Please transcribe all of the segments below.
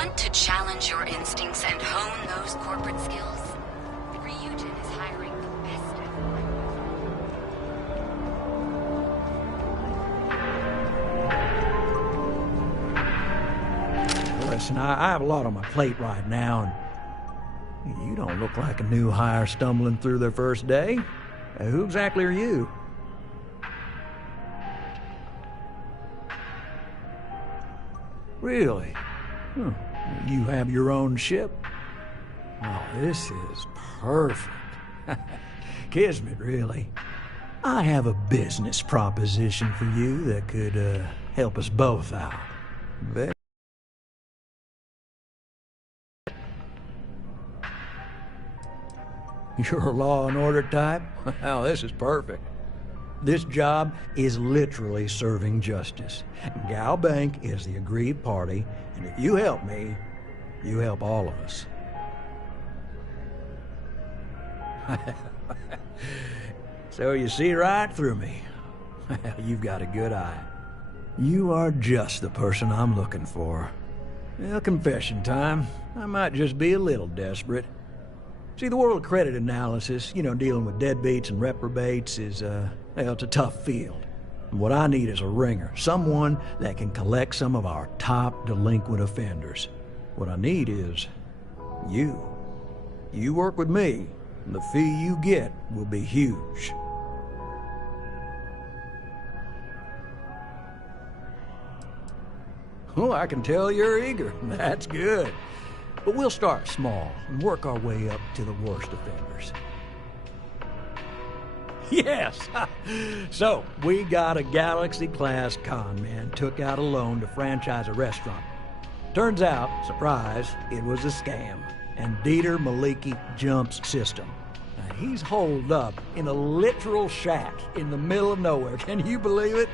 Want to challenge your instincts and hone those corporate skills? Ryujin is hiring the best of them. Listen, I have a lot on my plate right now, and you don't look like a new hire stumbling through their first day. Who exactly are you? Really? Huh. You have your own ship? Oh, this is perfect. Kismet, really. I have a business proposition for you that could help us both out. Very. You're a law and order type? Well, this is perfect. This job is literally serving justice. Gal Bank is the aggrieved party, and if you help me, you help all of us. So you see right through me. You've got a good eye. You are just the person I'm looking for. Well, confession time. I might just be a little desperate. See, the world of credit analysis, dealing with deadbeats and reprobates is, it's a tough field. And what I need is a ringer, someone that can collect some of our top delinquent offenders. What I need is you. You work with me, and the fee you get will be huge. Oh, I can tell you're eager. That's good. But we'll start small and work our way up to the worst offenders. Yes! So, we got a Galaxy-class con man took out a loan to franchise a restaurant. Turns out, surprise, it was a scam. And Dieter Maliki jumps system. Now, he's holed up in a literal shack in the middle of nowhere. Can you believe it?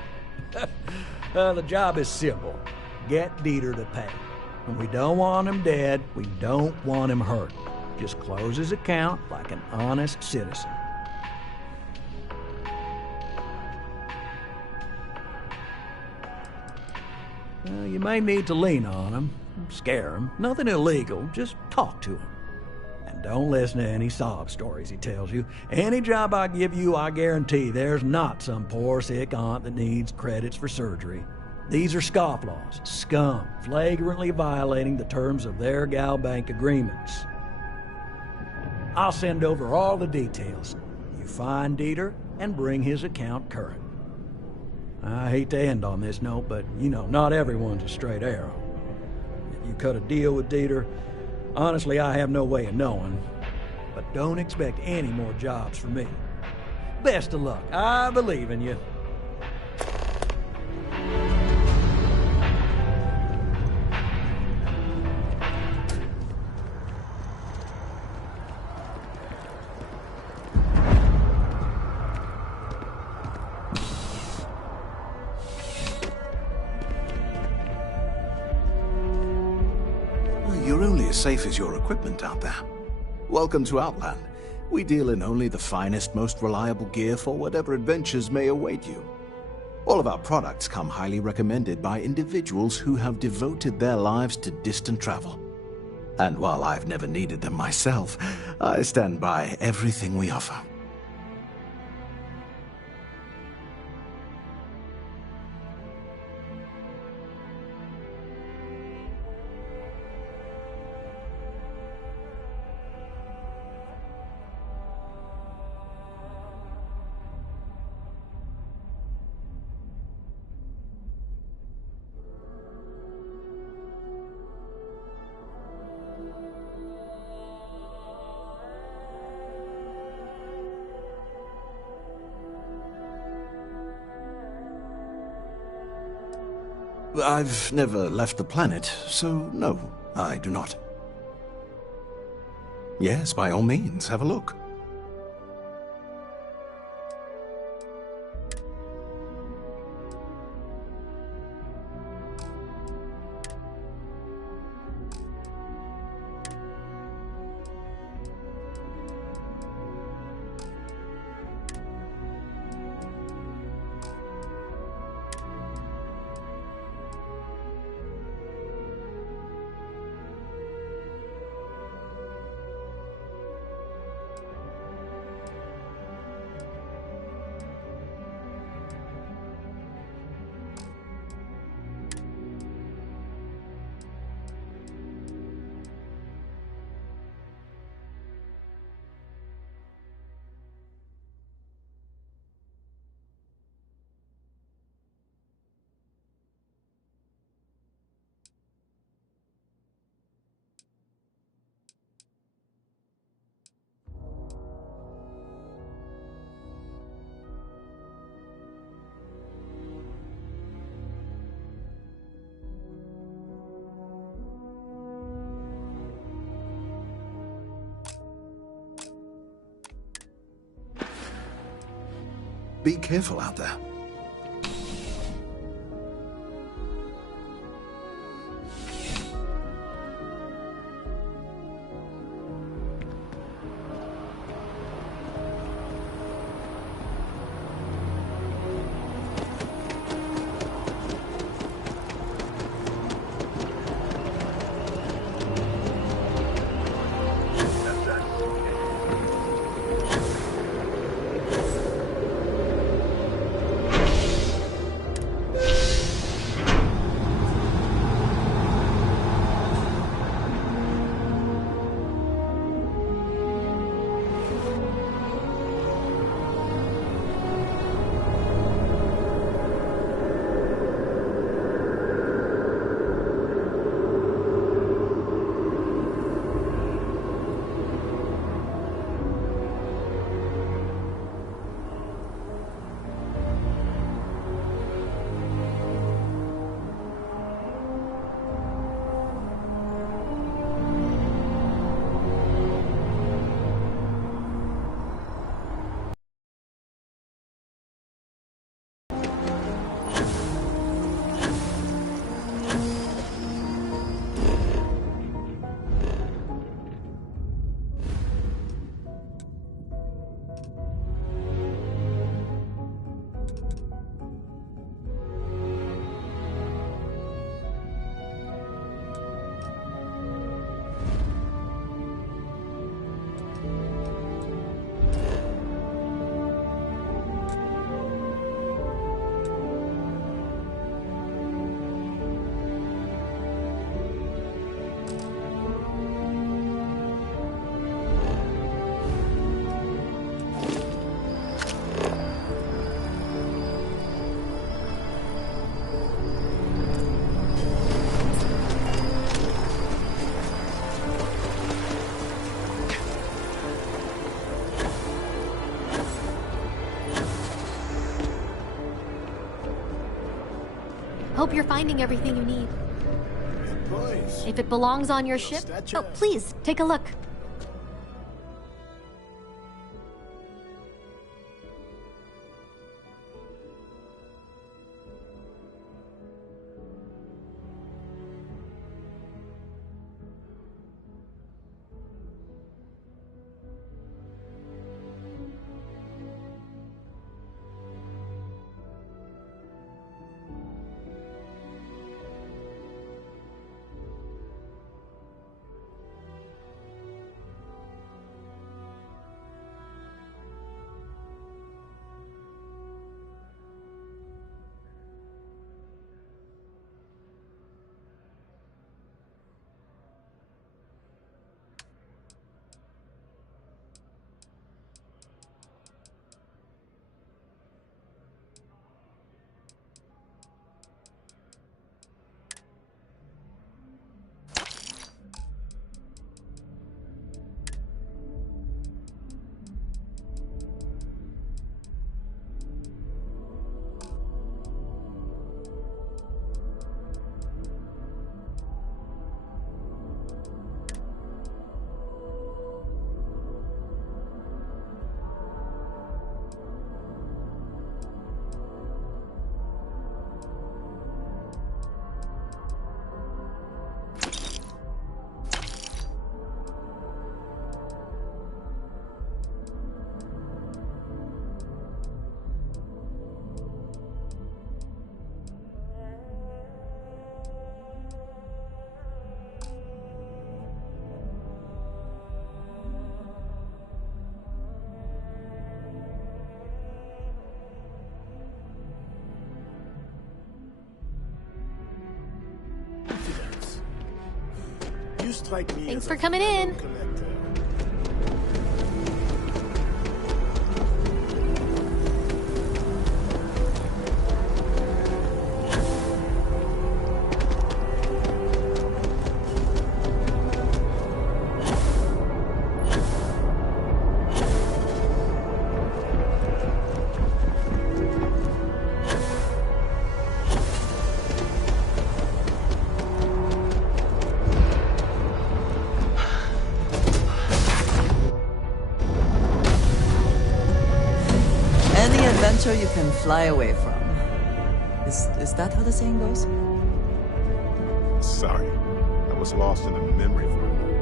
The job is simple. Get Dieter to pay. And we don't want him dead, we don't want him hurt. Just close his account like an honest citizen. You may need to lean on him, scare him. Nothing illegal, just talk to him. And don't listen to any sob stories he tells you. Any job I give you, I guarantee there's not some poor sick aunt that needs credits for surgery. These are scofflaws, scum, flagrantly violating the terms of their Gal Bank agreements. I'll send over all the details. You find Dieter and bring his account current. I hate to end on this note, but not everyone's a straight arrow. If you cut a deal with Dieter, honestly, I have no way of knowing. But don't expect any more jobs from me. Best of luck. I believe in you. You're only as safe as your equipment out there. Welcome to Outland. We deal in only the finest, most reliable gear for whatever adventures may await you. All of our products come highly recommended by individuals who have devoted their lives to distant travel. And while I've never needed them myself, I stand by everything we offer. I've never left the planet, so no, I do not. Yes, by all means, have a look. Be careful out there. Hope you're finding everything you need. Boys, If it belongs on your ship, statue. oh, please, take a look. You strike me Thanks as for a coming fellow in. collector. can fly away from. Is that how the saying goes? Sorry, I was lost in a memory for a moment.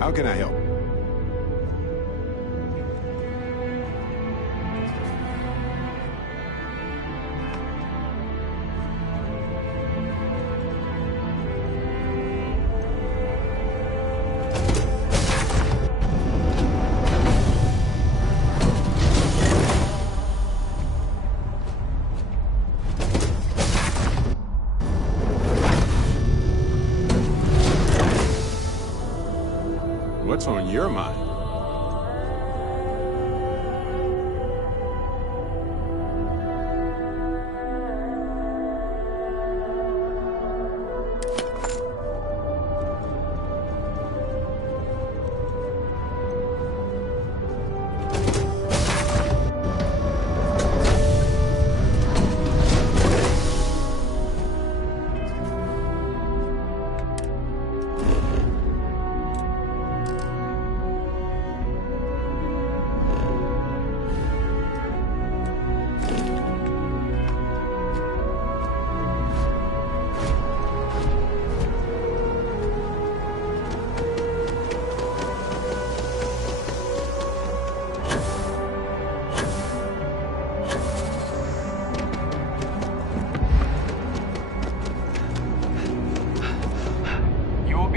How can I help? What's on your mind?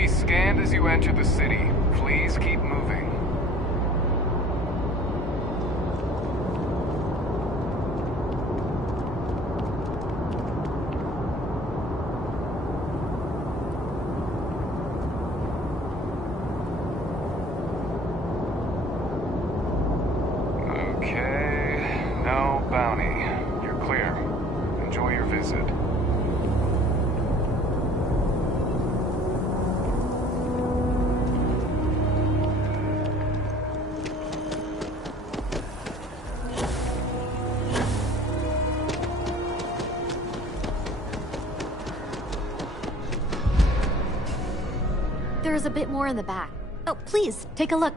Scanned as you enter the city. Please keep moving. Okay, no bounty. You're clear. Enjoy your visit. There's a bit more in the back. Oh, please, take a look.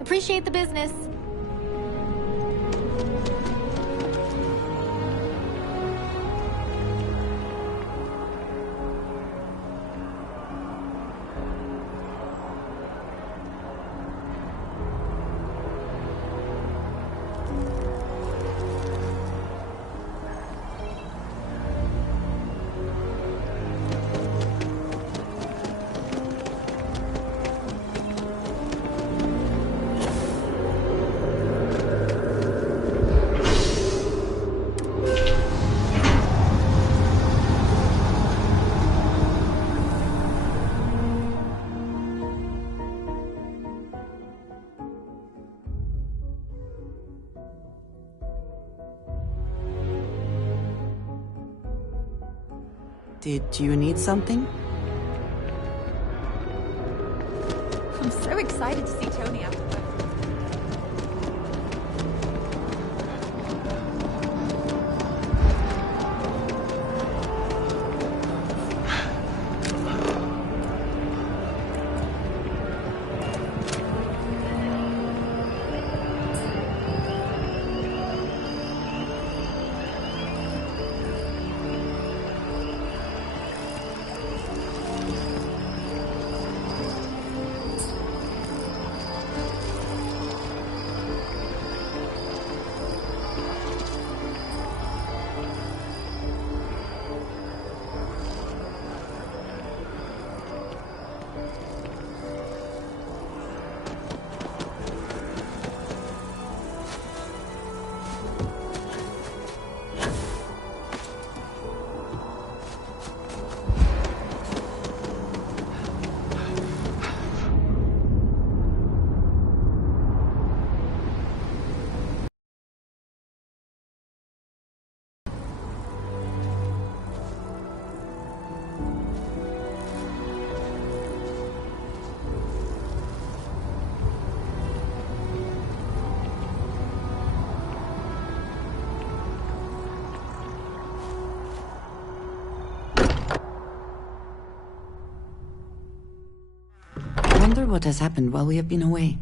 Appreciate the business. Did you need something? I'm so excited to see Tony after that. wonder what has happened while we have been away.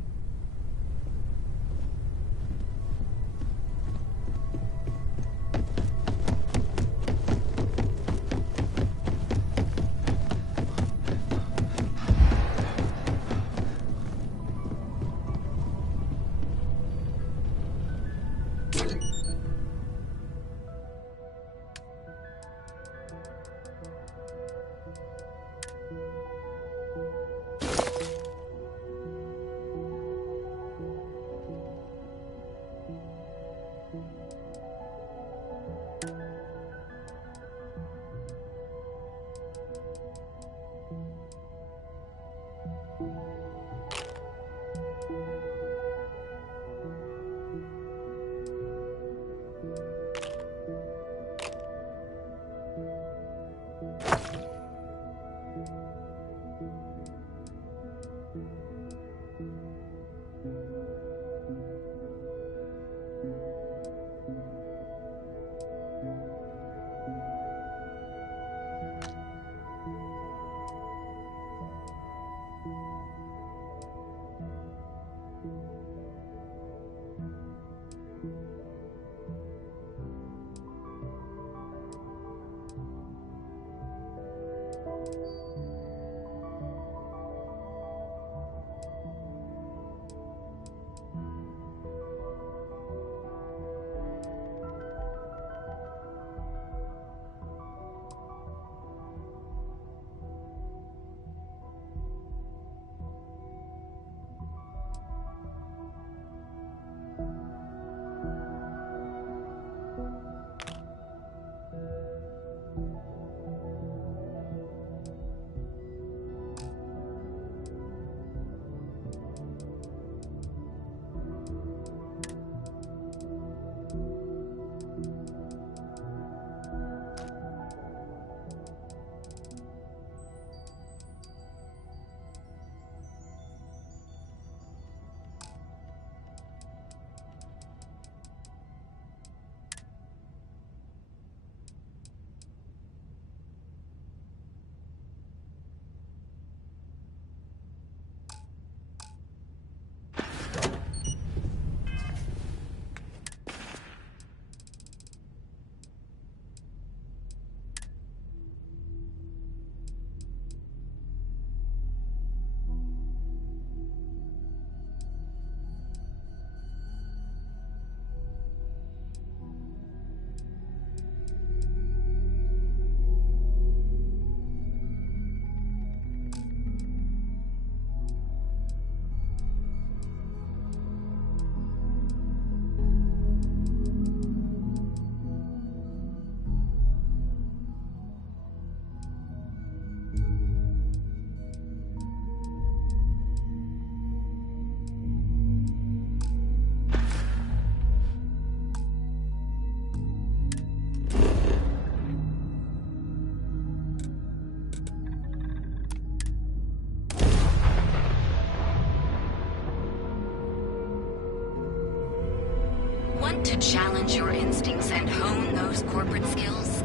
Want to challenge your instincts and hone those corporate skills?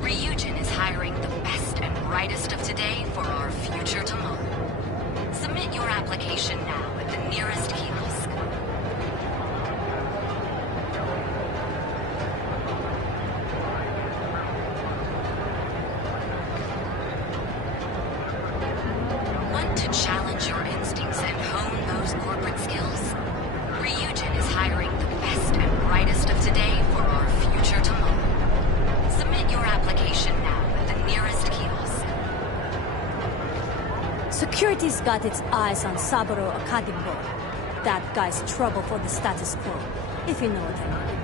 Ryujin is hiring the best and brightest of today for our future tomorrow. Submit your application now at the nearest kiosk. Want to challenge your instincts and hone those corporate skills? Ryujin is hiring the best and brightest of today for our future tomorrow. Submit your application now at the nearest kiosk. Security's got its eyes on Saburo Akadimbo. That guy's trouble for the status quo, if you know what I mean.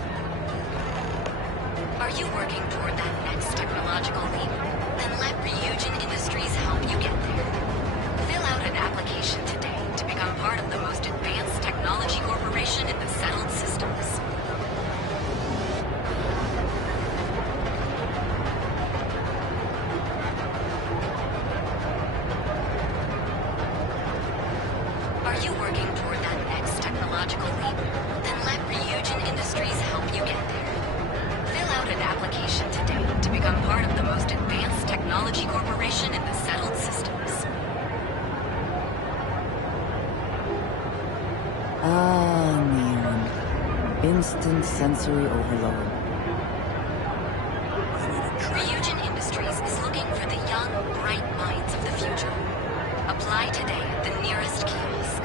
Are you working toward that next technological leap? Then let Ryujin Industries help you get there. Fill out an application today to become part of the most advanced technology corporation in the settled systems. Are you working toward that next technological leap? Then let Ryujin Industries help you get there. Fill out an application today to become part of the most advanced technology corporation in the settled systems. Constant sensory overload. Ryujin Industries is looking for the young, bright minds of the future. Apply today at the nearest kiosk.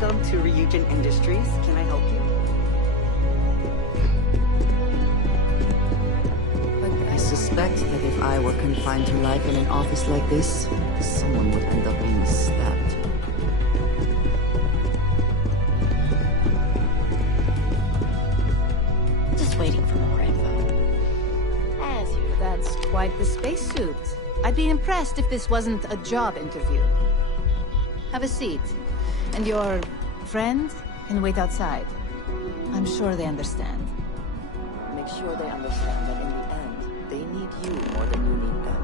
Welcome to Ryujin Industries. Can I help you? But I suspect that if I were confined to life in an office like this, someone would end up being stabbed. Just waiting for more info. As you, that's quite the spacesuit. I'd be impressed if this wasn't a job interview. Have a seat. And your friend can wait outside. I'm sure they understand. Make sure they understand that in the end, they need you more than you need them.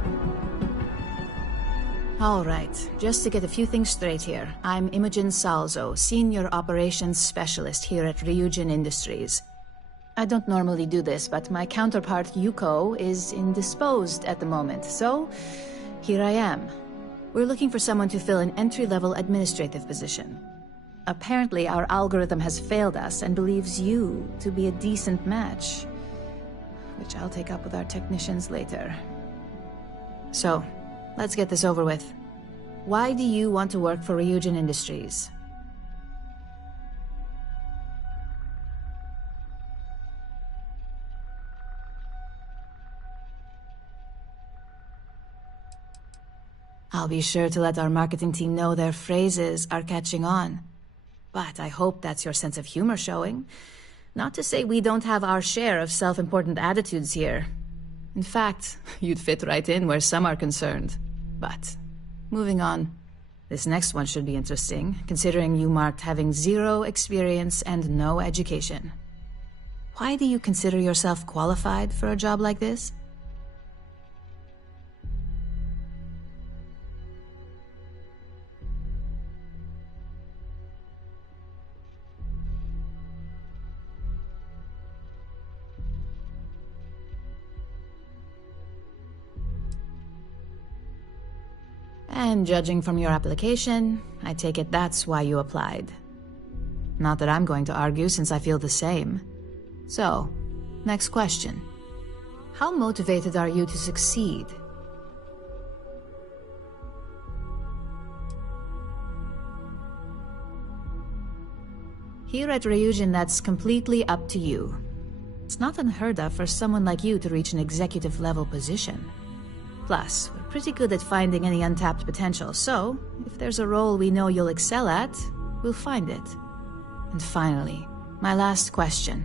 All right, just to get a few things straight here. I'm Imogen Salzo, Senior Operations Specialist here at Ryujin Industries. I don't normally do this, but my counterpart Yuko is indisposed at the moment, so here I am. We're looking for someone to fill an entry-level administrative position. Apparently, our algorithm has failed us and believes you to be a decent match, which I'll take up with our technicians later. So, let's get this over with. Why do you want to work for Ryujin Industries? I'll be sure to let our marketing team know their phrases are catching on. But I hope that's your sense of humor showing. Not to say we don't have our share of self-important attitudes here. In fact, you'd fit right in where some are concerned. But, moving on. This next one should be interesting, considering you marked having 0 experience and no education. Why do you consider yourself qualified for a job like this? And judging from your application, I take it that's why you applied. Not that I'm going to argue, since I feel the same. So, next question. How motivated are you to succeed? Here at Ryujin, that's completely up to you. It's not unheard of for someone like you to reach an executive-level position. Plus, we're pretty good at finding any untapped potential, so if there's a role we know you'll excel at, we'll find it. And finally, my last question.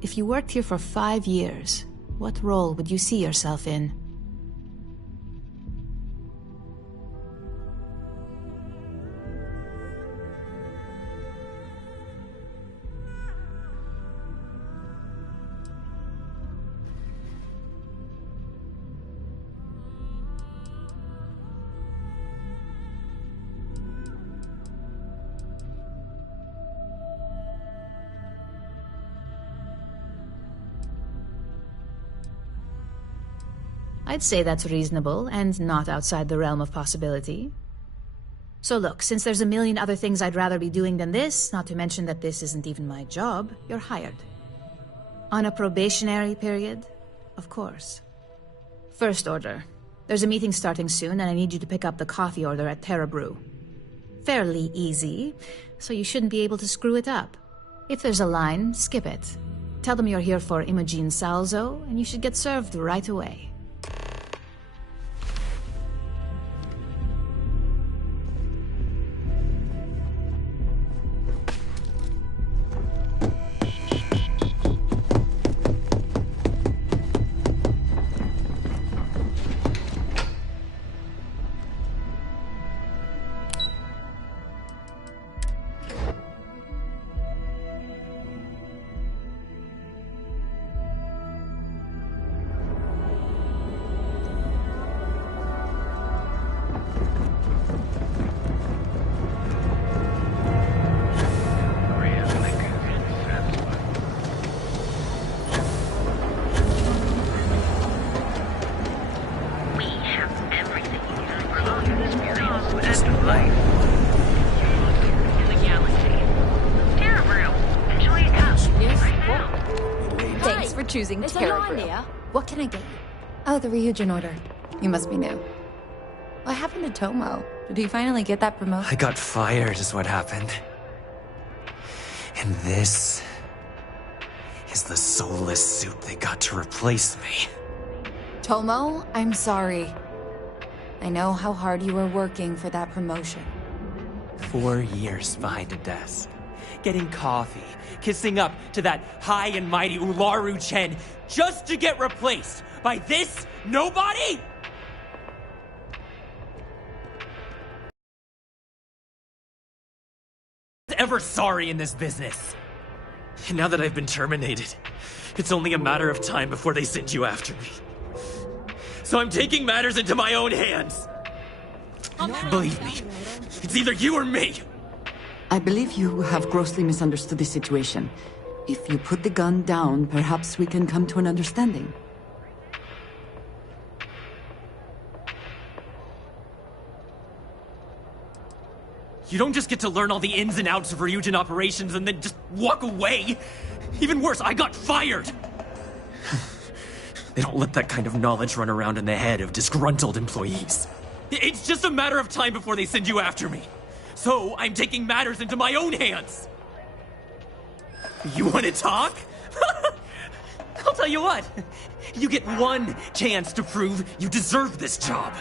If you worked here for 5 years, what role would you see yourself in? I'd say that's reasonable and not outside the realm of possibility. So look, since there's a million other things I'd rather be doing than this, not to mention that this isn't even my job, you're hired. On a probationary period, of course. First order. There's a meeting starting soon, and I need you to pick up the coffee order at Terra Brew. Fairly easy, so you shouldn't be able to screw it up. If there's a line, skip it. Tell them you're here for Imogen Salzo, and you should get served right away. amazing There's a Terra line Grill. here. What can I get you? Oh, the Ryujin order. You must be new. What happened to Tomo? Did he finally get that promotion? I got fired is what happened. And this is the soulless suit they got to replace me. Tomo, I'm sorry. I know how hard you were working for that promotion. 4 years behind a desk, getting coffee, kissing up to that high and mighty Ularu Chen, just to get replaced by this nobody? Ever sorry in this business? And now that I've been terminated, it's only a matter of time before they send you after me. So I'm taking matters into my own hands. Believe me, it's either you or me. I believe you have grossly misunderstood the situation. If you put the gun down, perhaps we can come to an understanding. You don't just get to learn all the ins and outs of Ryujin operations and then just walk away. Even worse, I got fired. They don't let that kind of knowledge run around in the head of disgruntled employees. It's just a matter of time before they send you after me. So I'm taking matters into my own hands. You want to talk? I'll tell you what. You get one chance to prove you deserve this job.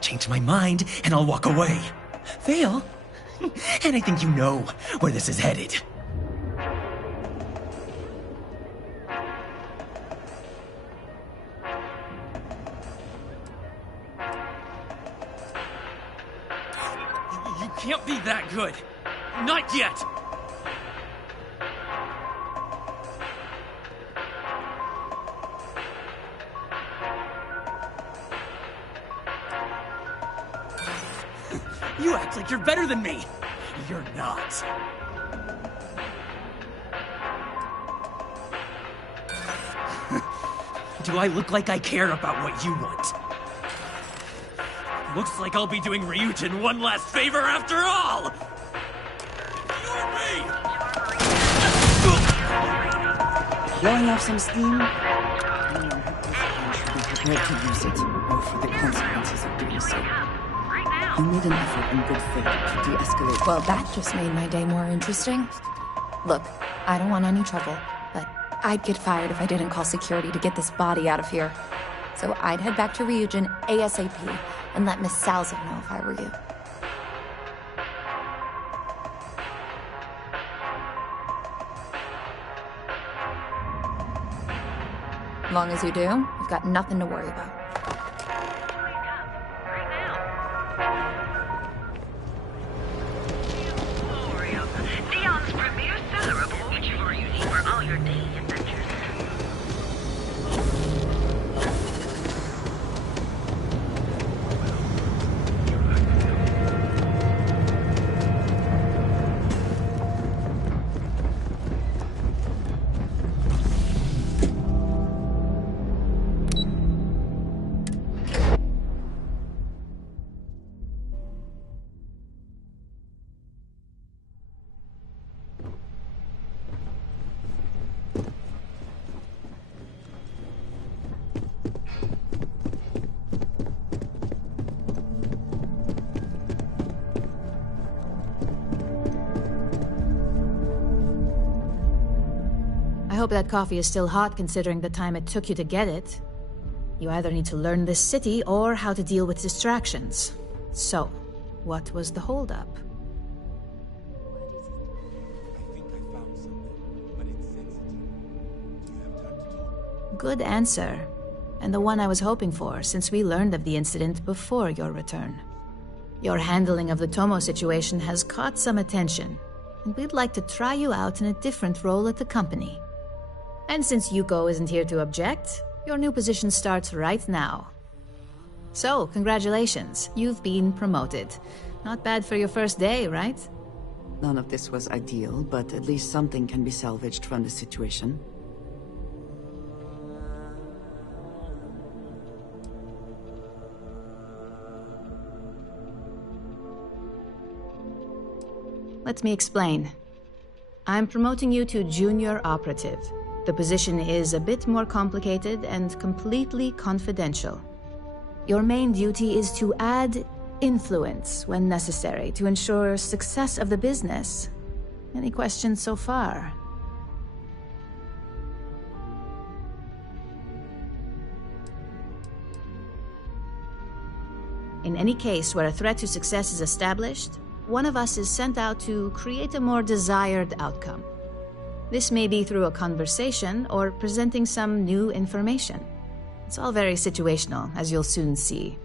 Change my mind and I'll walk away. Fail? And I think you know where this is headed. You can't be that good. Not yet. You act like you're better than me. You're not. Do I look like I care about what you want? Looks like I'll be doing Ryujin one last favor after all! You and me! Blowing off some steam? Anyone who should be prepared to use it, or for the consequences of doing so. You made an effort in good faith to de-escalate. Well, that just made my day more interesting. Look, I don't want any trouble, but I'd get fired if I didn't call security to get this body out of here. So I'd head back to Ryujin ASAP and let Miss Salzo know if I were you. Long as you do, you've got nothing to worry about. I hope that coffee is still hot considering the time it took you to get it. You either need to learn this city or how to deal with distractions. So, what was the holdup? Good answer. And the one I was hoping for, since we learned of the incident before your return. Your handling of the Tomo situation has caught some attention, and we'd like to try you out in a different role at the company. And since Yuko isn't here to object, your new position starts right now. So, congratulations, you've been promoted. Not bad for your first day, right? None of this was ideal, but at least something can be salvaged from the situation. Let me explain. I'm promoting you to junior operative. The position is a bit more complicated and completely confidential. Your main duty is to add influence when necessary to ensure success of the business. Any questions so far? In any case where a threat to success is established, one of us is sent out to create a more desired outcome. This may be through a conversation or presenting some new information. It's all very situational, as you'll soon see.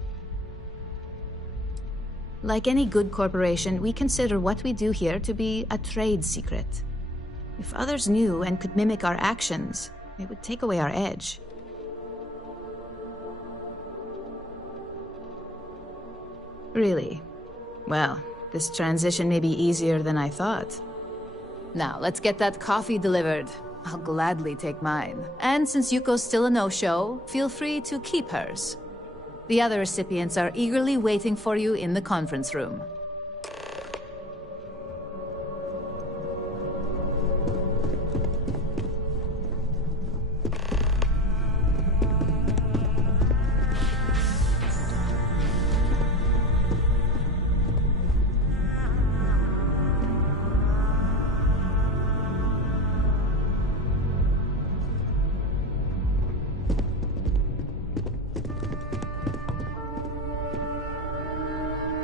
Like any good corporation, we consider what we do here to be a trade secret. If others knew and could mimic our actions, it would take away our edge. Really? Well, this transition may be easier than I thought. Now, let's get that coffee delivered. I'll gladly take mine. And since Yuko's still a no-show, feel free to keep hers. The other recipients are eagerly waiting for you in the conference room.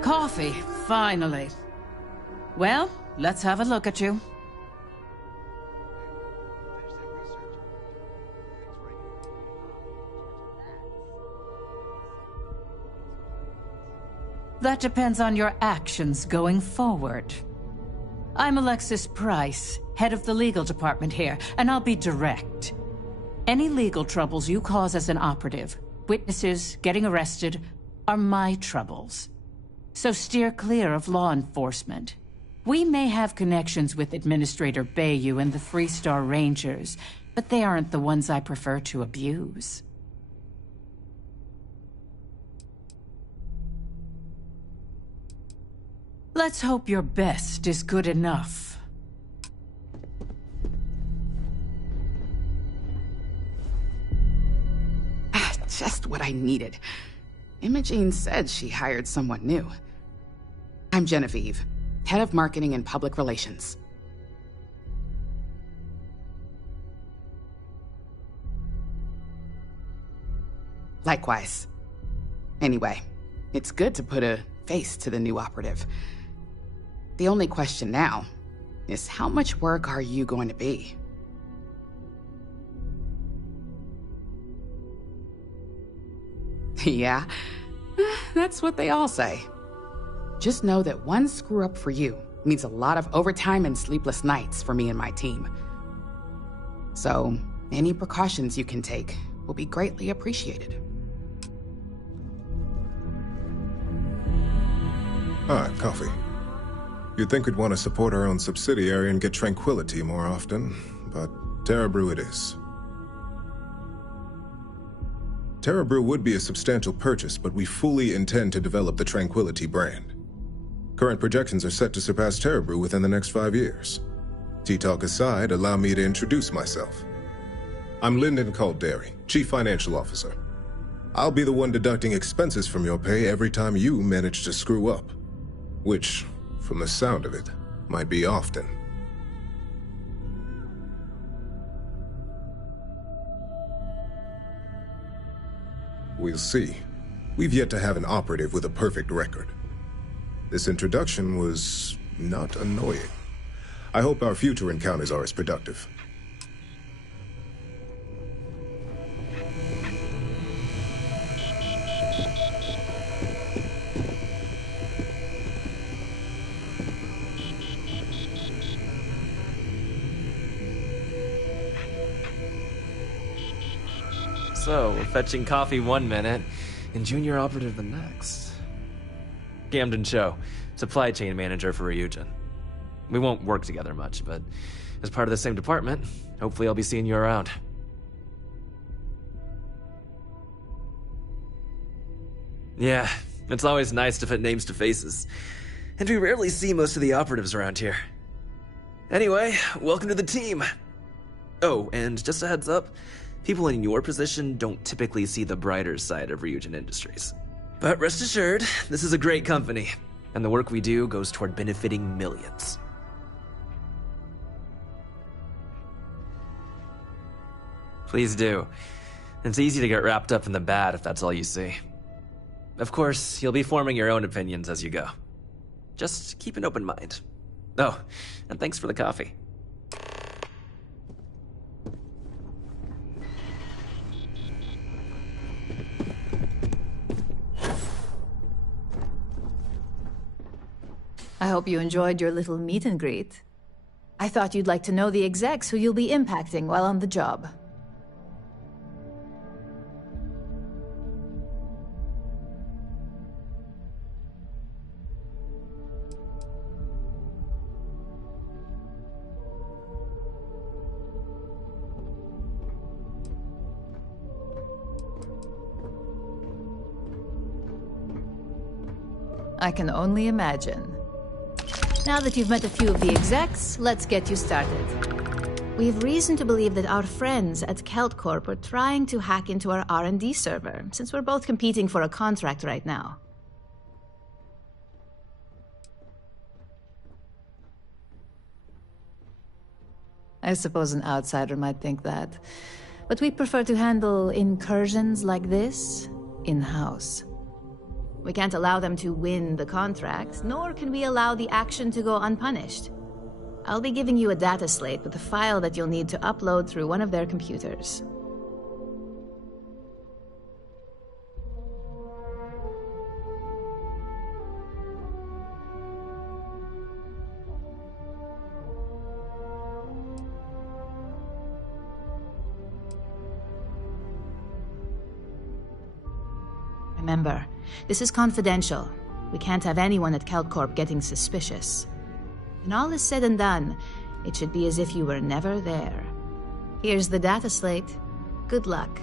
Coffee, finally. Well, let's have a look at you. That depends on your actions going forward. I'm Alexis Price, head of the legal department here, and I'll be direct. Any legal troubles you cause as an operative, witnesses, getting arrested, are my troubles. So steer clear of law enforcement. We may have connections with Administrator Bayou and the Three-Star Rangers, but they aren't the ones I prefer to abuse. Let's hope your best is good enough. Just what I needed. Imogene said she hired someone new. I'm Genevieve, head of marketing and public relations. Likewise. Anyway, it's good to put a face to the new operative. The only question now is how much work are you going to be? Yeah, that's what they all say. Just know that one screw-up for you means a lot of overtime and sleepless nights for me and my team. So, any precautions you can take will be greatly appreciated. Ah, coffee. You'd think we'd want to support our own subsidiary and get tranquility more often, but Terra Brew it is. Terra Brew would be a substantial purchase, but we fully intend to develop the Tranquility brand. Current projections are set to surpass Terra Brew within the next 5 years. Tea-talk aside, allow me to introduce myself. I'm Lyndon Calderi, Chief Financial Officer. I'll be the one deducting expenses from your pay every time you manage to screw up. Which, from the sound of it, might be often. We'll see. We've yet to have an operative with a perfect record. This introduction was not annoying. I hope our future encounters are as productive. So, we're fetching coffee 1 minute, and junior operative the next. Camden Cho, supply chain manager for Ryujin. We won't work together much, but as part of the same department, hopefully I'll be seeing you around. Yeah, it's always nice to put names to faces. And we rarely see most of the operatives around here. Anyway, welcome to the team. Oh, and just a heads up, people in your position don't typically see the brighter side of Ryujin Industries. But rest assured, this is a great company, and the work we do goes toward benefiting millions. Please do. It's easy to get wrapped up in the bad if that's all you see. Of course, you'll be forming your own opinions as you go. Just keep an open mind. Oh, and thanks for the coffee. I hope you enjoyed your little meet and greet. I thought you'd like to know the execs who you'll be impacting while on the job. I can only imagine. Now that you've met a few of the execs, let's get you started. We have reason to believe that our friends at Kelt Corp are trying to hack into our R&D server, since we're both competing for a contract right now. I suppose an outsider might think that, but we prefer to handle incursions like this in-house. We can't allow them to win the contract, nor can we allow the action to go unpunished. I'll be giving you a data slate with a file that you'll need to upload through one of their computers. Remember, this is confidential. We can't have anyone at Kelt Corp getting suspicious. When all is said and done, it should be as if you were never there. Here's the data slate. Good luck.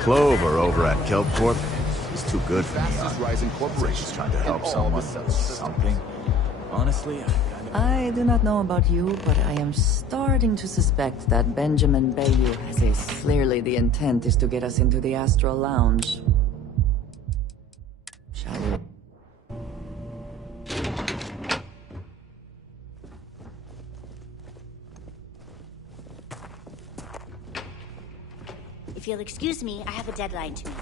Clover over at Kelt Corp is too good for me. Rising corporations trying to help someone with something. Honestly, I do not know about you, but I am starting to suspect that Benjamin Bayou has a... Clearly the intent is to get us into the Astral Lounge. Shall we? If you'll excuse me, I have a deadline to meet.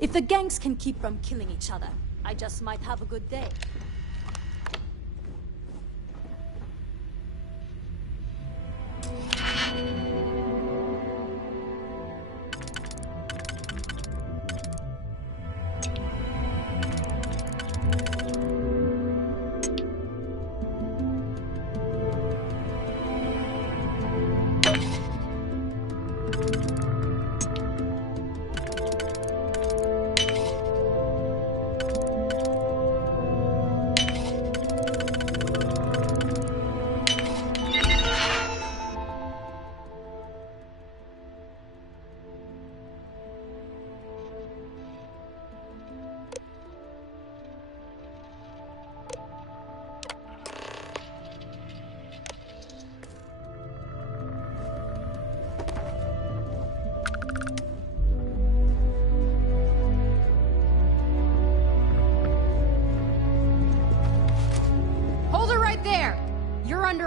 If the gangs can keep from killing each other, I just might have a good day.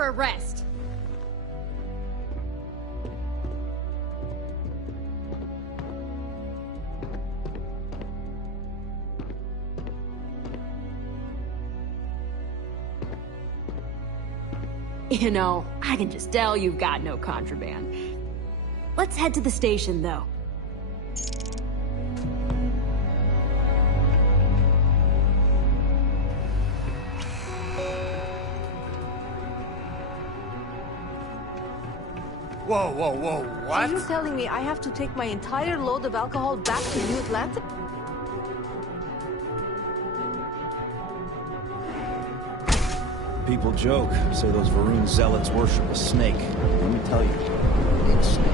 under arrest. You know, I can just tell you've got no contraband. Let's head to the station, though. Whoa, whoa, whoa, what? So you're telling me I have to take my entire load of alcohol back to New Atlanta? People joke, say those Varun zealots worship a snake. Let me tell you, it ain't a snake.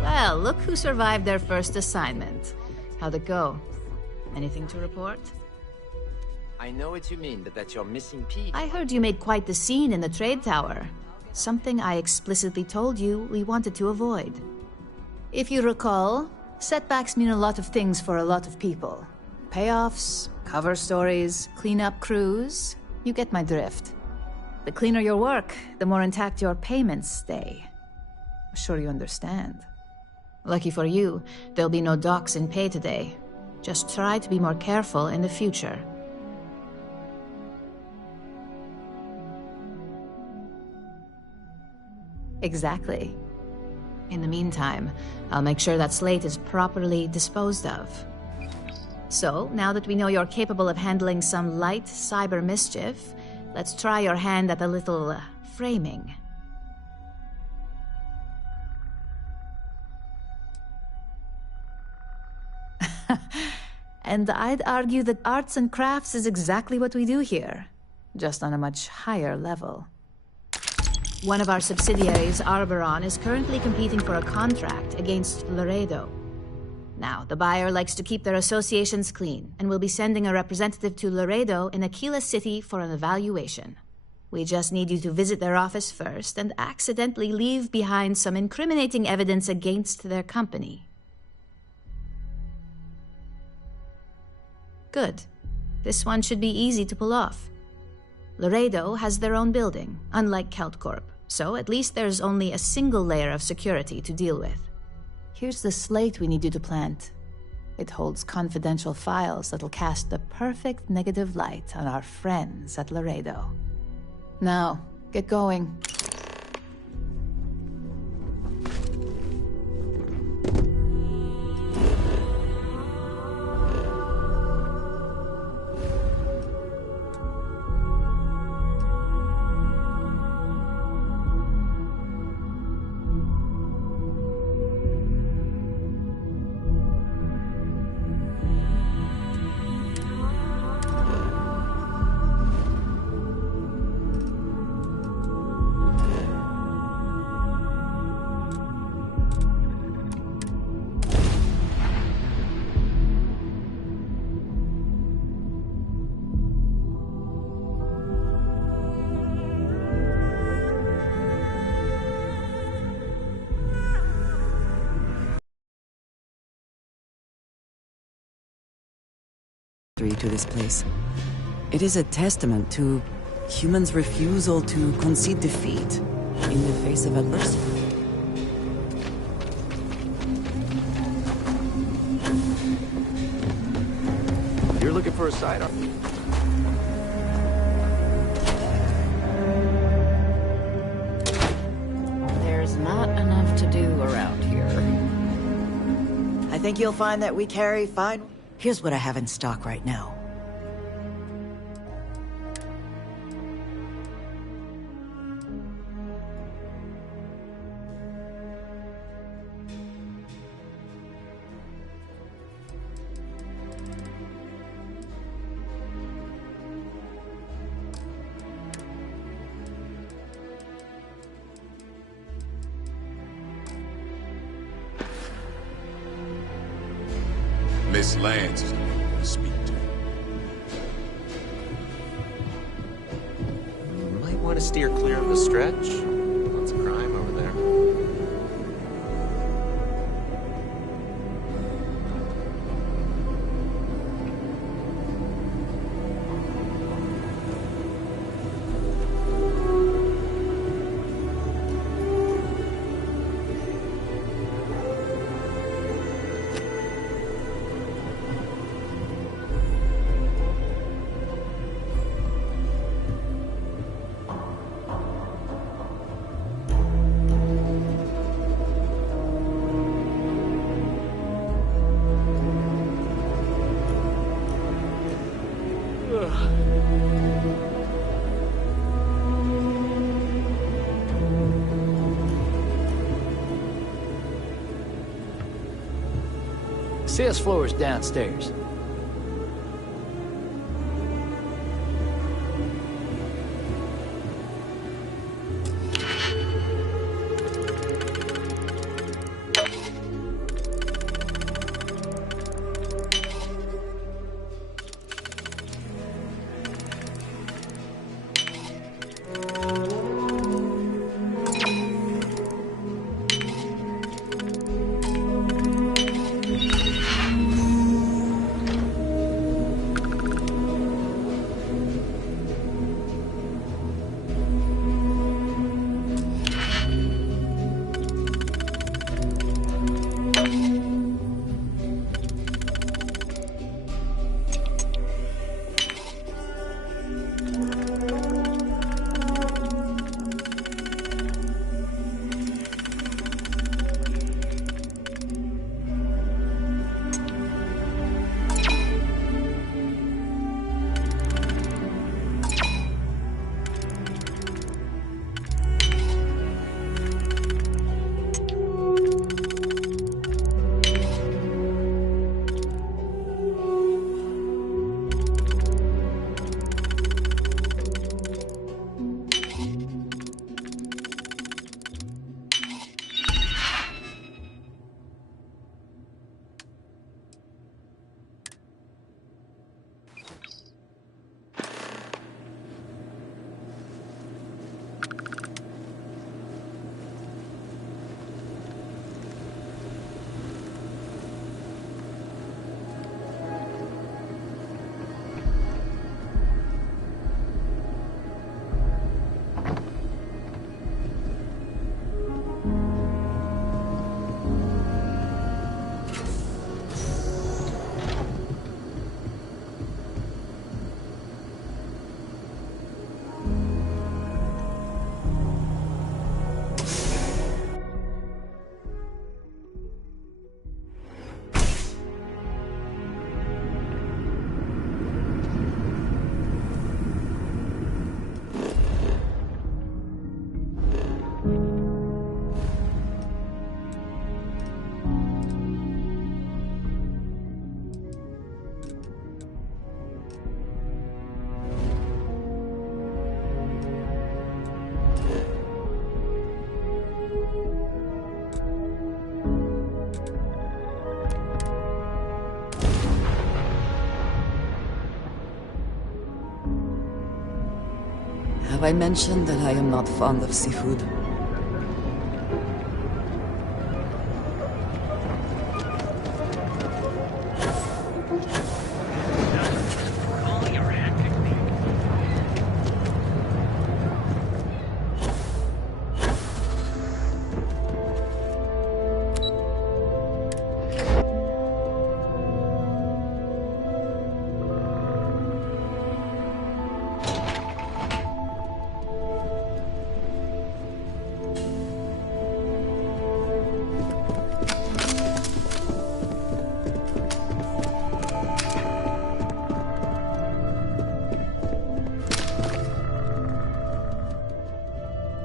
Well, look who survived their first assignment. How'd it go? Anything to report? I know what you mean, but that's your missing piece. I heard you made quite the scene in the trade tower. Something I explicitly told you we wanted to avoid. If you recall, setbacks mean a lot of things for a lot of people. Payoffs, cover stories, cleanup crews. You get my drift. The cleaner your work, the more intact your payments stay. I'm sure you understand. Lucky for you, there'll be no docks in pay today. Just try to be more careful in the future. Exactly. In the meantime, I'll make sure that slate is properly disposed of. So, now that we know you're capable of handling some light cyber mischief, let's try your hand at a little framing. And I'd argue that arts and crafts is exactly what we do here, just on a much higher level. One of our subsidiaries, Arboron, is currently competing for a contract against Laredo. Now, the buyer likes to keep their associations clean, and will be sending a representative to Laredo in Aquila City for an evaluation. We just need you to visit their office first and accidentally leave behind some incriminating evidence against their company. Good. This one should be easy to pull off. Laredo has their own building, unlike CeltCorp, so at least there's only a single layer of security to deal with. Here's the slate we need you to plant. It holds confidential files that'll cast the perfect negative light on our friends at Laredo. Now, get going. To this place. It is a testament to humans' refusal to concede defeat in the face of adversity. You're looking for a sidearm? There's not enough to do around here. I think you'll find that we carry fine... Here's what I have in stock right now. Miss Lance is the one to speak to. Might want to steer clear of the stretch. Lots of crime over there. Sales floor is downstairs. Have I mentioned that I am not fond of seafood?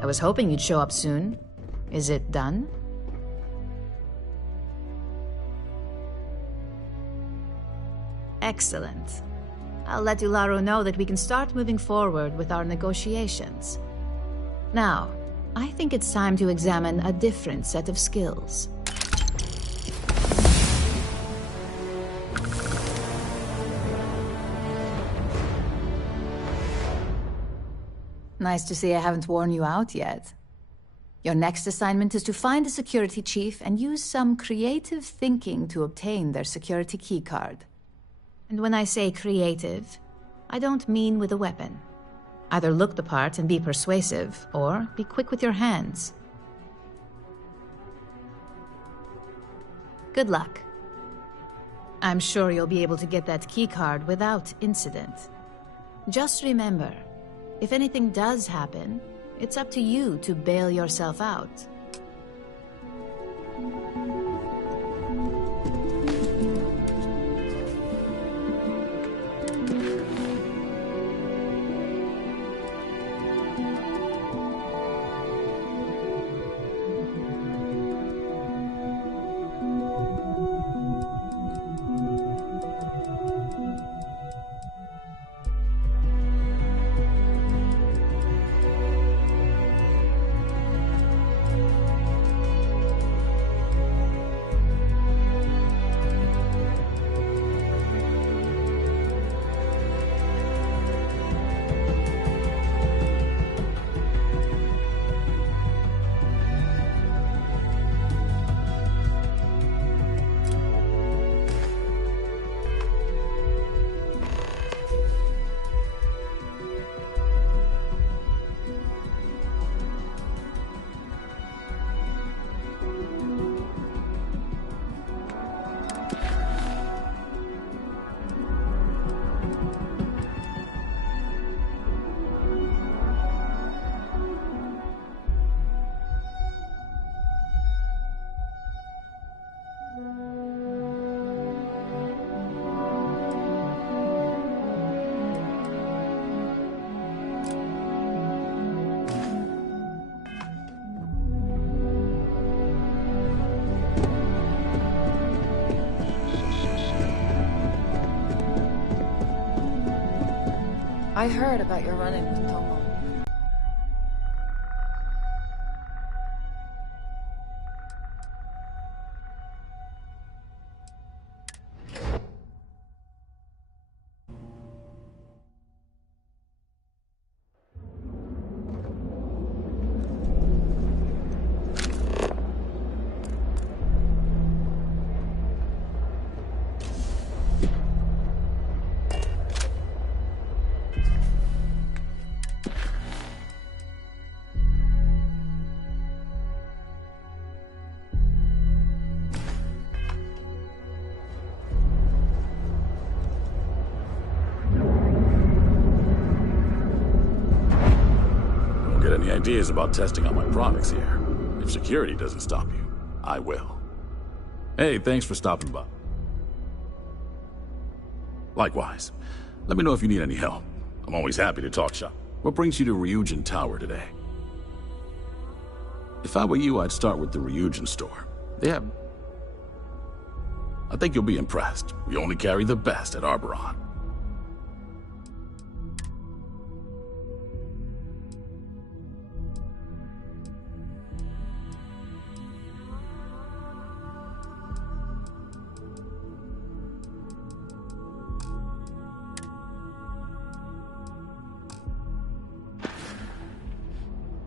I was hoping you'd show up soon. Is it done? Excellent. I'll let Ularo know that we can start moving forward with our negotiations. Now, I think it's time to examine a different set of skills. Nice to see I haven't worn you out yet. Your next assignment is to find a security chief and use some creative thinking to obtain their security keycard. And when I say creative, I don't mean with a weapon. Either look the part and be persuasive, or be quick with your hands. Good luck. I'm sure you'll be able to get that keycard without incident. Just remember, if anything does happen, it's up to you to bail yourself out. I heard about your run-in with Tomo. Any ideas about testing out my products here? If security doesn't stop you, I will. Hey, thanks for stopping by. Likewise. Let me know if you need any help. I'm always happy to talk shop. What brings you to Ryujin Tower today? If I were you, I'd start with the Ryujin store. They have... I think you'll be impressed. We only carry the best at Arboron.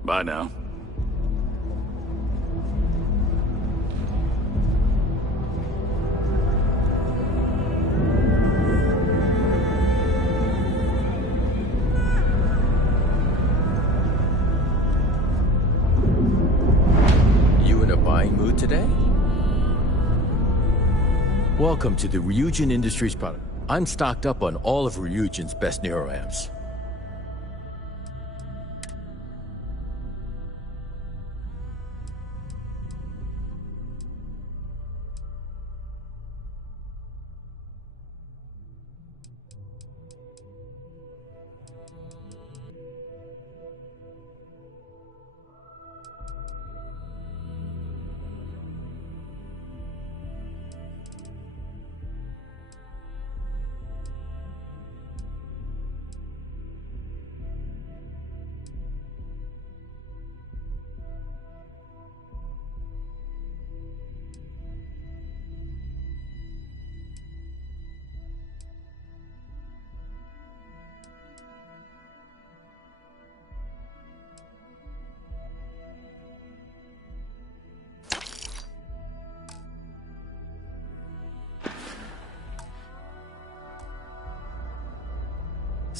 Bye now. You in a buying mood today? Welcome to the Ryujin Industries product. I'm stocked up on all of Ryujin's best neuroamps.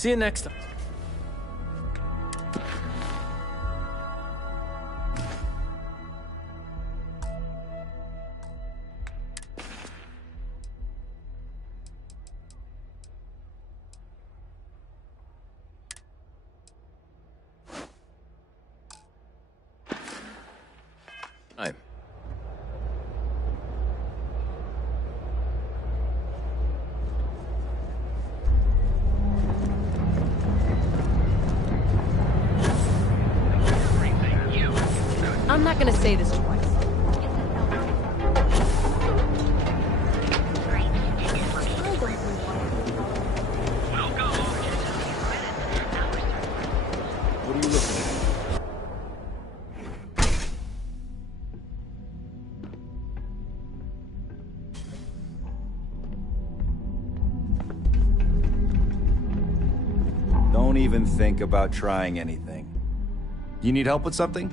See you next time. Hi. I'm not gonna say this twice. What are you looking at? Don't even think about trying anything. You need help with something?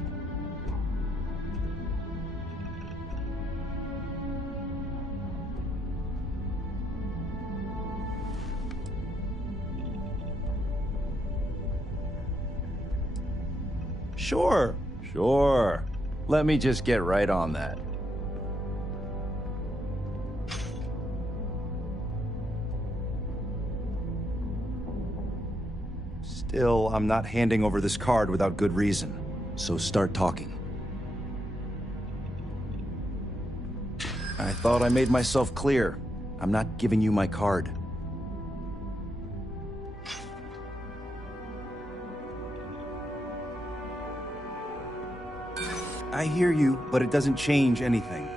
Sure. Let me just get right on that. Still, I'm not handing over this card without good reason, so start talking. I thought I made myself clear. I'm not giving you my card. I hear you, but it doesn't change anything.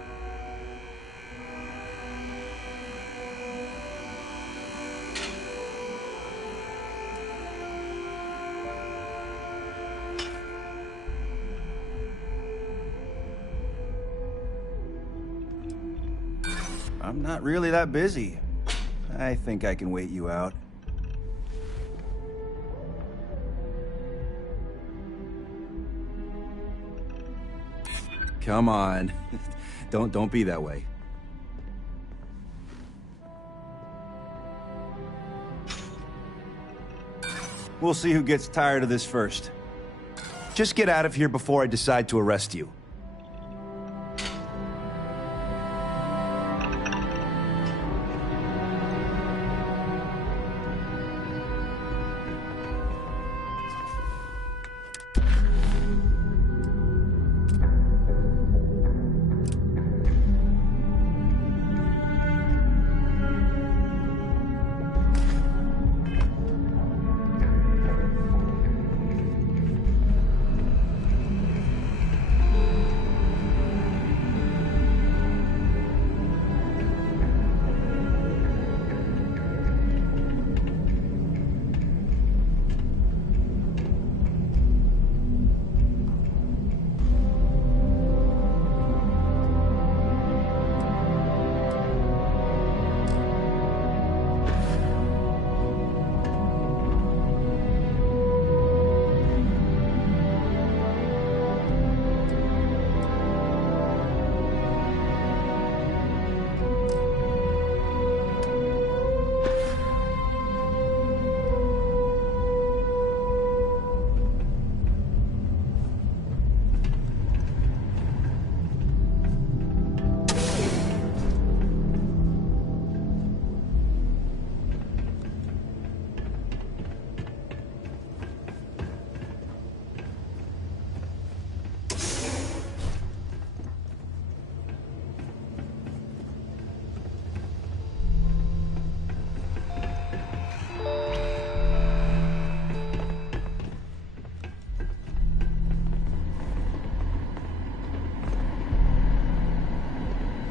I'm not really that busy. I think I can wait you out. Come on. Don't be that way. We'll see who gets tired of this first. Just get out of here before I decide to arrest you.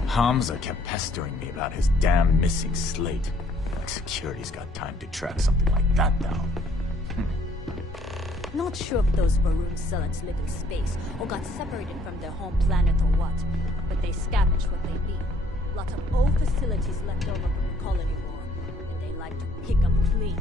Hamza kept pestering me about his damn missing slate. Like security's got time to track something like that down. Not sure if those Varun Selets live in space or got separated from their home planet or what, but they scavenge what they need. Lots of old facilities left over from the colony war, and they like to pick up clean.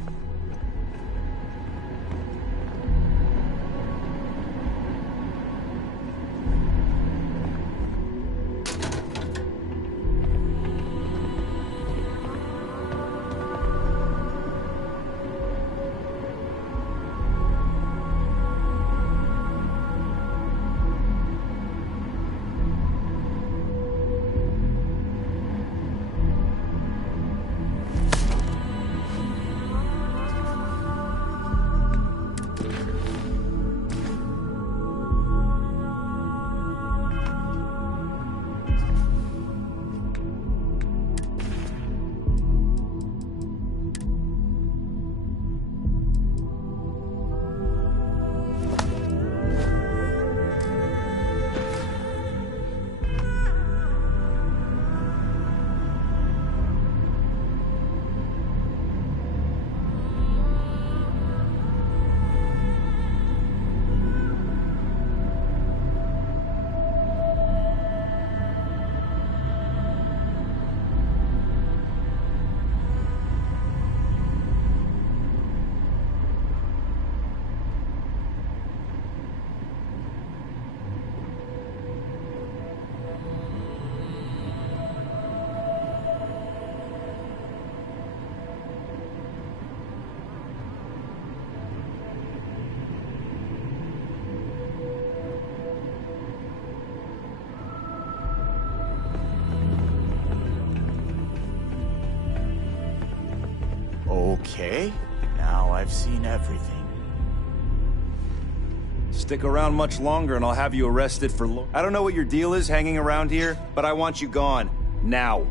Okay, now I've seen everything. Stick around much longer and I'll have you arrested for I don't know what your deal is hanging around here, but I want you gone. Now.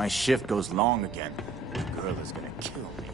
My shift goes long again. The girl is gonna kill me.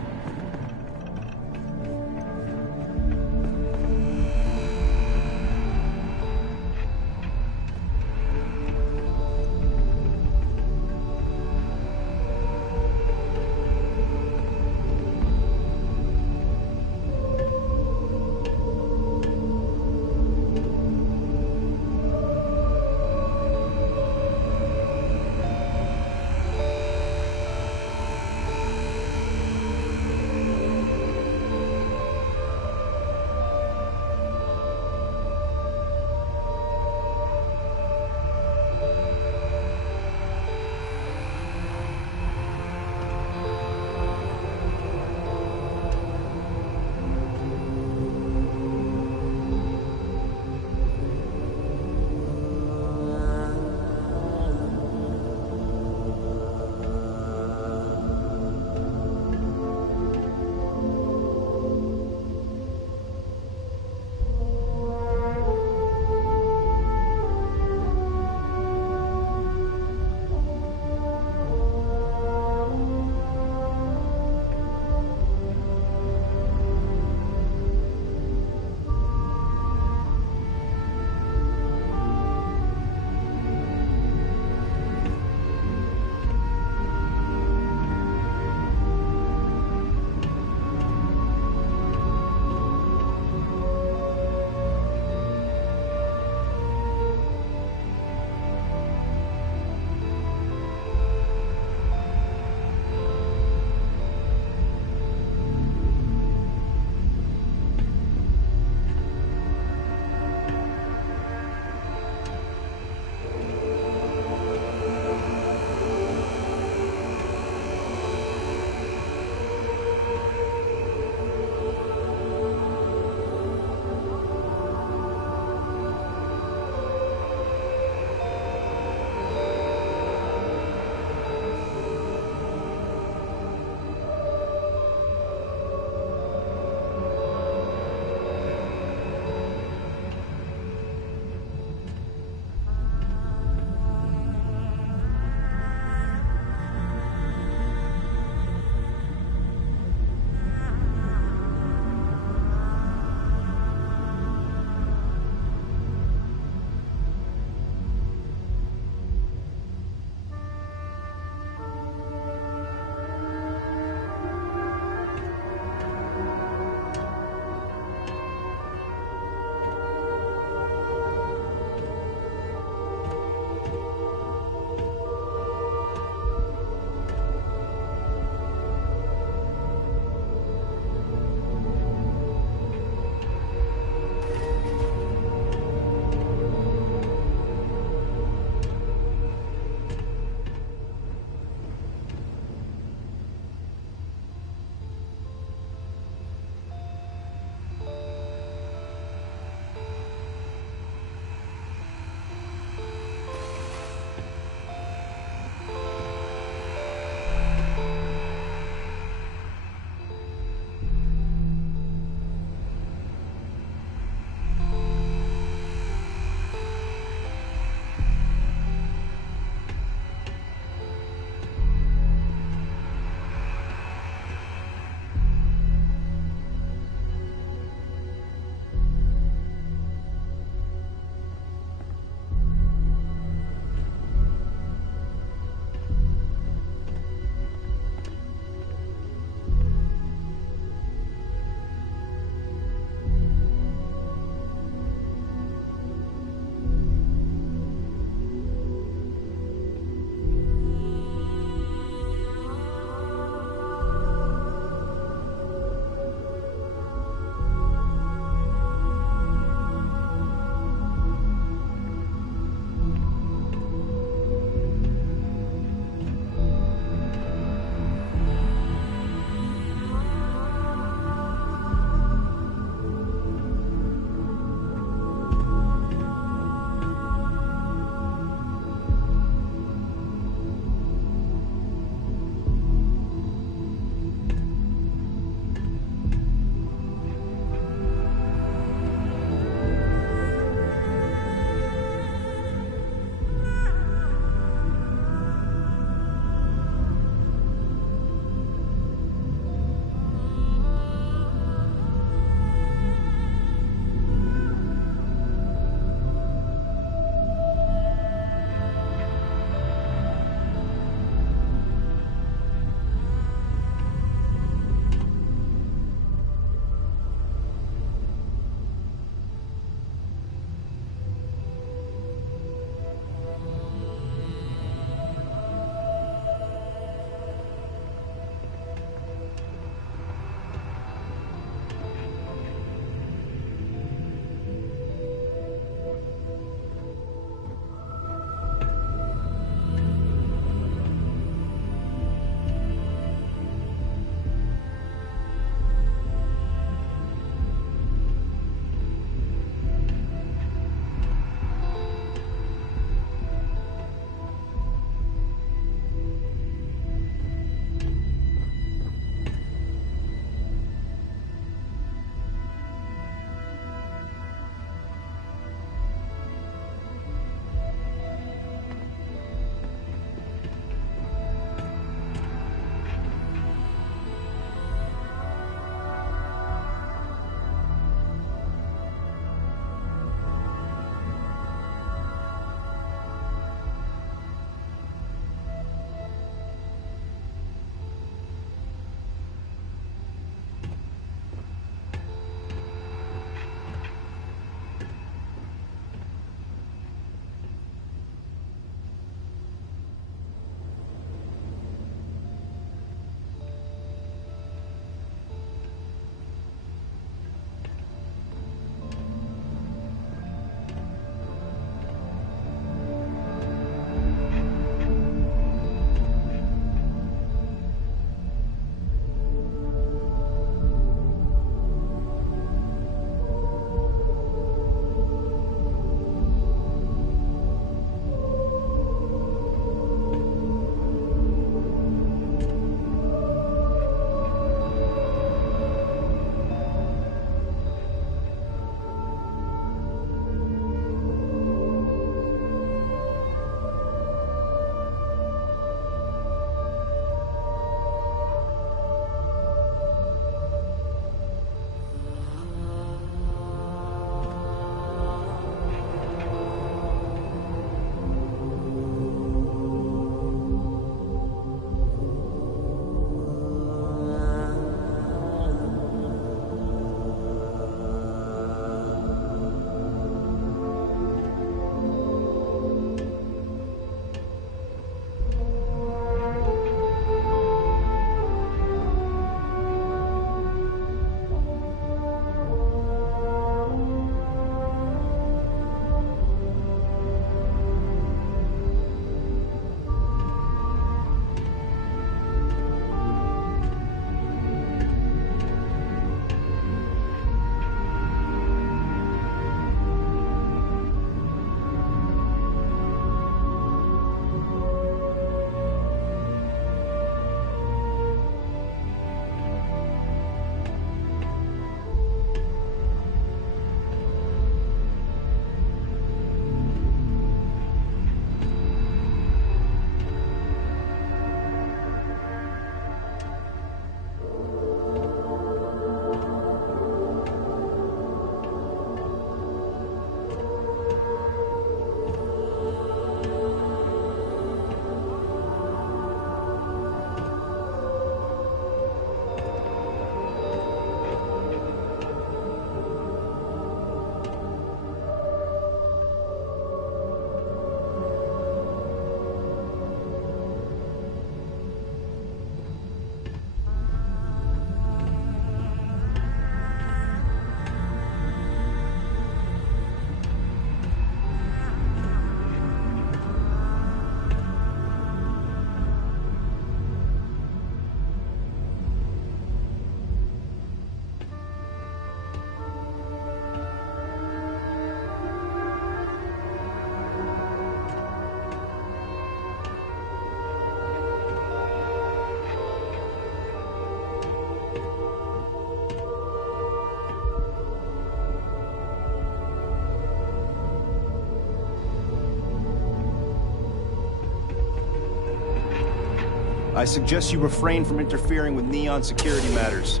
I suggest you refrain from interfering with Neon security matters.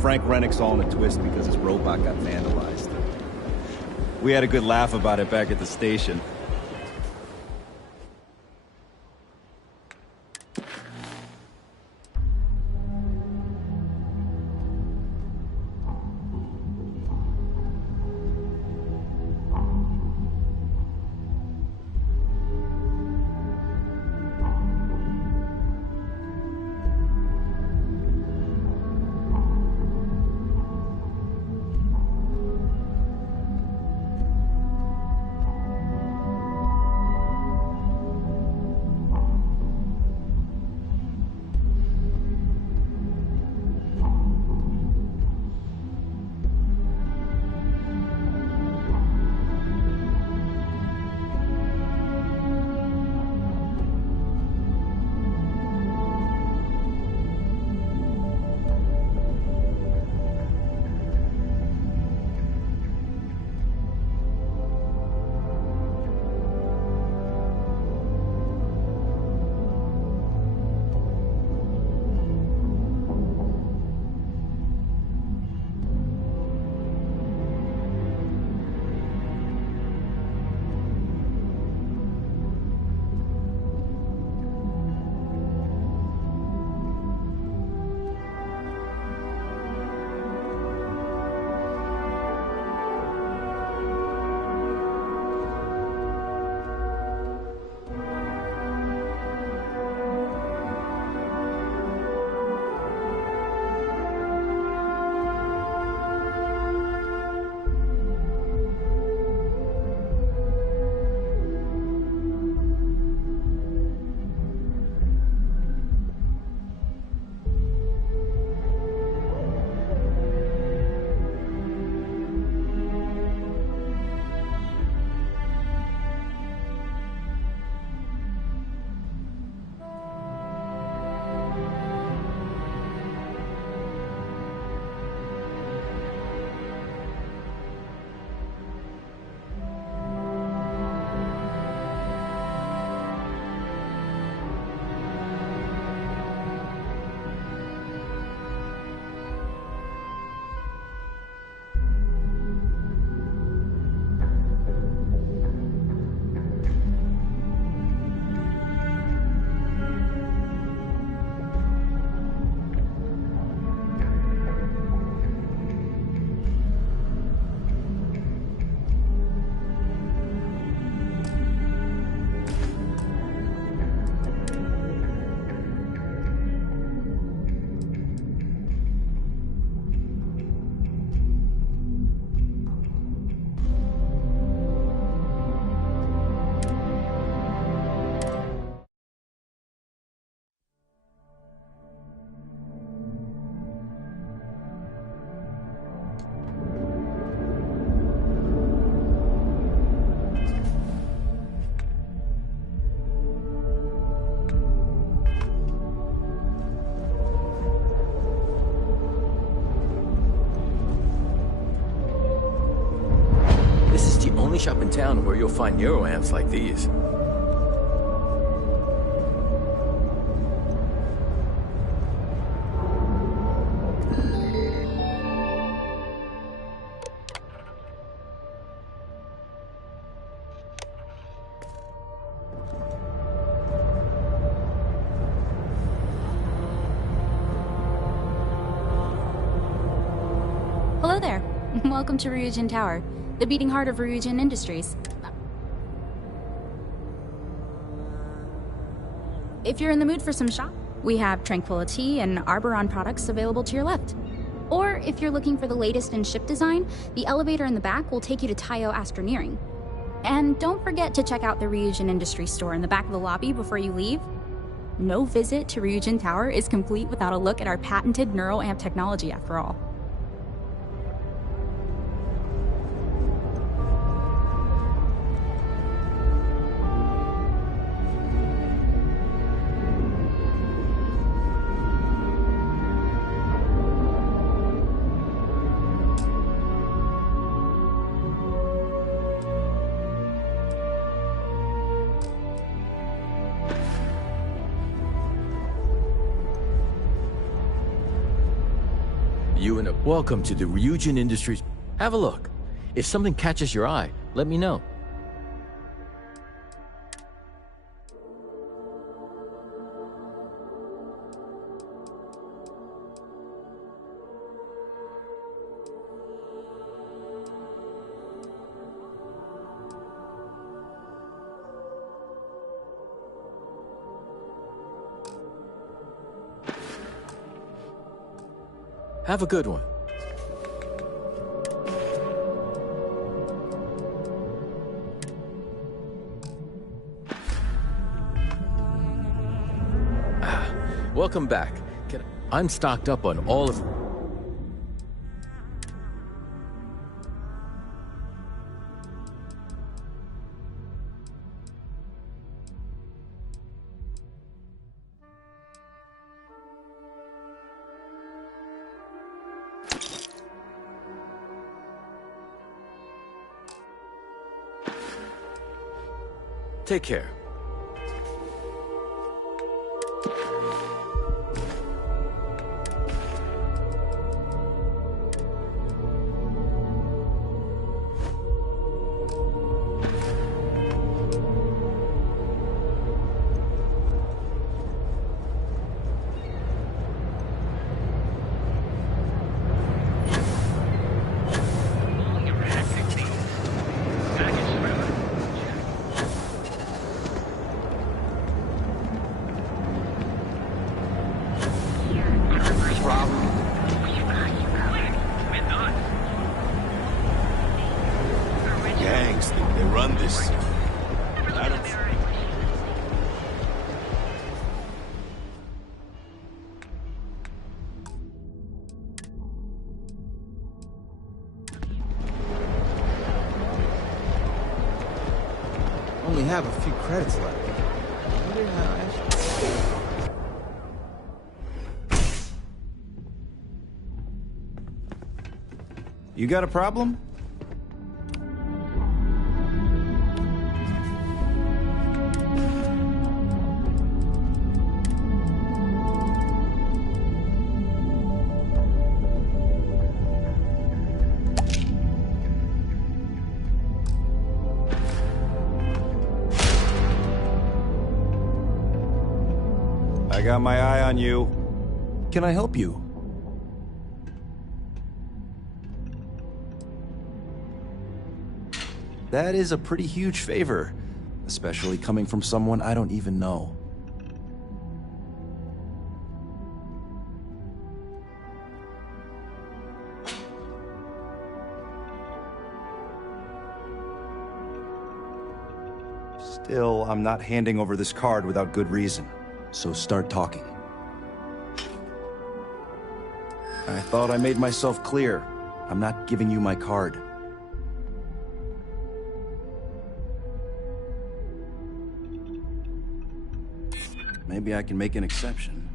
Frank Rennick's all in a twist because his robot got vandalized. We had a good laugh about it back at the station. Shop in town where you'll find neuroamps like these. Hello there. Welcome to Ryujin Tower, the beating heart of Ryujin Industries. If you're in the mood for some shop, we have Tranquility and Arboron products available to your left. Or if you're looking for the latest in ship design, the elevator in the back will take you to Taiyo Astroneering. And don't forget to check out the Ryujin Industries store in the back of the lobby before you leave. No visit to Ryujin Tower is complete without a look at our patented neuroamp technology after all. You and welcome to the Ryujin Industries. Have a look. If something catches your eye, let me know. Have a good one. Welcome back. I'm stocked up on all of... Take care. Only have a few credits left. I wonder how You got a problem? I got my eye on you. Can I help you? That is a pretty huge favor, especially coming from someone I don't even know. Still, I'm not handing over this card without good reason. So start talking. I thought I made myself clear. I'm not giving you my card. Maybe I can make an exception.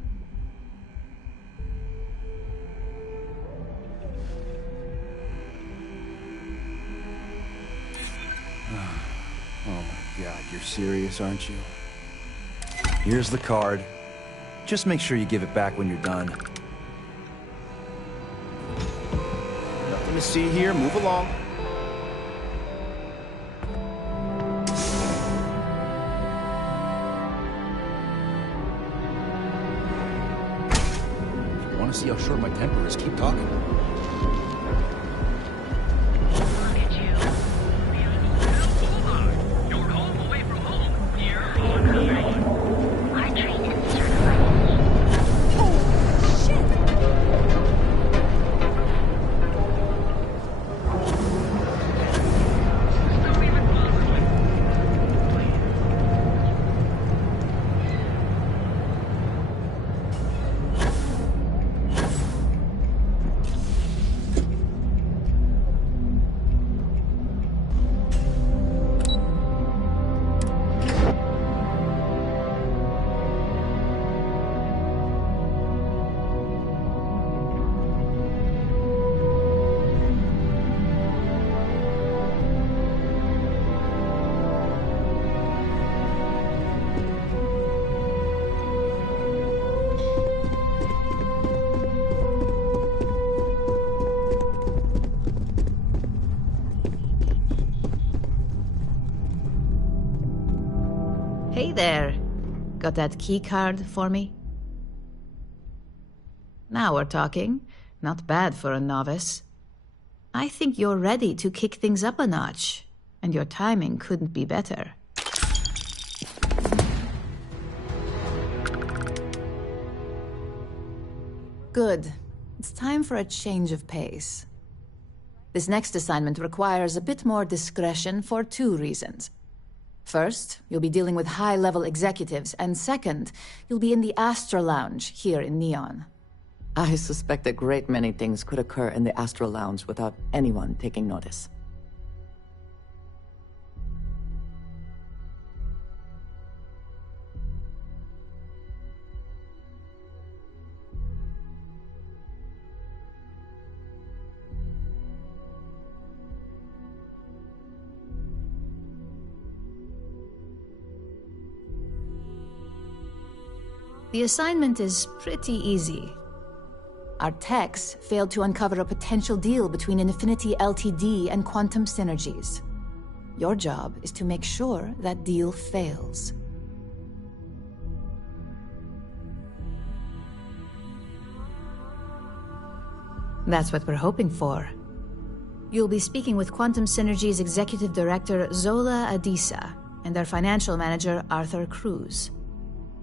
Oh my God, you're serious, aren't you? Here's the card. Just make sure you give it back when you're done. Nothing to see here. Move along. If you want to see how short my temper is, keep talking. Hey there. Got that key card for me? Now we're talking. Not bad for a novice. I think you're ready to kick things up a notch, and your timing couldn't be better. Good. It's time for a change of pace. This next assignment requires a bit more discretion for 2 reasons. First, you'll be dealing with high-level executives, and second, you'll be in the Astra Lounge here in Neon. I suspect a great many things could occur in the Astral Lounge without anyone taking notice. The assignment is pretty easy. Our techs failed to uncover a potential deal between Infinity Ltd. And Quantum Synergies. Your job is to make sure that deal fails. That's what we're hoping for. You'll be speaking with Quantum Synergy's Executive Director Zola Adisa and their Financial Manager Arthur Cruz.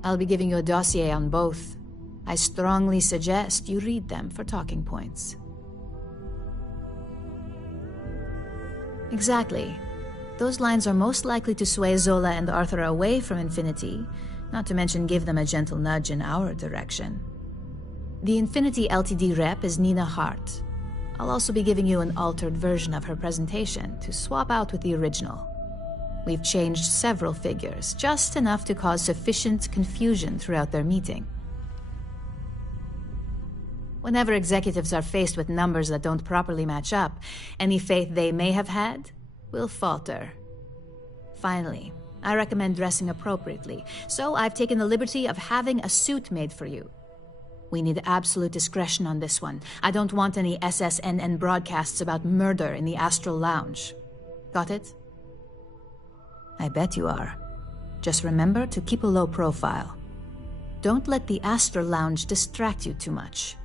I'll be giving you a dossier on both. I strongly suggest you read them for talking points. Exactly. Those lines are most likely to sway Zola and Arthur away from Infinity, not to mention give them a gentle nudge in our direction. The Infinity Ltd. rep is Nina Hart. I'll also be giving you an altered version of her presentation to swap out with the original. We've changed several figures, just enough to cause sufficient confusion throughout their meeting. Whenever executives are faced with numbers that don't properly match up, any faith they may have had will falter. Finally, I recommend dressing appropriately, so I've taken the liberty of having a suit made for you. We need absolute discretion on this one. I don't want any SSNN broadcasts about murder in the Astral Lounge. Got it? I bet you are. Just remember to keep a low profile. Don't let the Astral Lounge distract you too much.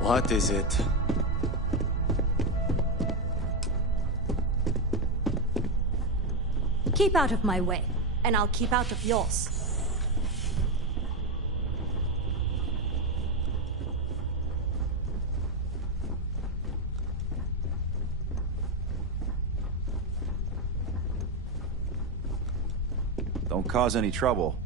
What is it? Keep out of my way, and I'll keep out of yours. Don't cause any trouble.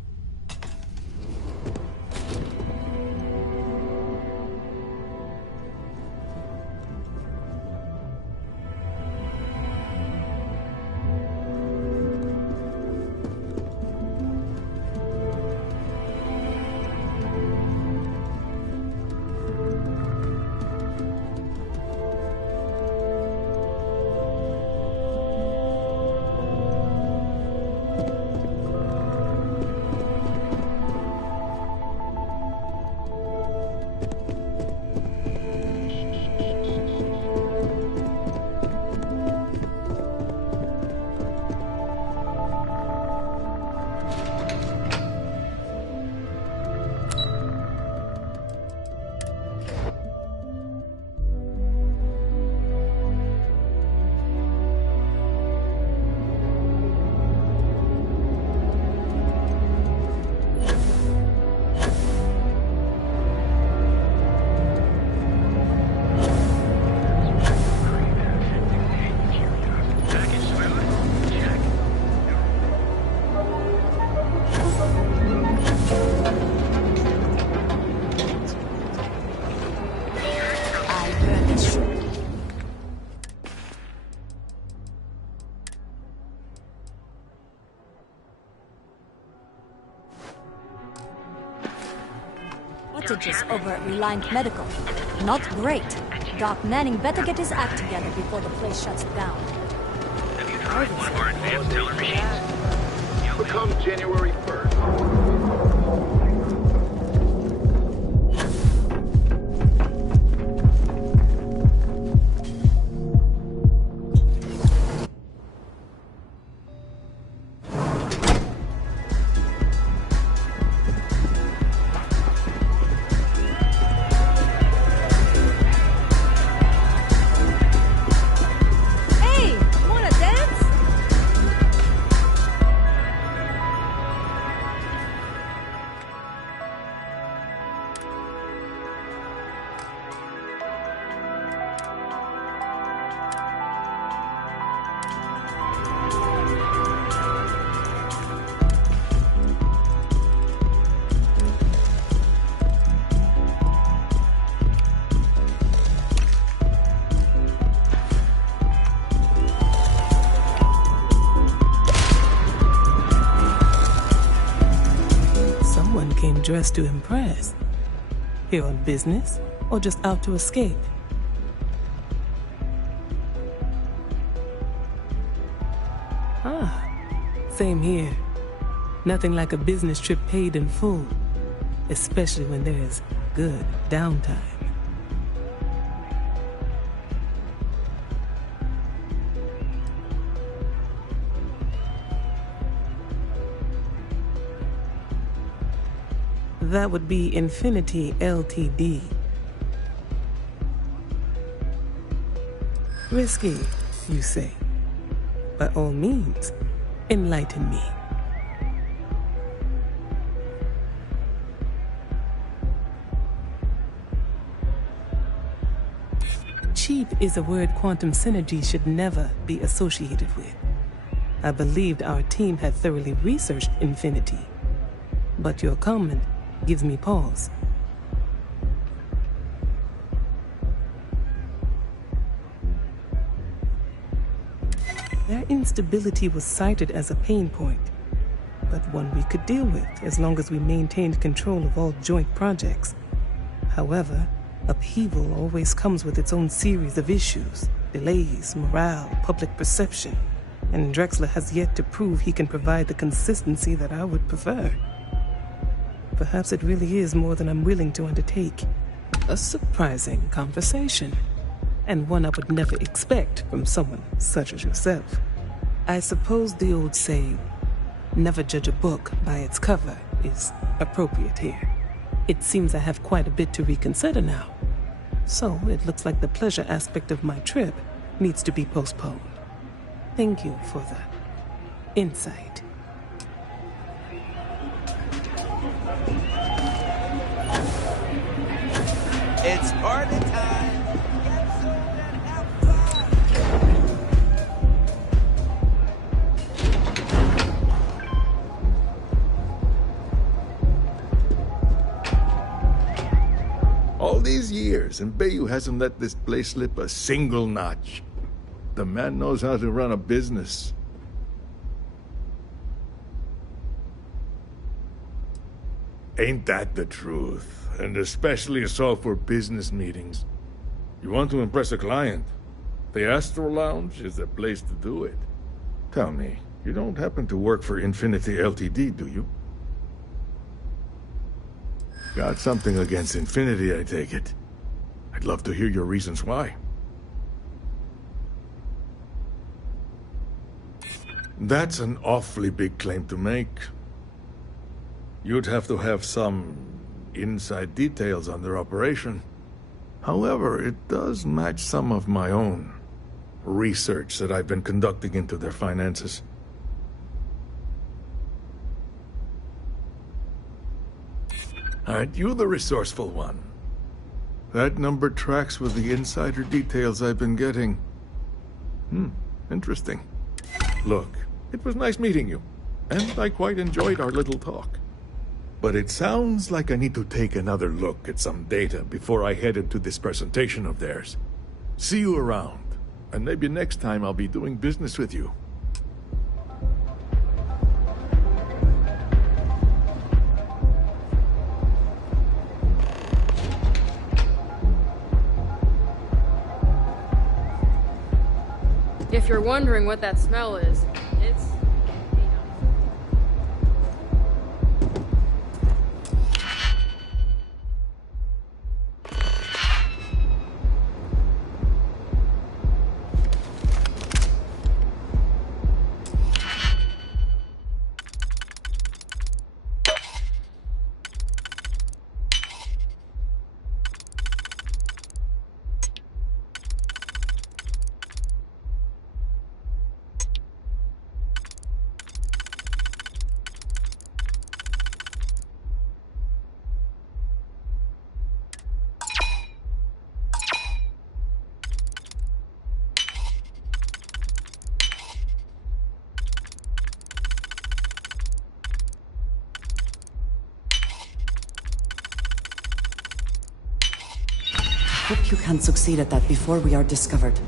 shortages over at Reliant Medical. Not great. Doc Manning better get his act together before the place shuts down. Have you tried one of our advanced teller machines? Become January 1st. Dressed to impress. Here on business, or just out to escape? Ah, same here. Nothing like a business trip paid in full, especially when there's good downtime. That would be Infinity Ltd. Risky, you say? By all means, enlighten me. Cheap is a word quantum synergy should never be associated with. I believed our team had thoroughly researched Infinity, but your comment gives me pause. Their instability was cited as a pain point, but one we could deal with as long as we maintained control of all joint projects. However, upheaval always comes with its own series of issues, delays, morale, public perception, and Drexler has yet to prove he can provide the consistency that I would prefer. Perhaps it really is more than I'm willing to undertake. A surprising conversation, and one I would never expect from someone such as yourself. I suppose the old saying, never judge a book by its cover, is appropriate here. It seems I have quite a bit to reconsider now. So it looks like the pleasure aspect of my trip needs to be postponed. Thank you for the insight. It's party time! All these years, and Bayou hasn't let this place slip a single notch. The man knows how to run a business. Ain't that the truth? And especially so for business meetings. You want to impress a client? The Astro Lounge is the place to do it. Tell me, you don't happen to work for Infinity Ltd, do you? Got something against Infinity, I take it. I'd love to hear your reasons why. That's an awfully big claim to make. You'd have to have some inside details on their operation. However, it does match some of my own research that I've been conducting into their finances. Aren't you the resourceful one? That number tracks with the insider details I've been getting. Interesting. Look, it was nice meeting you, and I quite enjoyed our little talk. But it sounds like I need to take another look at some data before I head into this presentation of theirs. See you around, and maybe next time I'll be doing business with you. If you're wondering what that smell is, it's... Hope you can succeed at that before we are discovered.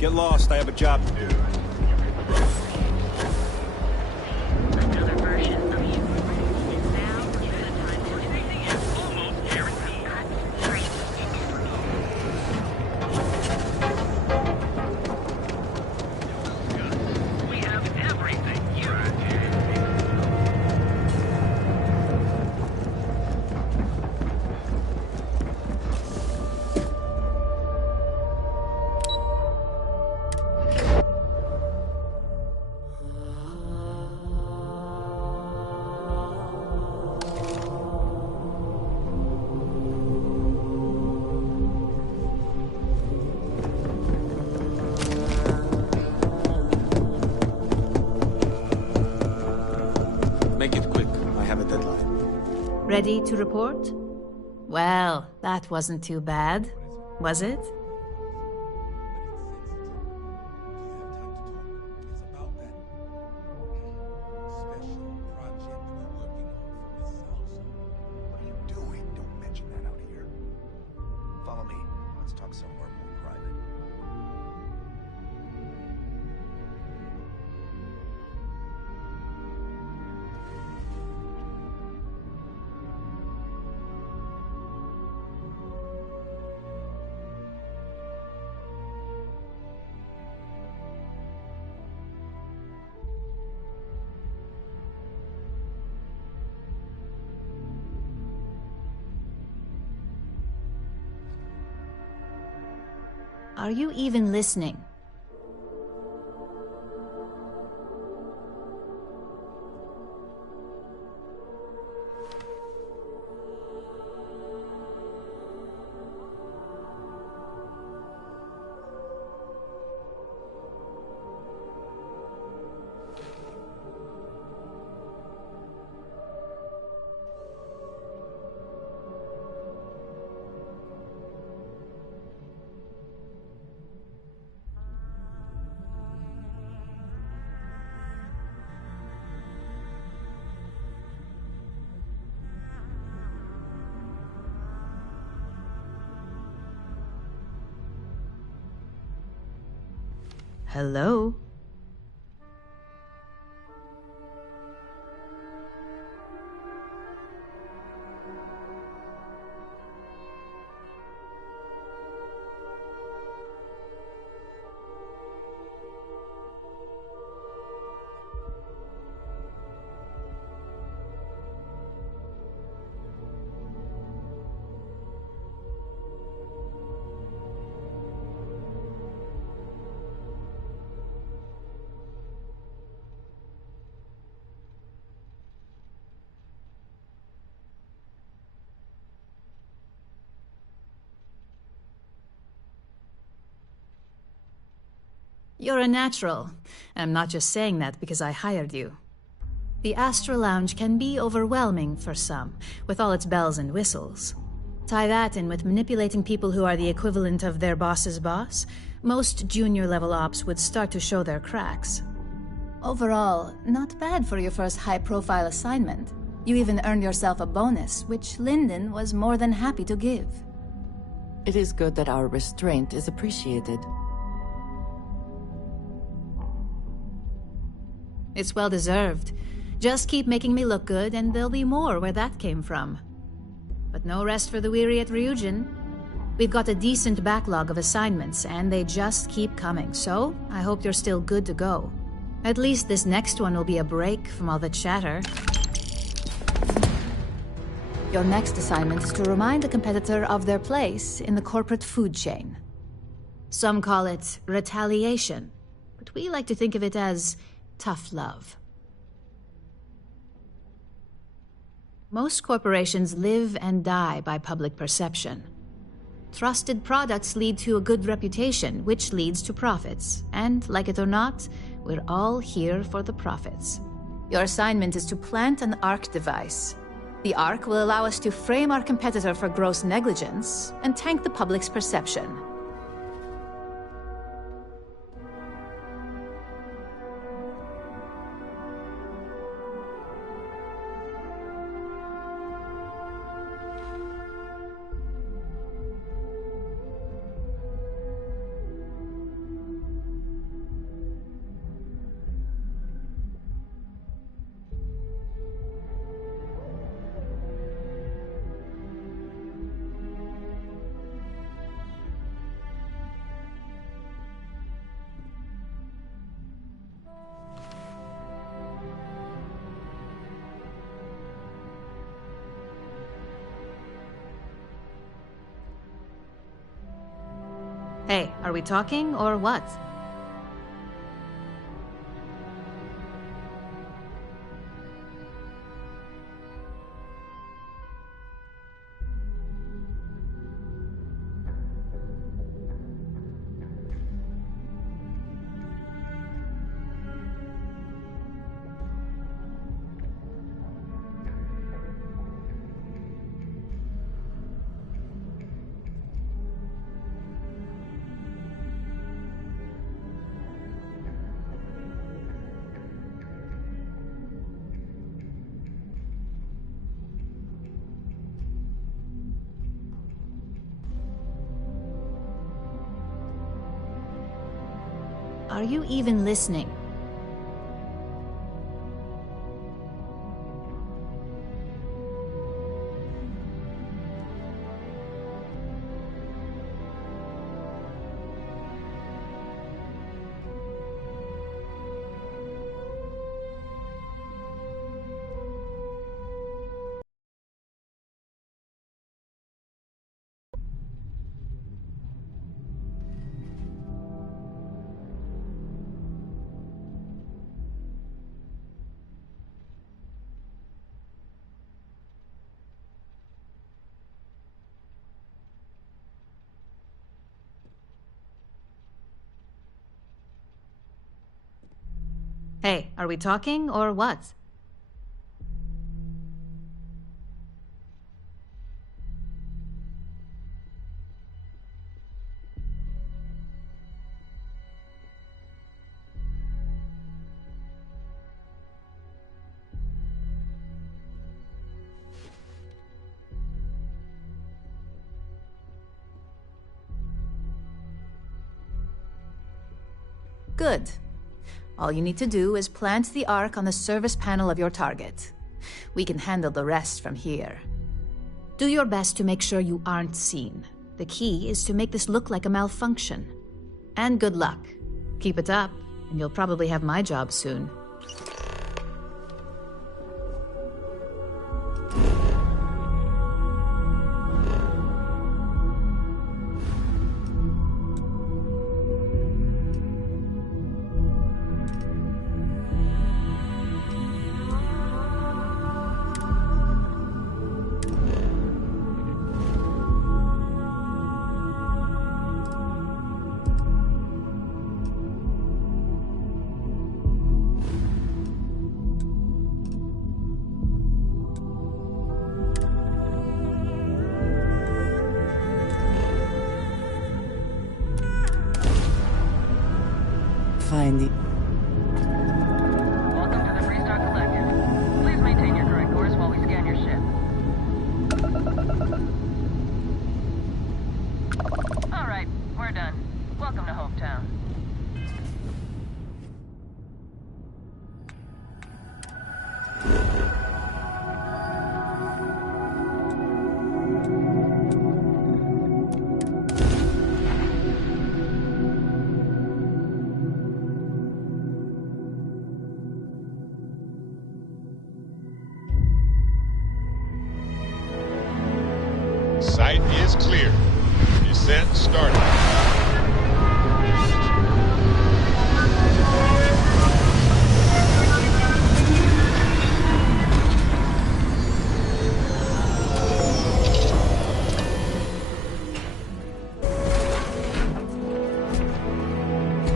Get lost, I have a job to do. Make it quick. I have a deadline. Ready to report? Well, that wasn't too bad, was it? What are you doing? Don't mention that out here. Follow me. Let's talk somewhere more private. Are you even listening? Hello? You're a natural. I'm not just saying that because I hired you. The Astra Lounge can be overwhelming for some, with all its bells and whistles. Tie that in with manipulating people who are the equivalent of their boss's boss, most junior-level ops would start to show their cracks. Overall, not bad for your first high-profile assignment. You even earned yourself a bonus, which Lyndon was more than happy to give. It is good that our restraint is appreciated. It's well-deserved. Just keep making me look good, and there'll be more where that came from. But no rest for the weary at Ryujin. We've got a decent backlog of assignments, and they just keep coming, so I hope you're still good to go. At least this next one will be a break from all the chatter. Your next assignment is to remind the competitor of their place in the corporate food chain. Some call it retaliation, but we like to think of it as tough love. Most corporations live and die by public perception. Trusted products lead to a good reputation, which leads to profits. And, like it or not, we're all here for the profits. Your assignment is to plant an ARC device. The ARC will allow us to frame our competitor for gross negligence and tank the public's perception. Hey, are we talking or what? Are you even listening? Hey, are we talking or what? Good. All you need to do is plant the ARC on the service panel of your target. We can handle the rest from here. Do your best to make sure you aren't seen. The key is to make this look like a malfunction. And good luck. Keep it up, and you'll probably have my job soon. find the... Welcome to the Freestar Collective. Please maintain your correct course while we scan your ship. All right, we're done. Welcome to Hopetown. Site is clear. Descent started.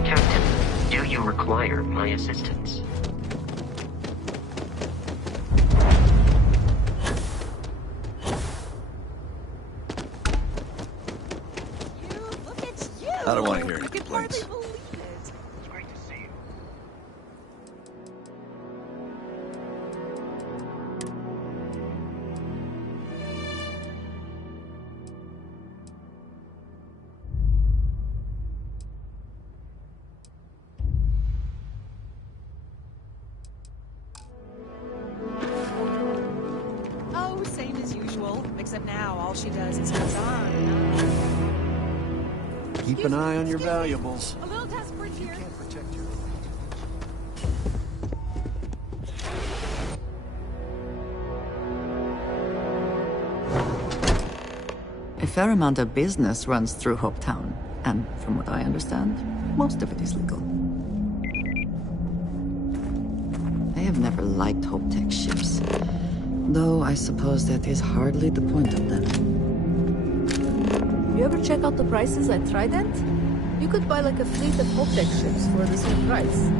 Captain, do you require my assistance? I don't want to hear any complaints. Oh, same as usual. Except now all she does is hands on. Keep an eye on your valuables. A little desperate here. You can't protect your... A fair amount of business runs through Hopetown, and from what I understand, most of it is legal. I have never liked Hopetech ships, though I suppose that is hardly the point of them. You ever check out the prices at Trident? You could buy like a fleet of Hopetech ships for the same price.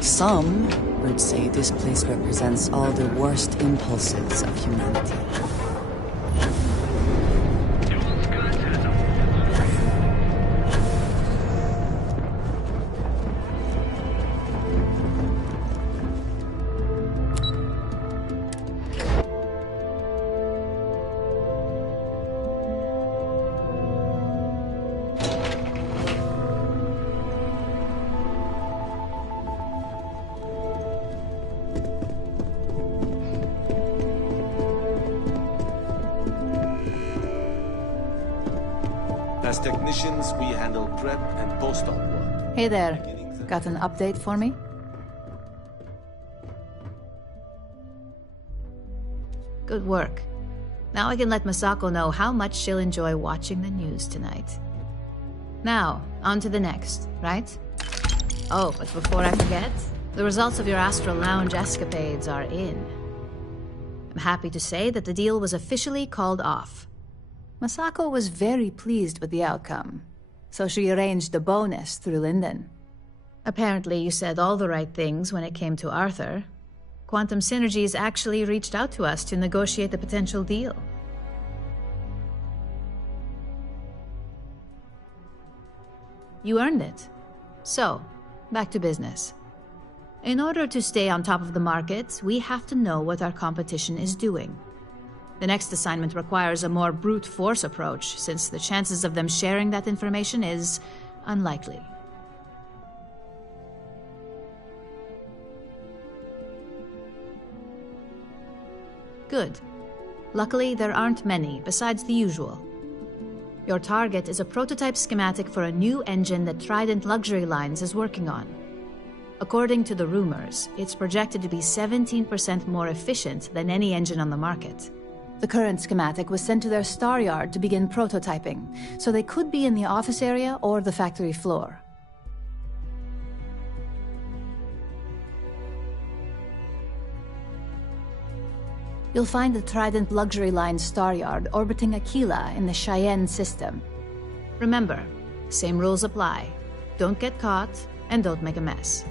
Some would say this place represents all the worst impulses of humanity. As technicians, we handle prep and post-op work. Hey there. Got an update for me? Good work. Now I can let Masako know how much she'll enjoy watching the news tonight. Now, on to the next, right? Oh, but before I forget, the results of your Astral Lounge escapades are in. I'm happy to say that the deal was officially called off. Masako was very pleased with the outcome, so she arranged a bonus through Linden. Apparently you said all the right things when it came to Arthur. Quantum Synergies actually reached out to us to negotiate the potential deal. You earned it. So, back to business. In order to stay on top of the market, we have to know what our competition is doing. The next assignment requires a more brute force approach, since the chances of them sharing that information is unlikely. Good. Luckily, there aren't many, besides the usual. Your target is a prototype schematic for a new engine that Trident Luxury Lines is working on. According to the rumors, it's projected to be 17% more efficient than any engine on the market. The current schematic was sent to their star yard to begin prototyping, so they could be in the office area or the factory floor. You'll find the Trident Luxury Line star yard orbiting Aquila in the Cheyenne system. Remember, same rules apply. Don't get caught, and don't make a mess.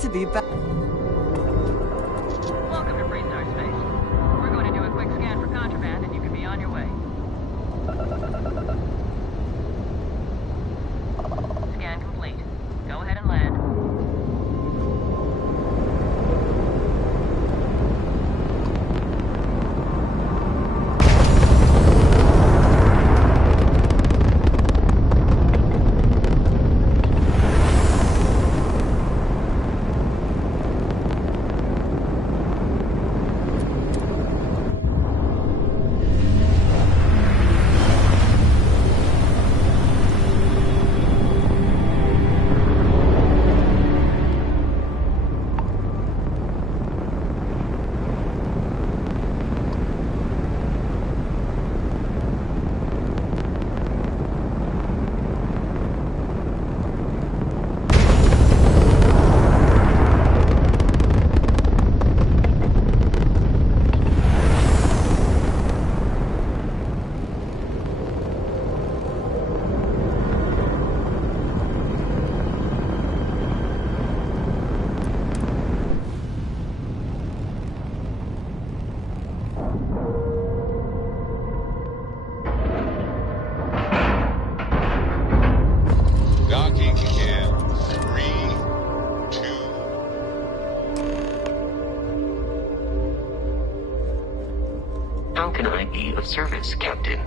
To be back. Welcome to Freestar Space. We're going to do a quick scan for contraband, and you can be on your way. Scan complete. Go ahead and land. How can I be of service, Captain?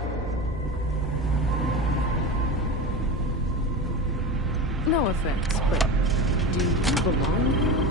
No offense, but do you belong here?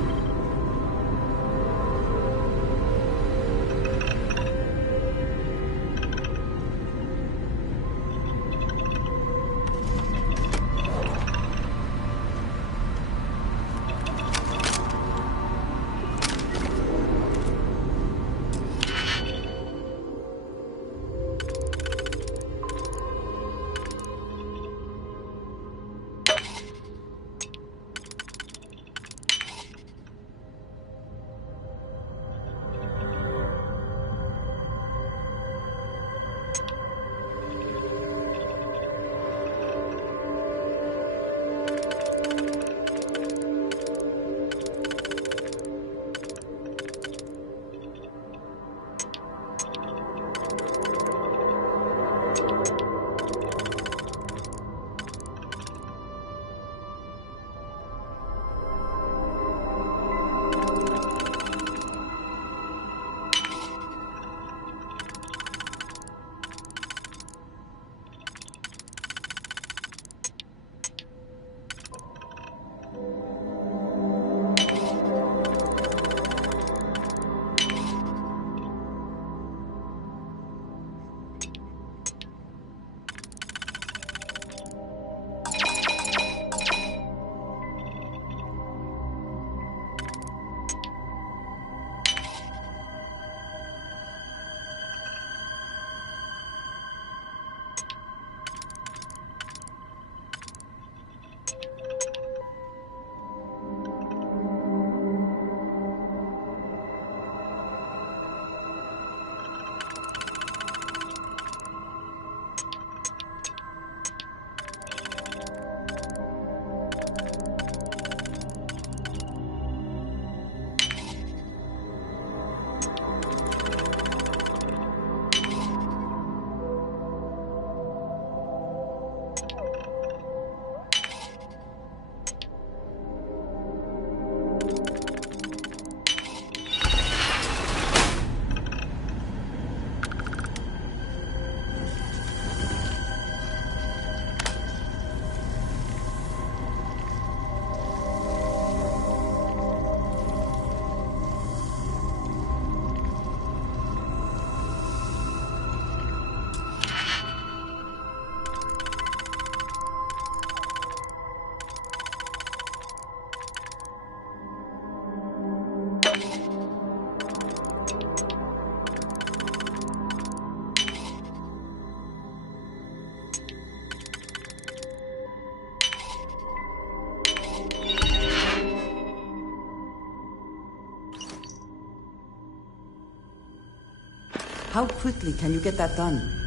How quickly can you get that done?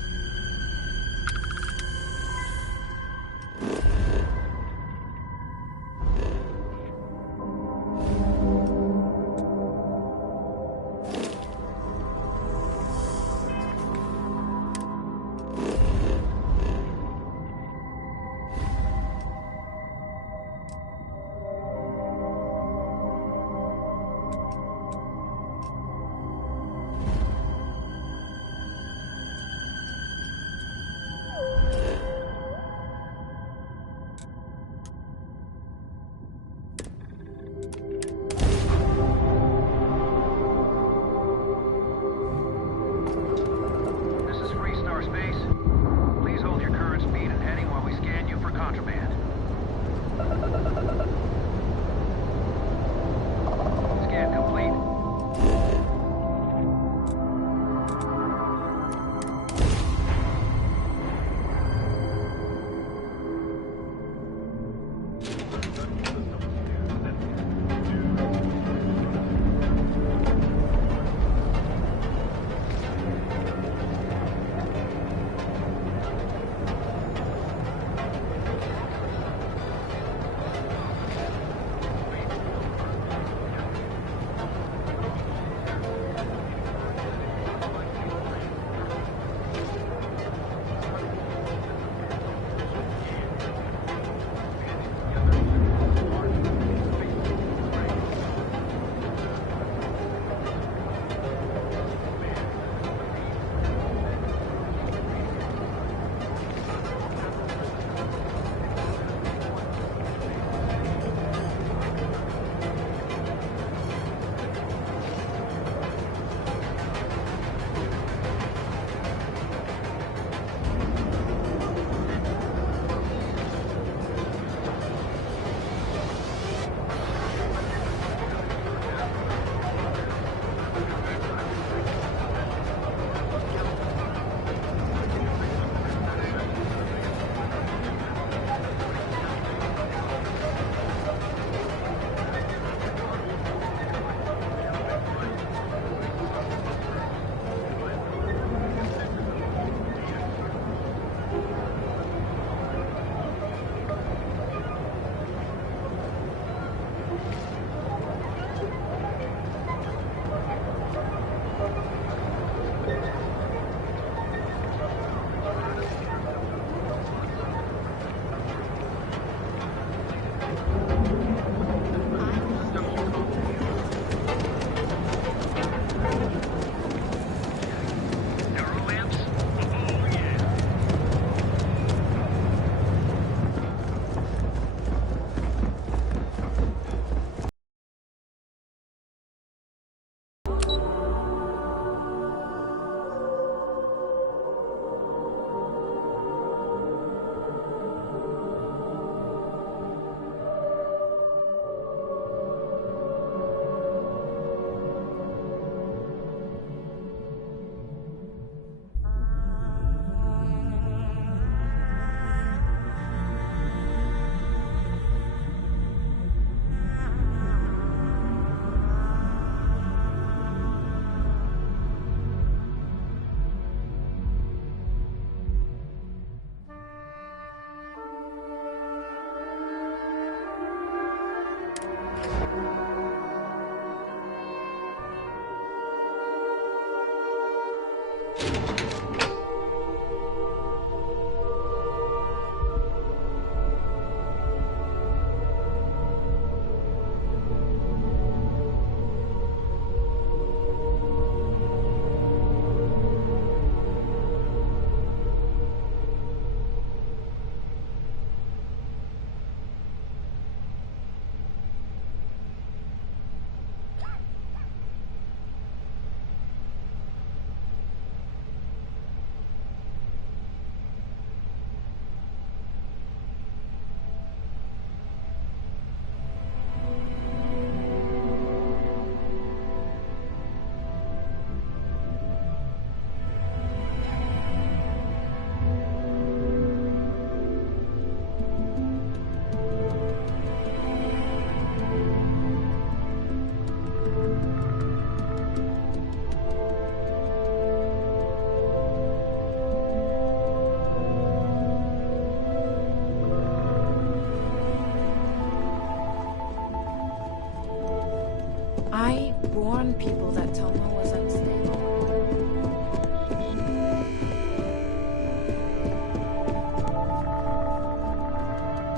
warned people that Tomo was unstable.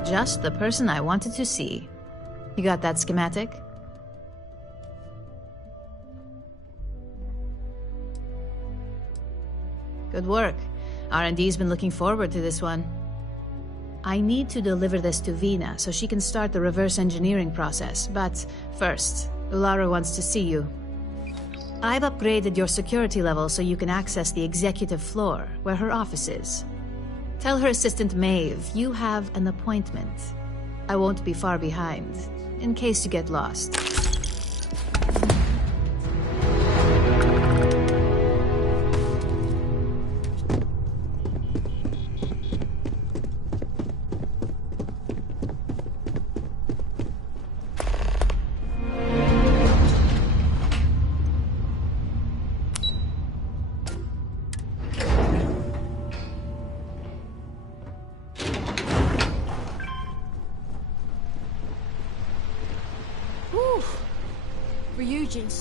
Just the person I wanted to see. You got that schematic? Good work. R&D's been looking forward to this one. I need to deliver this to Vina so she can start the reverse engineering process, but first, Ularu wants to see you. I've upgraded your security level so you can access the executive floor, where her office is. Tell her assistant Maeve you have an appointment. I won't be far behind, in case you get lost.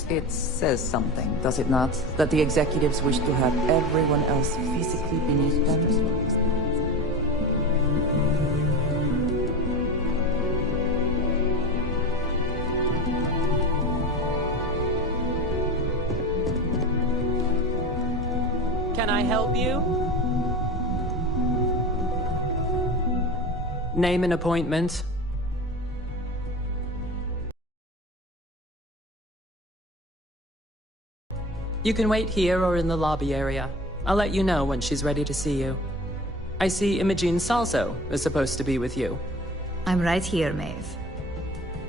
It says something, does it not? That the executives wish to have everyone else physically beneath them? Can I help you? Name an appointment. You can wait here or in the lobby area. I'll let you know when she's ready to see you. I see Imogene Salso is supposed to be with you. I'm right here, Maeve.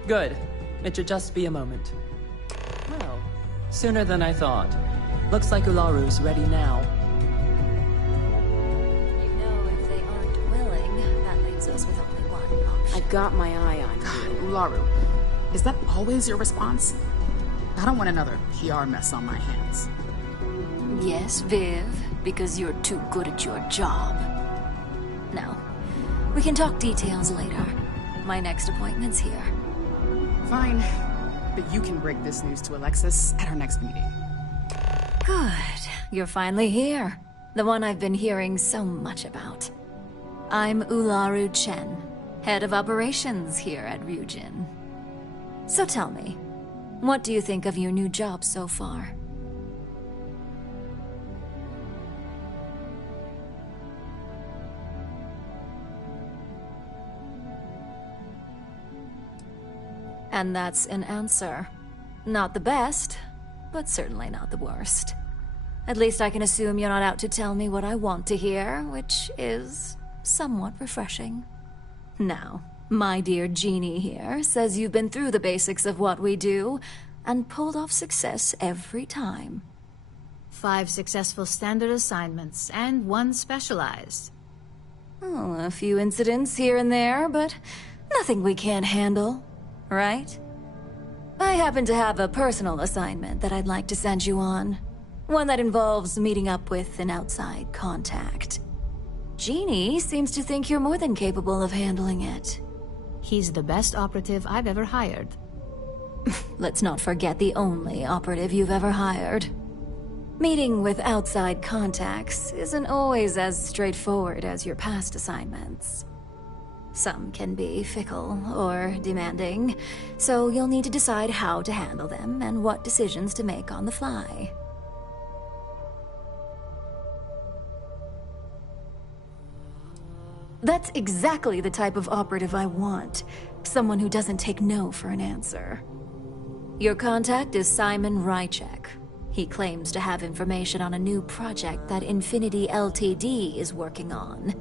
Good. It should just be a moment. Well, sooner than I thought. Looks like Ularu's ready now. You know, if they aren't willing, that leaves us with only one option. I got my eye on you. Ularu, is that always your response? I don't want another PR mess on my hands. Yes, Viv, because you're too good at your job. No, we can talk details later. My next appointment's here. Fine, but you can break this news to Alexis at our next meeting. Good. You're finally here. The one I've been hearing so much about. I'm Ularu Chen, head of operations here at Ryujin. So tell me, what do you think of your new job so far? And that's an answer. Not the best, but certainly not the worst. At least I can assume you're not out to tell me what I want to hear, which is somewhat refreshing. Now, my dear Jeannie here says you've been through the basics of what we do, and pulled off success every time. 5 successful standard assignments, and 1 specialized. Oh, a few incidents here and there, but nothing we can't handle, right? I happen to have a personal assignment that I'd like to send you on. One that involves meeting up with an outside contact. Jeannie seems to think you're more than capable of handling it. He's the best operative I've ever hired. Let's not forget the only operative you've ever hired. Meeting with outside contacts isn't always as straightforward as your past assignments. Some can be fickle or demanding, so you'll need to decide how to handle them and what decisions to make on the fly. That's exactly the type of operative I want. Someone who doesn't take no for an answer. Your contact is Simon Rychek. He claims to have information on a new project that Infinity Ltd is working on.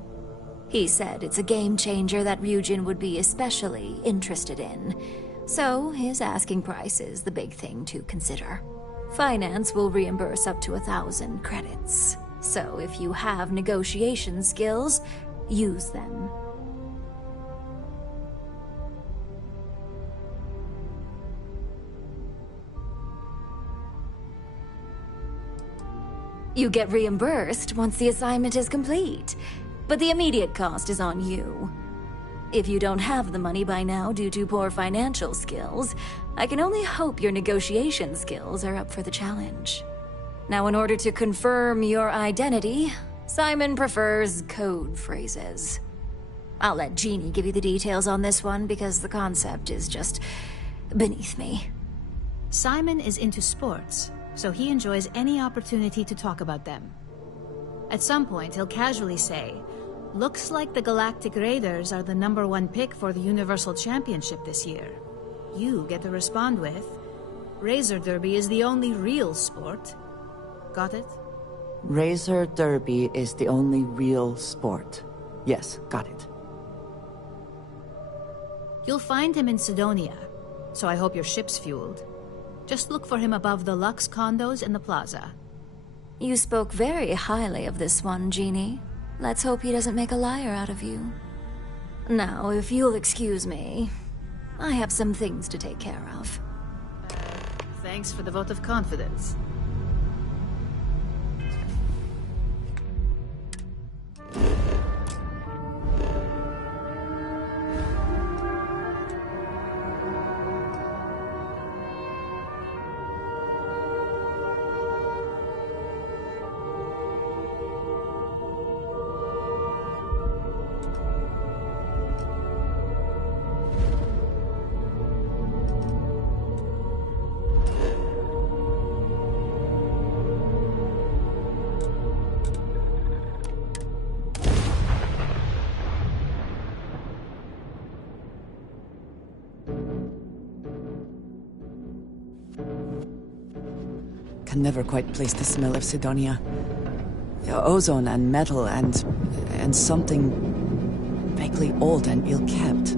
He said it's a game changer that Ryujin would be especially interested in. So his asking price is the big thing to consider. Finance will reimburse up to 1,000 credits. So if you have negotiation skills, use them. You get reimbursed once the assignment is complete, but the immediate cost is on you. If you don't have the money by now due to poor financial skills, I can only hope your negotiation skills are up for the challenge. Now, in order to confirm your identity, Simon prefers code phrases. I'll let Jeannie give you the details on this one because the concept is just beneath me. Simon is into sports, so he enjoys any opportunity to talk about them. At some point, he'll casually say, "Looks like the Galactic Raiders are the #1 pick for the Universal Championship this year." You get to respond with, "Razor Derby is the only real sport." Got it? Razor Derby is the only real sport. Yes, got it. You'll find him in Sidonia, so I hope your ship's fueled. Just look for him above the Lux condos in the plaza. You spoke very highly of this one, Jeannie. Let's hope he doesn't make a liar out of you. Now, if you'll excuse me, I have some things to take care of. Thanks for the vote of confidence. Can never quite place the smell of Sidonia. Ozone and metal and something vaguely old and ill-kept.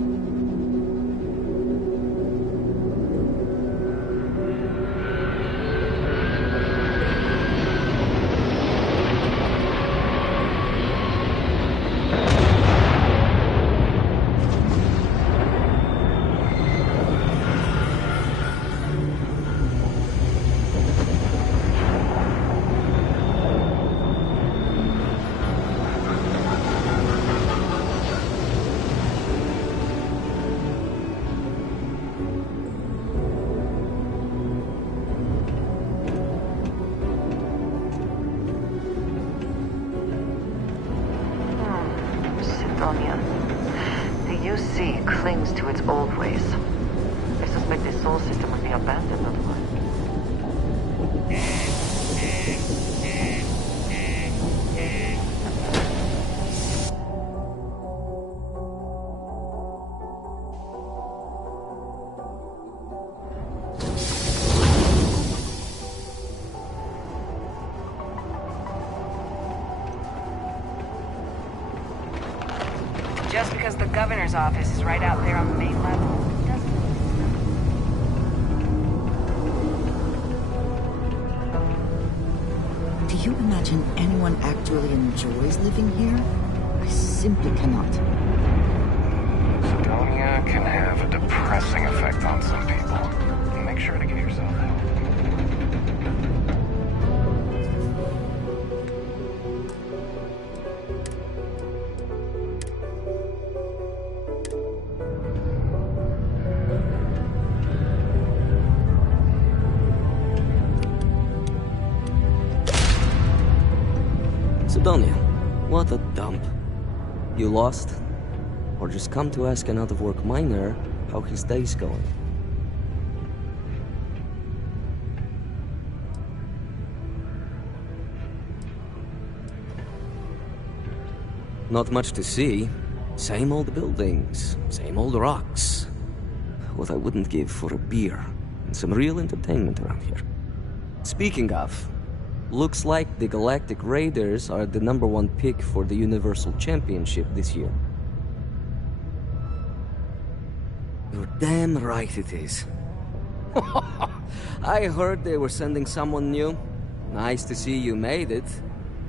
The UC clings to its old ways. I suspect the soul system would be abandoned otherwise. Just because the governor's office is right out there on the main level doesn't mean Do you imagine anyone actually enjoys living here? I simply cannot. Sidonia can have a depressing effect on some people. Make sure to give yourself help. Sidonia, what a dump. You lost? Or just come to ask an out-of-work miner how his day's going? Not much to see. Same old buildings, same old rocks. What I wouldn't give for a beer and some real entertainment around here. Speaking of, looks like the Galactic Raiders are the #1 pick for the Universal Championship this year. You're damn right it is. I heard they were sending someone new. Nice to see you made it.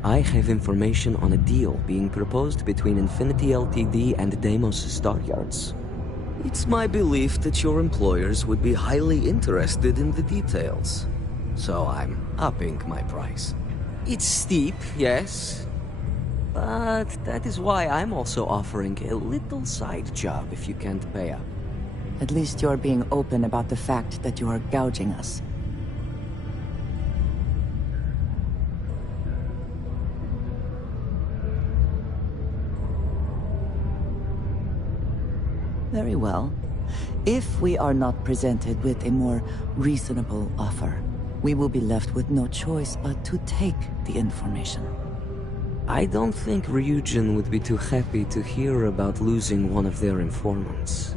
I have information on a deal being proposed between Infinity Ltd and Deimos Stockyards. It's my belief that your employers would be highly interested in the details. So I'm upping my price. It's steep, yes, But that is why I'm also offering a little side job if you can't pay up. At least you're being open about the fact that you are gouging us. Very well. If we are not presented with a more reasonable offer, we will be left with no choice but to take the information. I don't think Ryujin would be too happy to hear about losing one of their informants.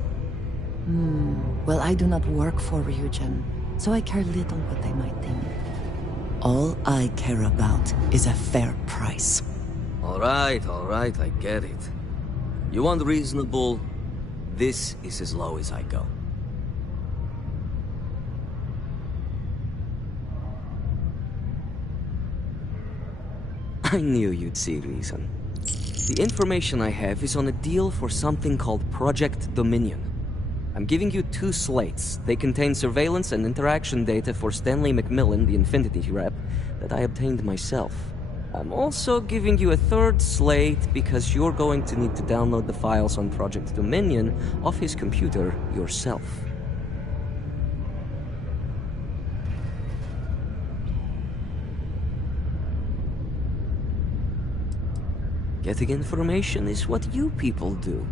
Well, I do not work for Ryujin, so I care little what they might think. All I care about is a fair price. All right, I get it. You want reasonable? This is as low as I go. I knew you'd see reason. The information I have is on a deal for something called Project Dominion. I'm giving you 2 slates. They contain surveillance and interaction data for Stanley McMillan, the Infinity rep, that I obtained myself. I'm also giving you a 3rd slate because you're going to need to download the files on Project Dominion off his computer yourself. Getting information is what you people do.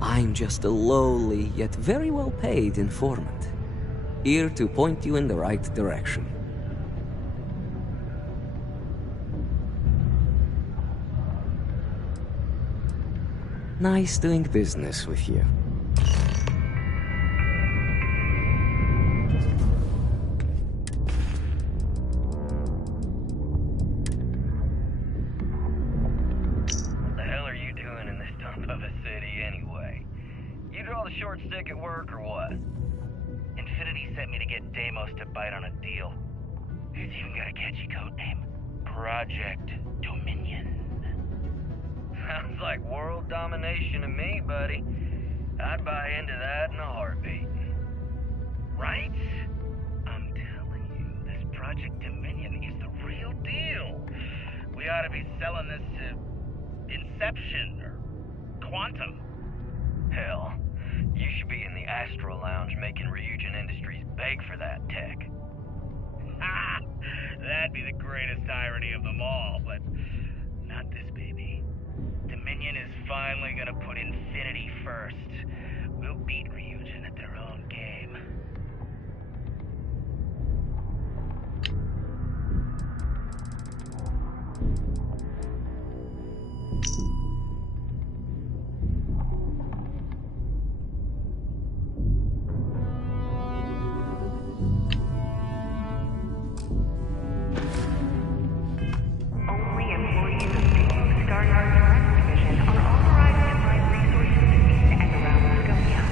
I'm just a lowly, yet very well-paid informant. Here to point you in the right direction. Nice doing business with you. What the hell are you doing in this dump of a city anyway? You draw the short stick at work or what? Infinity sent me to get Deimos to bite on a deal. It's even got a catchy code name. Project Dominion. Sounds like world domination to me, buddy. I'd buy into that in a heartbeat. Right? I'm telling you, this Project Dominion is the real deal. We ought to be selling this to Inception or Quantum. Hell, you should be in the Astro Lounge making Ryujin Industries beg for that tech. Ha! That'd be the greatest irony of them all, but not this, baby. Dominion is finally gonna put Infinity first. We'll beat Ryujin at their own game. Only employees of the Starfield Direct Division are authorized to find resources in and around Descoberta.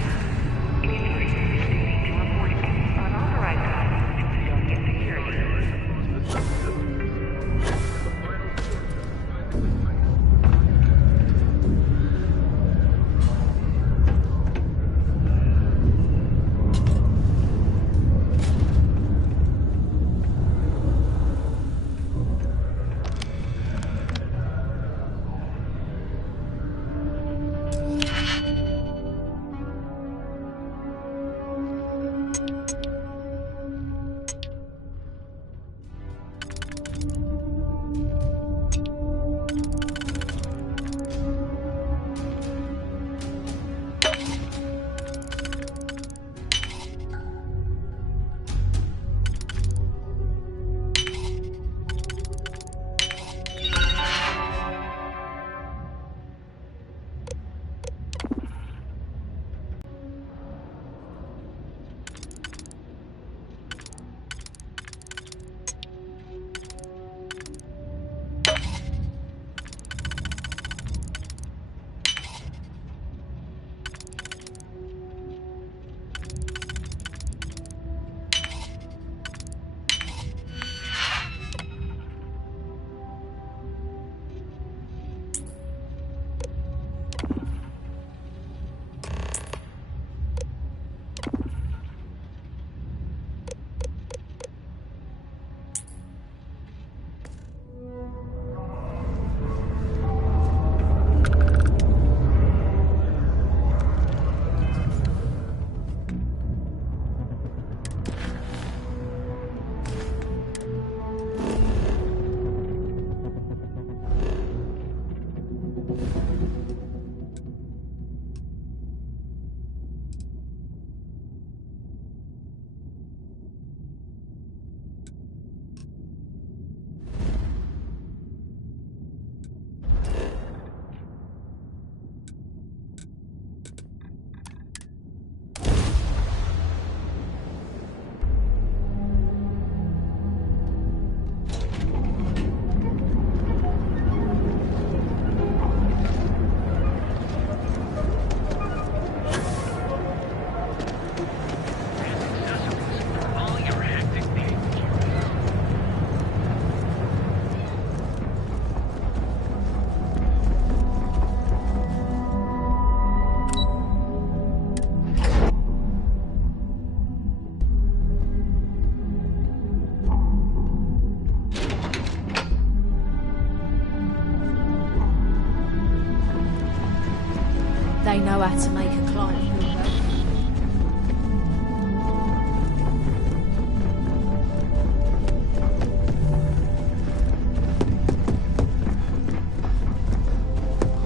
know how to make a client feel better.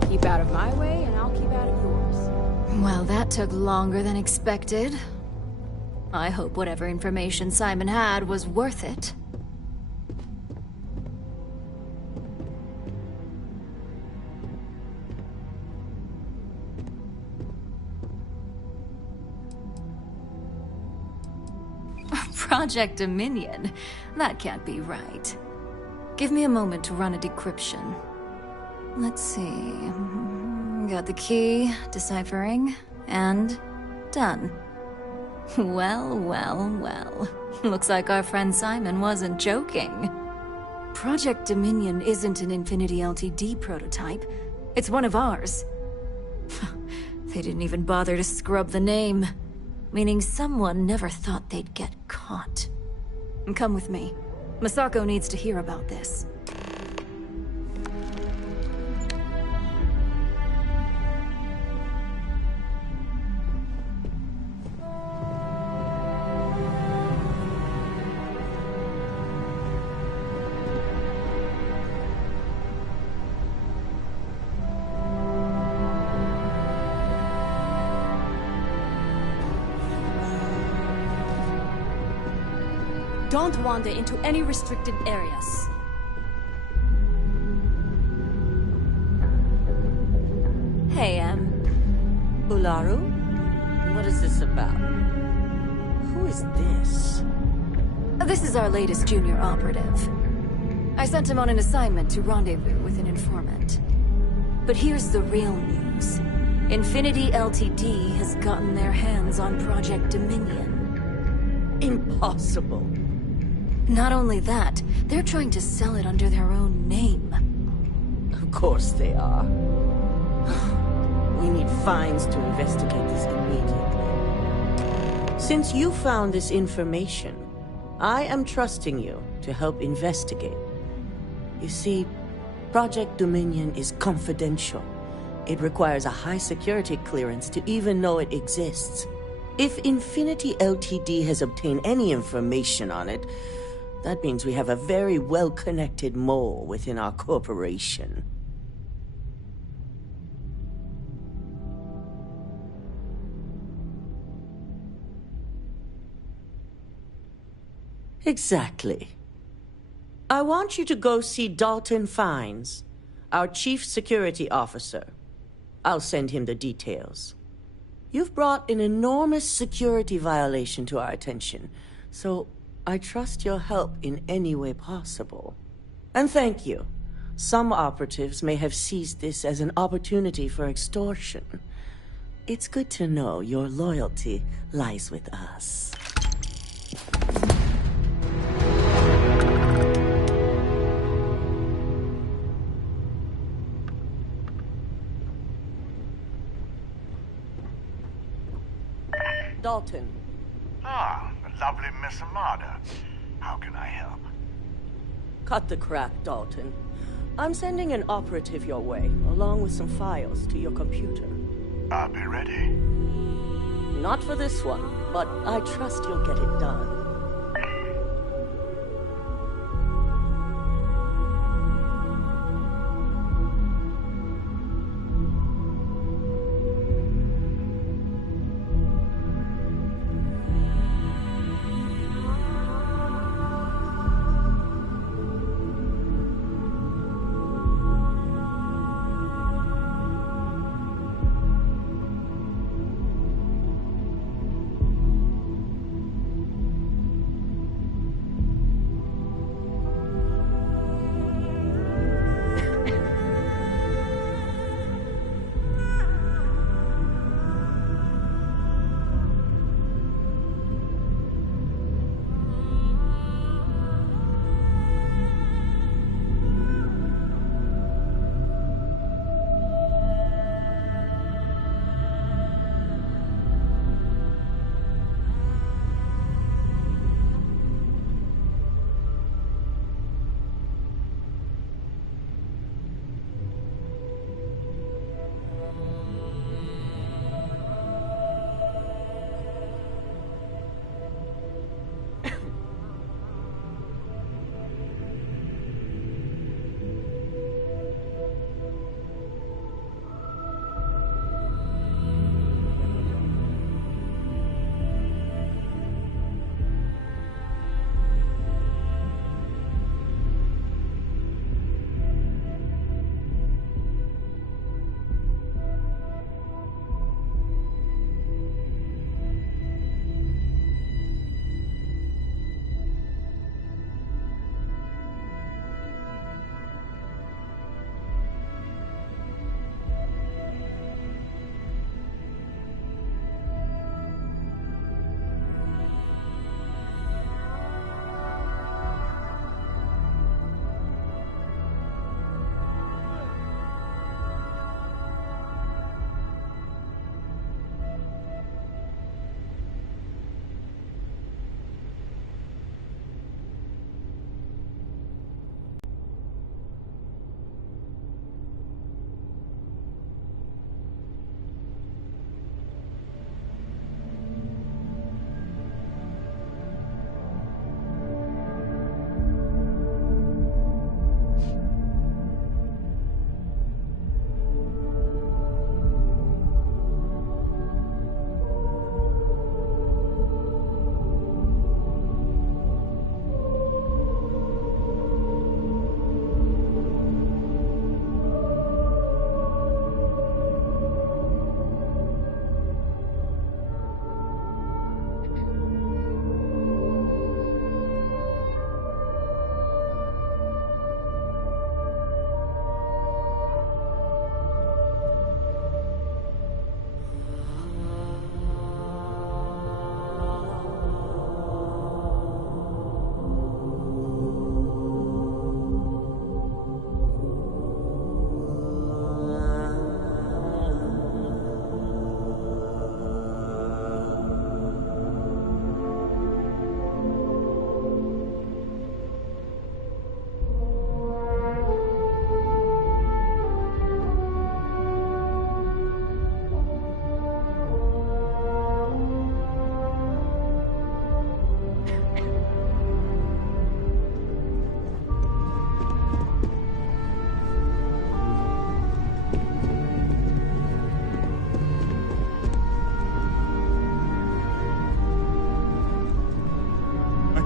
Keep out of my way, and I'll keep out of yours. Well, that took longer than expected. I hope whatever information Simon had was worth it. Project Dominion? That can't be right. Give me a moment to run a decryption. Let's see... Got the key, deciphering, and done. Well, well, well. Looks like our friend Simon wasn't joking. Project Dominion isn't an Infinity Ltd prototype. It's one of ours. They didn't even bother to scrub the name. Meaning someone never thought they'd get caught. Come with me. Masako needs to hear about this. Don't wander into any restricted areas. Hey, Ularu? What is this about? Who is this? This is our latest junior operative. I sent him on an assignment to rendezvous with an informant. But here's the real news. Infinity Ltd has gotten their hands on Project Dominion. Impossible. Not only that, they're trying to sell it under their own name. Of course they are. We need Fines to investigate this immediately. Since you found this information, I am trusting you to help investigate. You see, Project Dominion is confidential. It requires a high security clearance to even know it exists. If Infinity Ltd has obtained any information on it, that means we have a very well-connected mole within our corporation. Exactly. I want you to go see Dalton Fines, our chief security officer. I'll send him the details. You've brought an enormous security violation to our attention, so I trust your help in any way possible. And thank you. Some operatives may have seized this as an opportunity for extortion. It's good to know your loyalty lies with us. Dalton. Ah, the lovely Miss Amada. How can I help? Cut the crap, Dalton. I'm sending an operative your way, along with some files to your computer. I'll be ready. Not for this one, but I trust you'll get it done.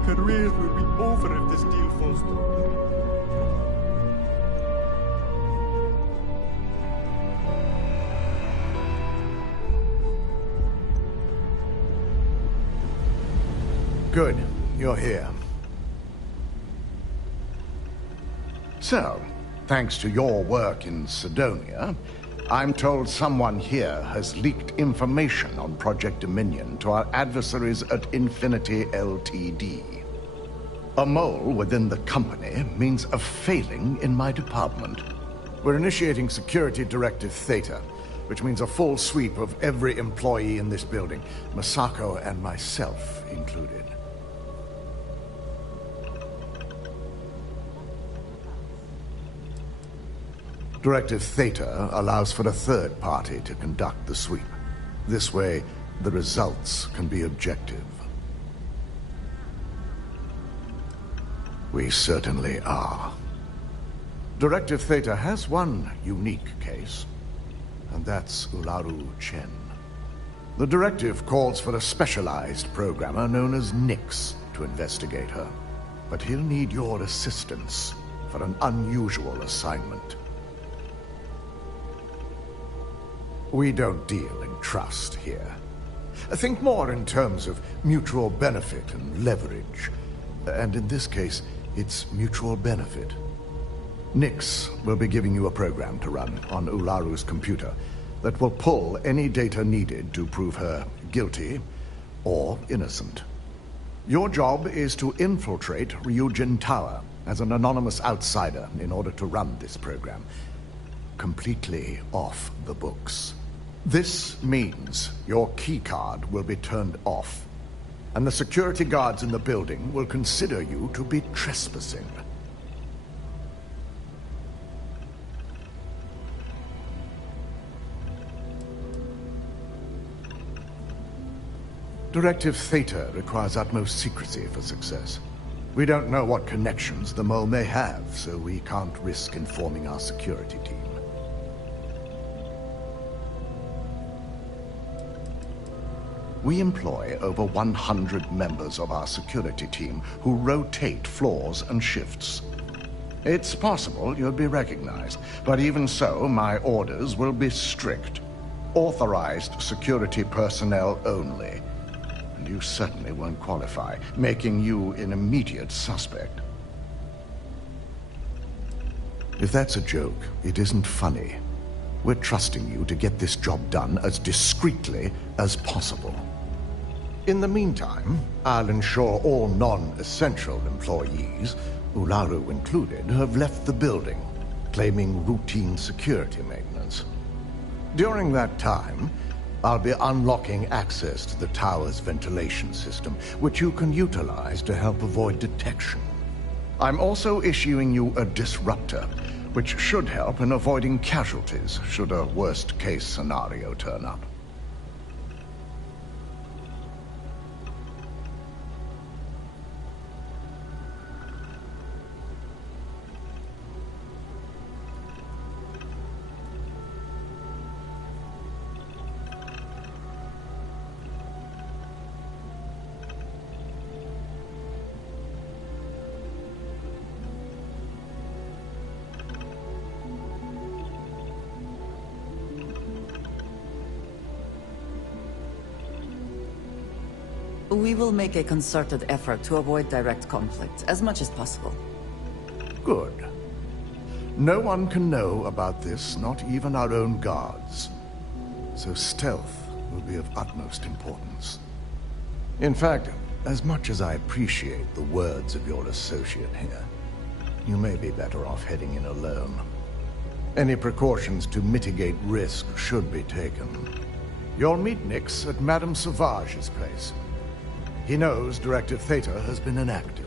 careers will be over if this deal falls through. Good. You're here. So, thanks to your work in Sidonia, I'm told someone here has leaked information on Project Dominion to our adversaries at Infinity Ltd. A mole within the company means a failing in my department. We're initiating Security Directive Theta, which means a full sweep of every employee in this building, Masako and myself included. Directive Theta allows for a third party to conduct the sweep. This way, the results can be objective. We certainly are. Directive Theta has one unique case, and that's Ularu Chen. The directive calls for a specialized programmer known as Nix to investigate her, but he'll need your assistance for an unusual assignment. We don't deal in trust here. Think more in terms of mutual benefit and leverage. And in this case, it's mutual benefit. Nix will be giving you a program to run on Ularu's computer that will pull any data needed to prove her guilty or innocent. Your job is to infiltrate Ryujin Tower as an anonymous outsider in order to run this program. Completely off the books. This means your keycard will be turned off, and the security guards in the building will consider you to be trespassing. Directive Theta requires utmost secrecy for success. We don't know what connections the mole may have, so we can't risk informing our security team. We employ over 100 members of our security team who rotate floors and shifts. It's possible you'll be recognized, but even so, my orders will be strict. Authorized security personnel only. And you certainly won't qualify, making you an immediate suspect. If that's a joke, it isn't funny. We're trusting you to get this job done as discreetly as possible. In the meantime, I'll ensure all non-essential employees, Ularu included, have left the building, claiming routine security maintenance. During that time, I'll be unlocking access to the tower's ventilation system, which you can utilize to help avoid detection. I'm also issuing you a disruptor, which should help in avoiding casualties should a worst-case scenario turn up. We will make a concerted effort to avoid direct conflict, as much as possible. Good. No one can know about this, not even our own guards. So stealth will be of utmost importance. In fact, as much as I appreciate the words of your associate here, you may be better off heading in alone. Any precautions to mitigate risk should be taken. You'll meet Nix at Madame Sauvage's place. He knows Directive Theta has been enacted.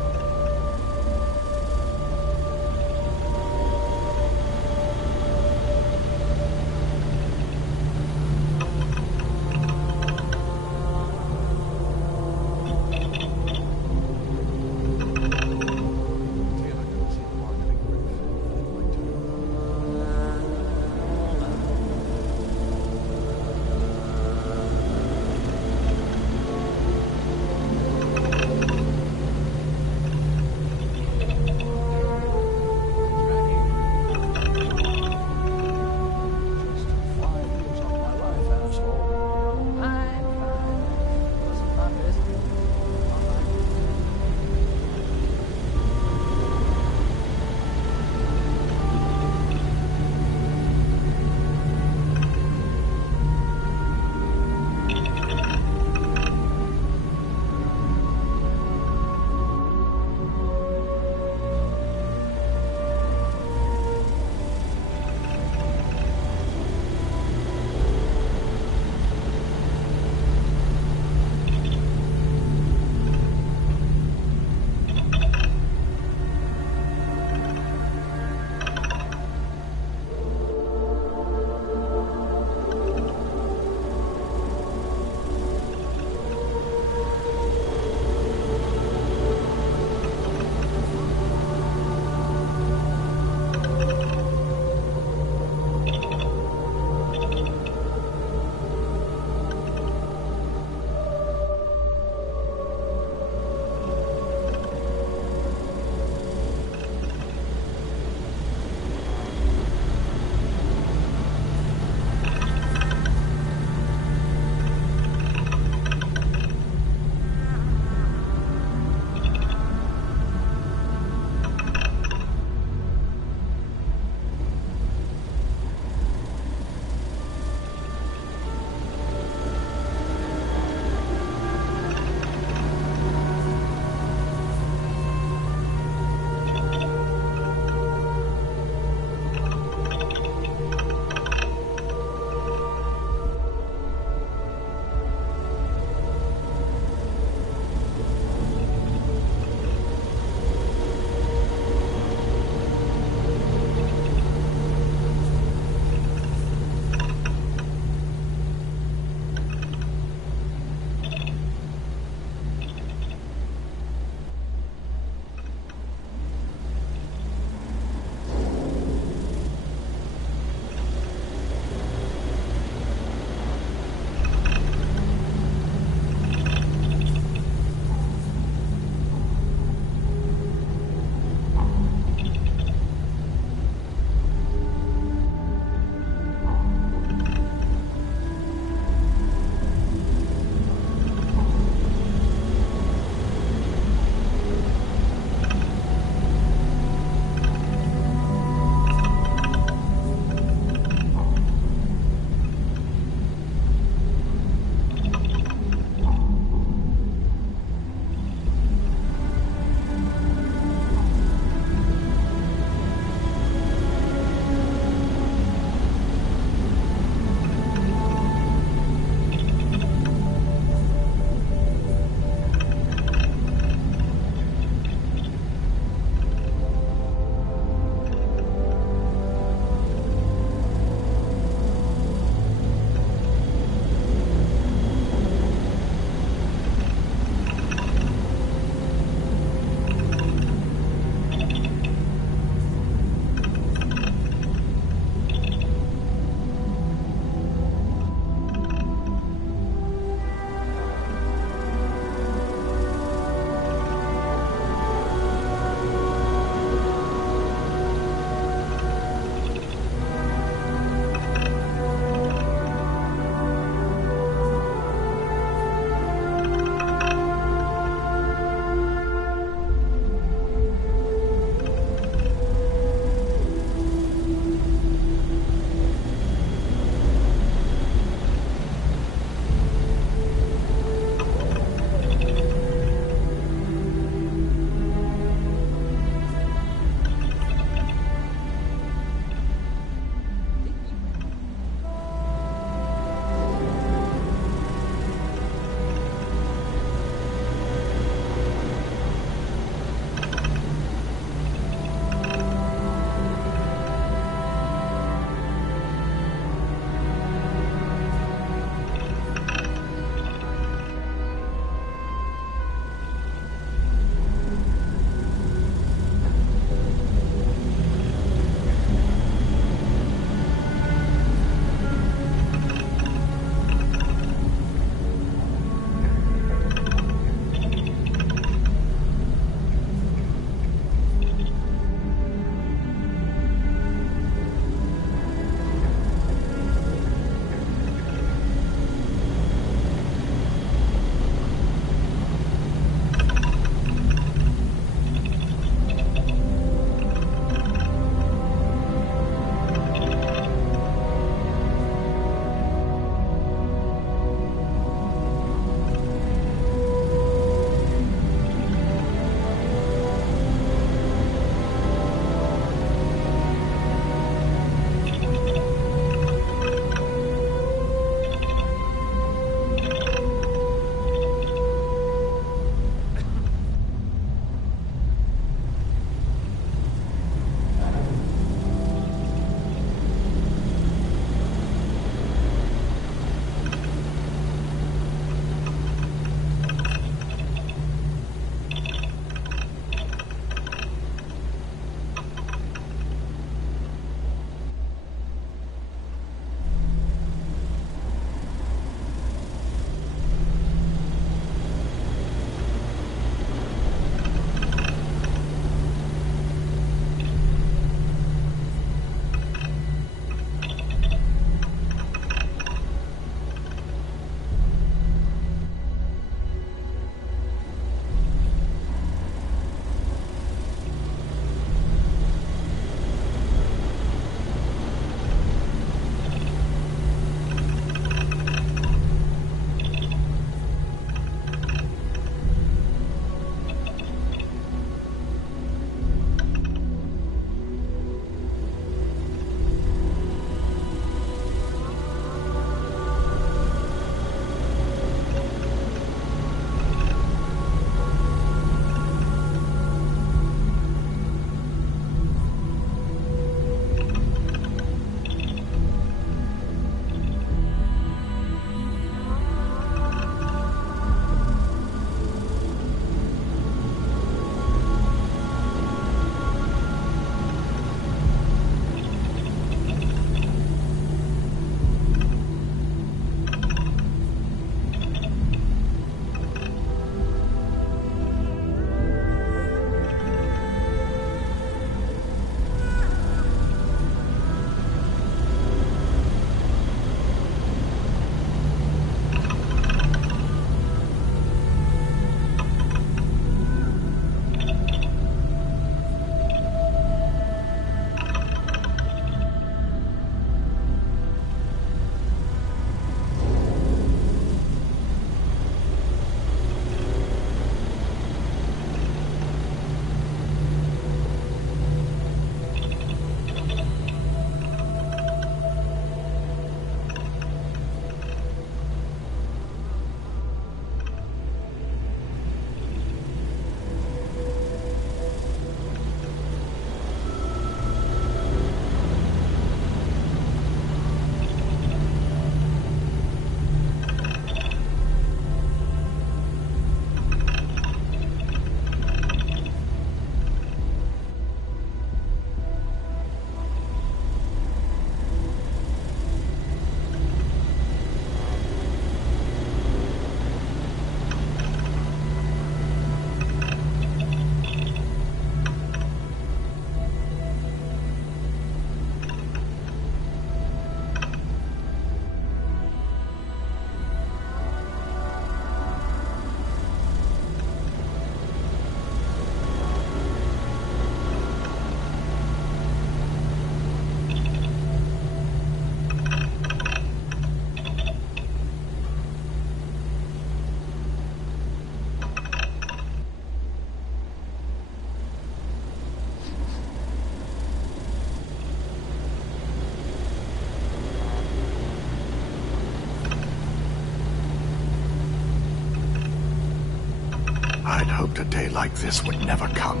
I'd hoped a day like this would never come.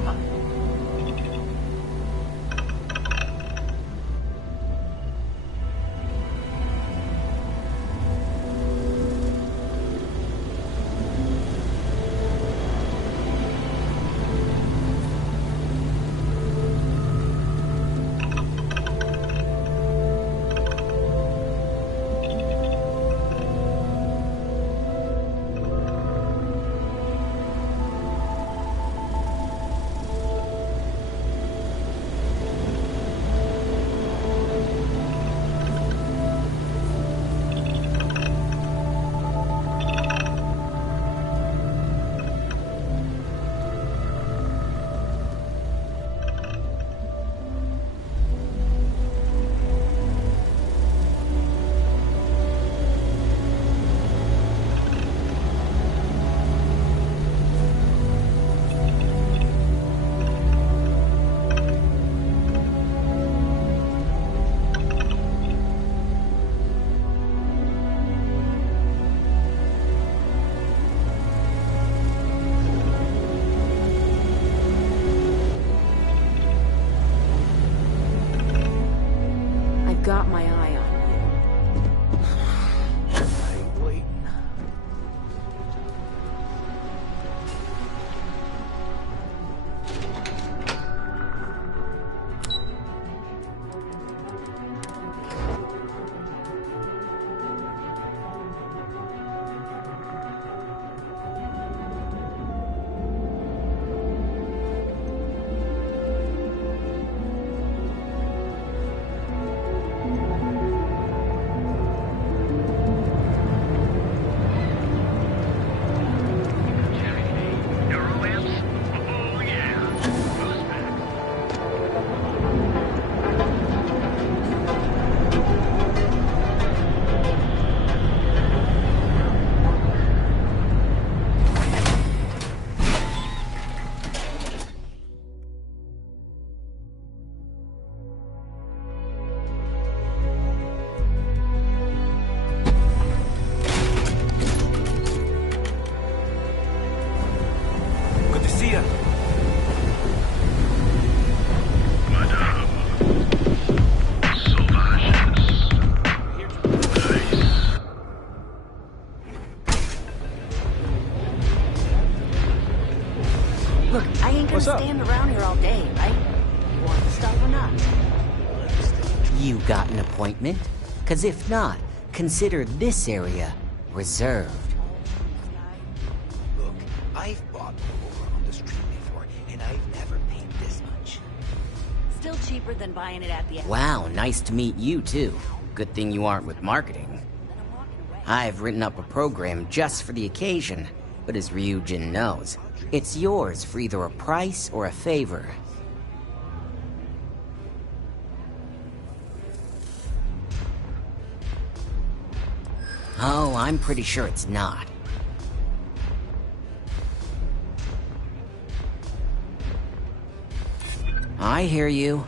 Got my eye on you. Waiting. Look, I ain't gonna stand around here all day, right? You want the stuff or not? You got an appointment? 'Cause if not, consider this area reserved. Look, I've bought over on the street before, and I've never paid this much. Still cheaper than buying it at the... Wow, nice to meet you too. Good thing you aren't with marketing. I've written up a program just for the occasion, but as Ryujin knows, it's yours for either a price or a favor. Oh, I'm pretty sure it's not. I hear you.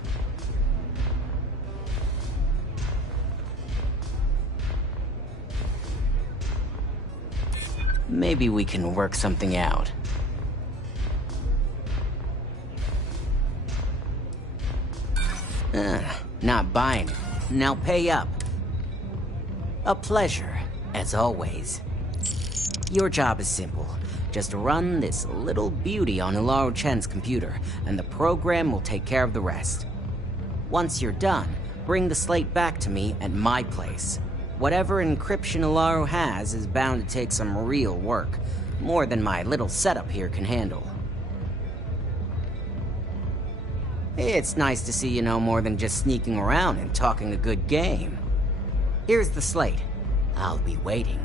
Maybe we can work something out. Not buying it. Now pay up. A pleasure, as always. Your job is simple. Just run this little beauty on Ularu Chen's computer, and the program will take care of the rest. Once you're done, bring the slate back to me at my place. Whatever encryption Ularu has is bound to take some real work. More than my little setup here can handle. It's nice to see you know more than just sneaking around and talking a good game. Here's the slate. I'll be waiting.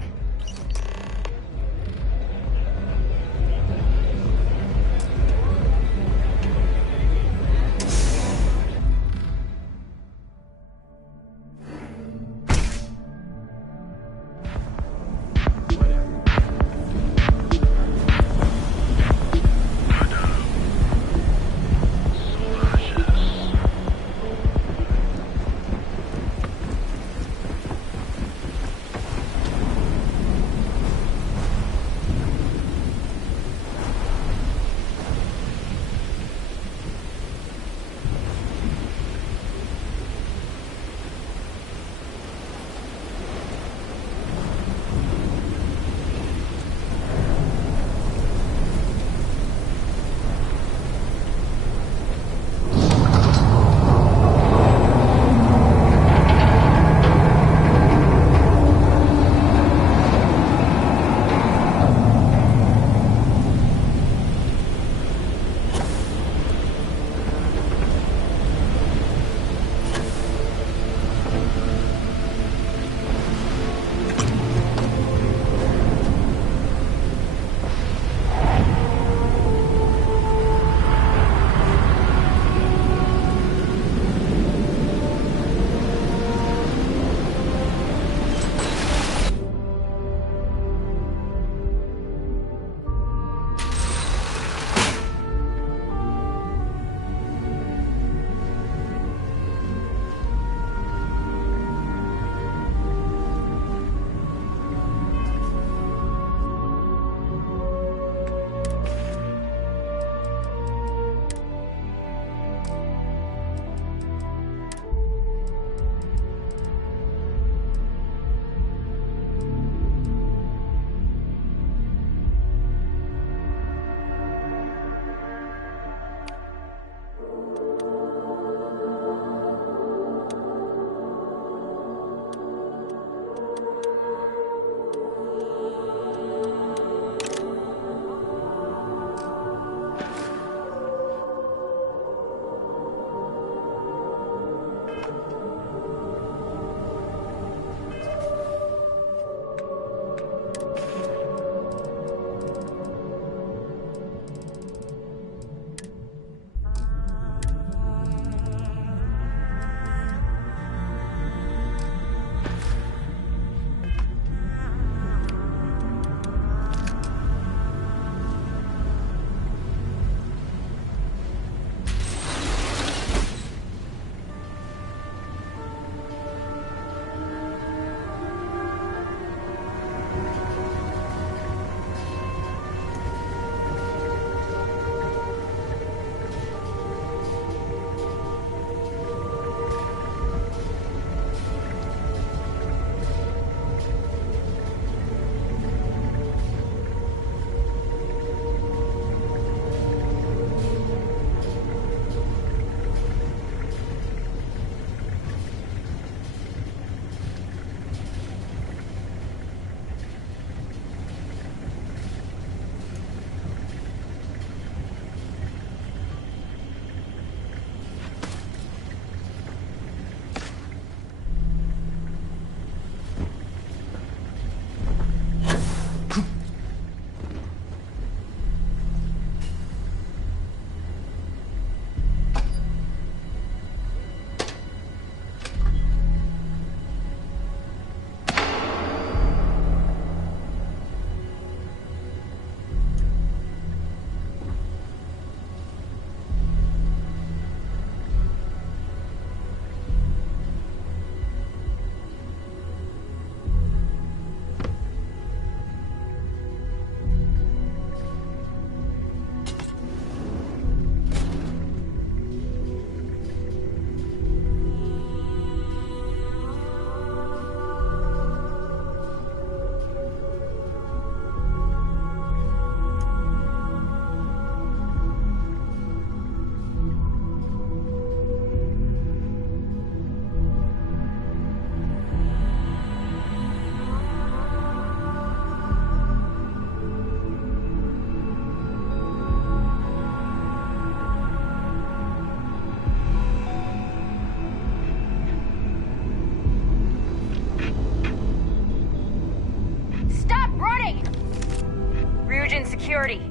security.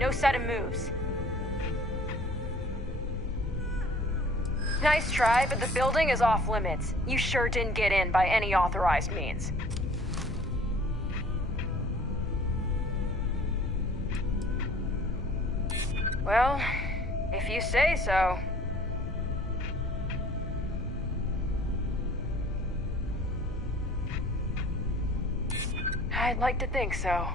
No sudden moves. Nice try, but the building is off limits. You sure didn't get in by any authorized means. Well, if you say so. I'd like to think so.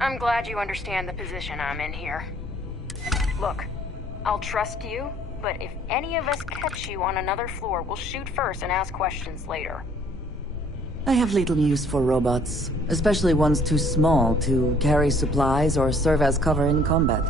I'm glad you understand the position I'm in here. Look, I'll trust you, but if any of us catch you on another floor, we'll shoot first and ask questions later. I have little use for robots, especially ones too small to carry supplies or serve as cover in combat.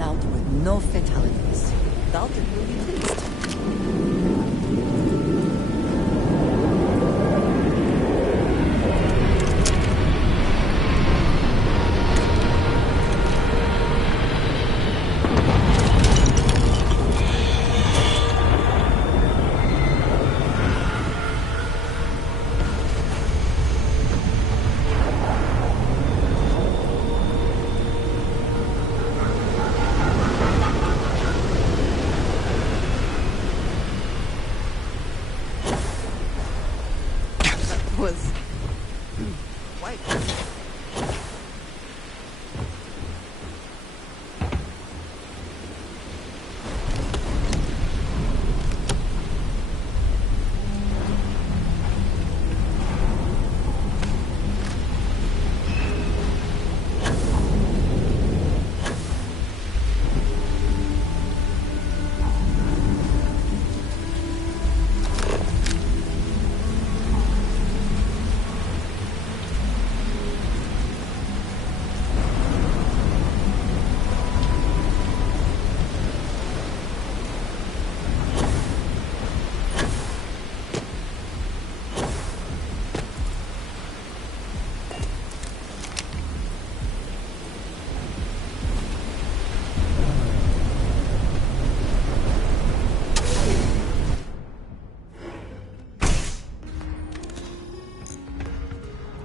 taken out with no fatalities. Dalton will be pleased. Was quite.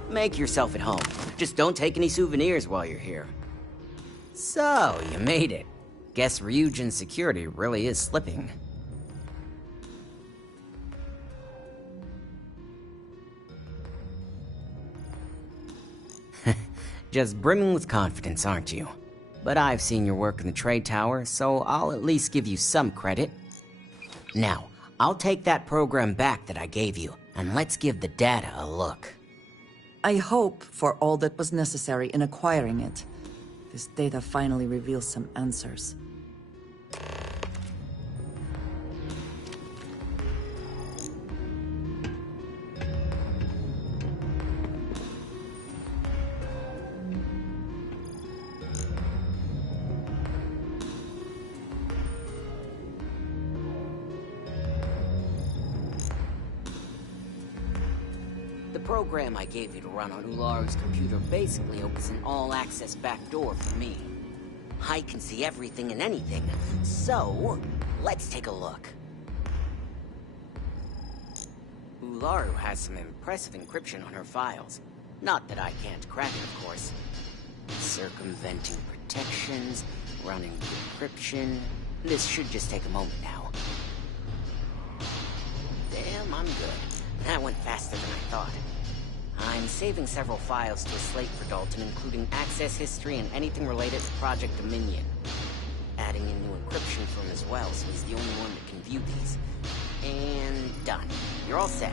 Make yourself at home. Just don't take any souvenirs while you're here. So, you made it. Guess Ryujin's security really is slipping. Just brimming with confidence, aren't you? But I've seen your work in the trade tower, so I'll at least give you some credit. Now, I'll take that program back that I gave you, and let's give the data a look. I hope for all that was necessary in acquiring it. This data finally reveals some answers. The program I gave you to run on Ularu's computer basically opens an all-access backdoor for me. I can see everything and anything, so let's take a look. Ularu has some impressive encryption on her files. Not that I can't crack it, of course. Circumventing protections, running encryption. This should just take a moment now. Damn, I'm good. That went faster than I thought. I'm saving several files to a slate for Dalton, including access history and anything related to Project Dominion. Adding in new encryption for him as well, so he's the only one that can view these. And done. You're all set.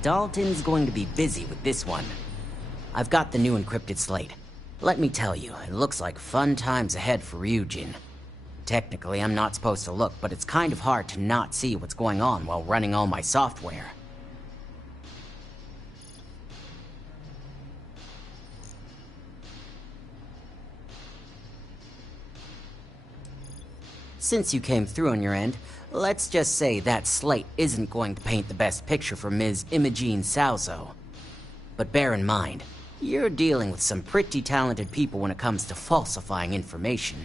Dalton's going to be busy with this one. I've got the new encrypted slate. Let me tell you, it looks like fun times ahead for Ryujin. Technically, I'm not supposed to look, but it's kind of hard to not see what's going on while running all my software. Since you came through on your end, let's just say that slate isn't going to paint the best picture for Ms. Imogene Salzo. But bear in mind, you're dealing with some pretty talented people when it comes to falsifying information.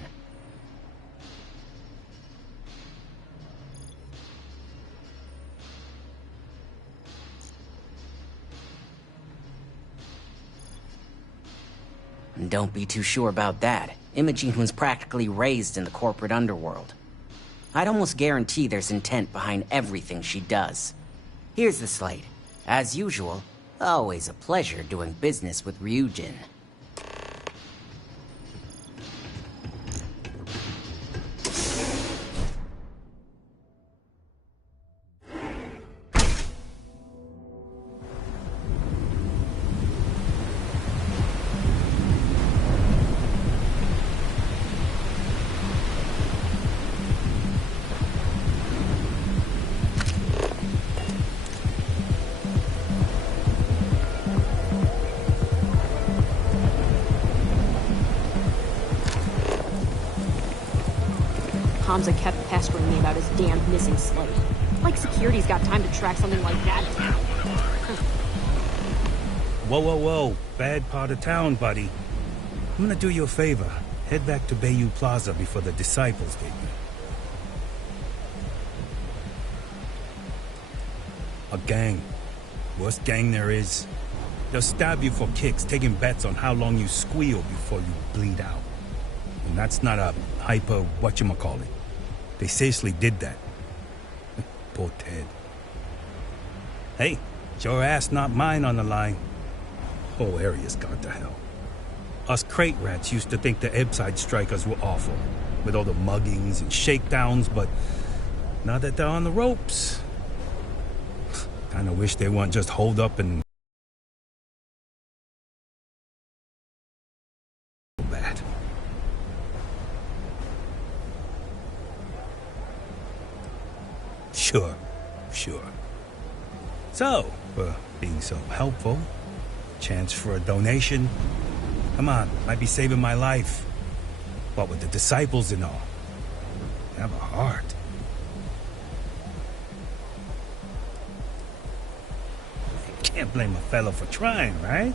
Don't be too sure about that. Imogene was practically raised in the corporate underworld. I'd almost guarantee there's intent behind everything she does. Here's the slate. As usual, always a pleasure doing business with Ryujin. Hamza kept pestering me about his damn missing slate. Like security's got time to track something like that down. Whoa, whoa, whoa. Bad part of town, buddy. I'm gonna do you a favor. Head back to Bayou Plaza before the disciples get you. A gang. Worst gang there is. They'll stab you for kicks, taking bets on how long you squeal before you bleed out. And that's not a hyper whatchamacallit. They seriously did that. Poor Ted. Hey, it's your ass, not mine on the line. Whole area's gone to hell. Us crate rats used to think the Ebbside strikers were awful, with all the muggings and shakedowns, but now that they're on the ropes, kinda wish they weren't just holed up and bad. Sure. So, for being so helpful, chance for a donation. Come on, might be saving my life. What with the disciples and all. Have a heart. Can't blame a fellow for trying, right?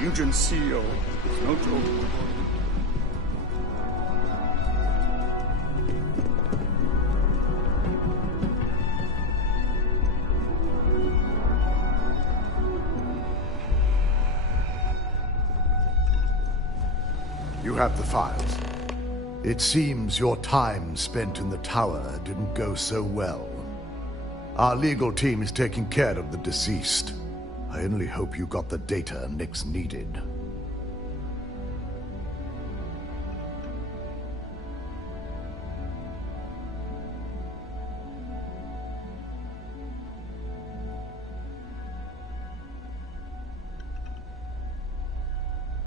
Ryujin CEO is no joke. You have the files. It seems your time spent in the tower didn't go so well. Our legal team is taking care of the deceased. I only hope you got the data Nix needed.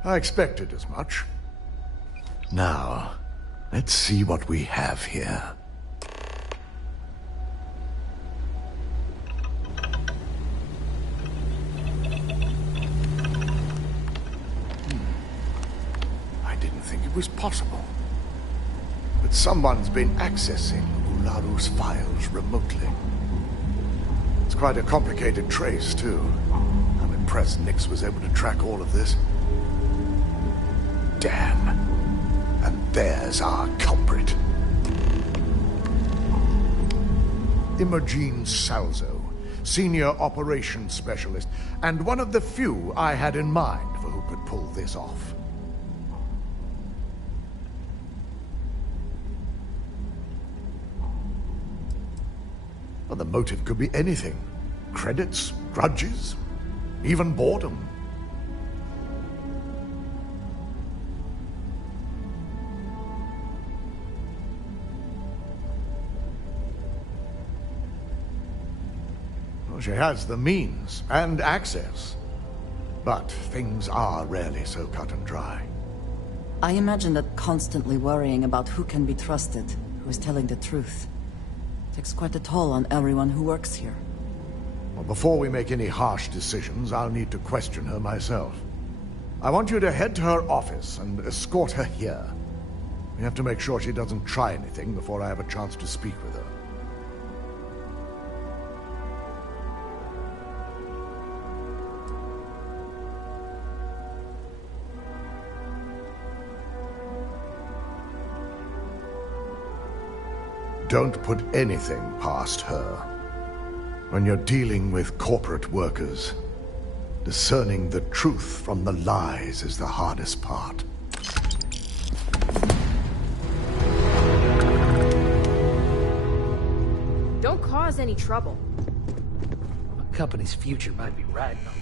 I expected as much. Now, let's see what we have here. was possible. But someone's been accessing Ularu's files remotely. It's quite a complicated trace, too. I'm impressed Nix was able to track all of this. Damn. And there's our culprit. Imogen Salzo, Senior Operations Specialist, and one of the few I had in mind for who could pull this off. Well, the motive could be anything. Credits, grudges, even boredom. Well, she has the means and access. But things are rarely so cut and dry. I imagine that constantly worrying about who can be trusted, who is telling the truth, takes quite a toll on everyone who works here. Well, before we make any harsh decisions, I'll need to question her myself. I want you to head to her office and escort her here. We have to make sure she doesn't try anything before I have a chance to speak with her. Don't put anything past her. When you're dealing with corporate workers, discerning the truth from the lies is the hardest part. Don't cause any trouble. A company's future might be riding on this.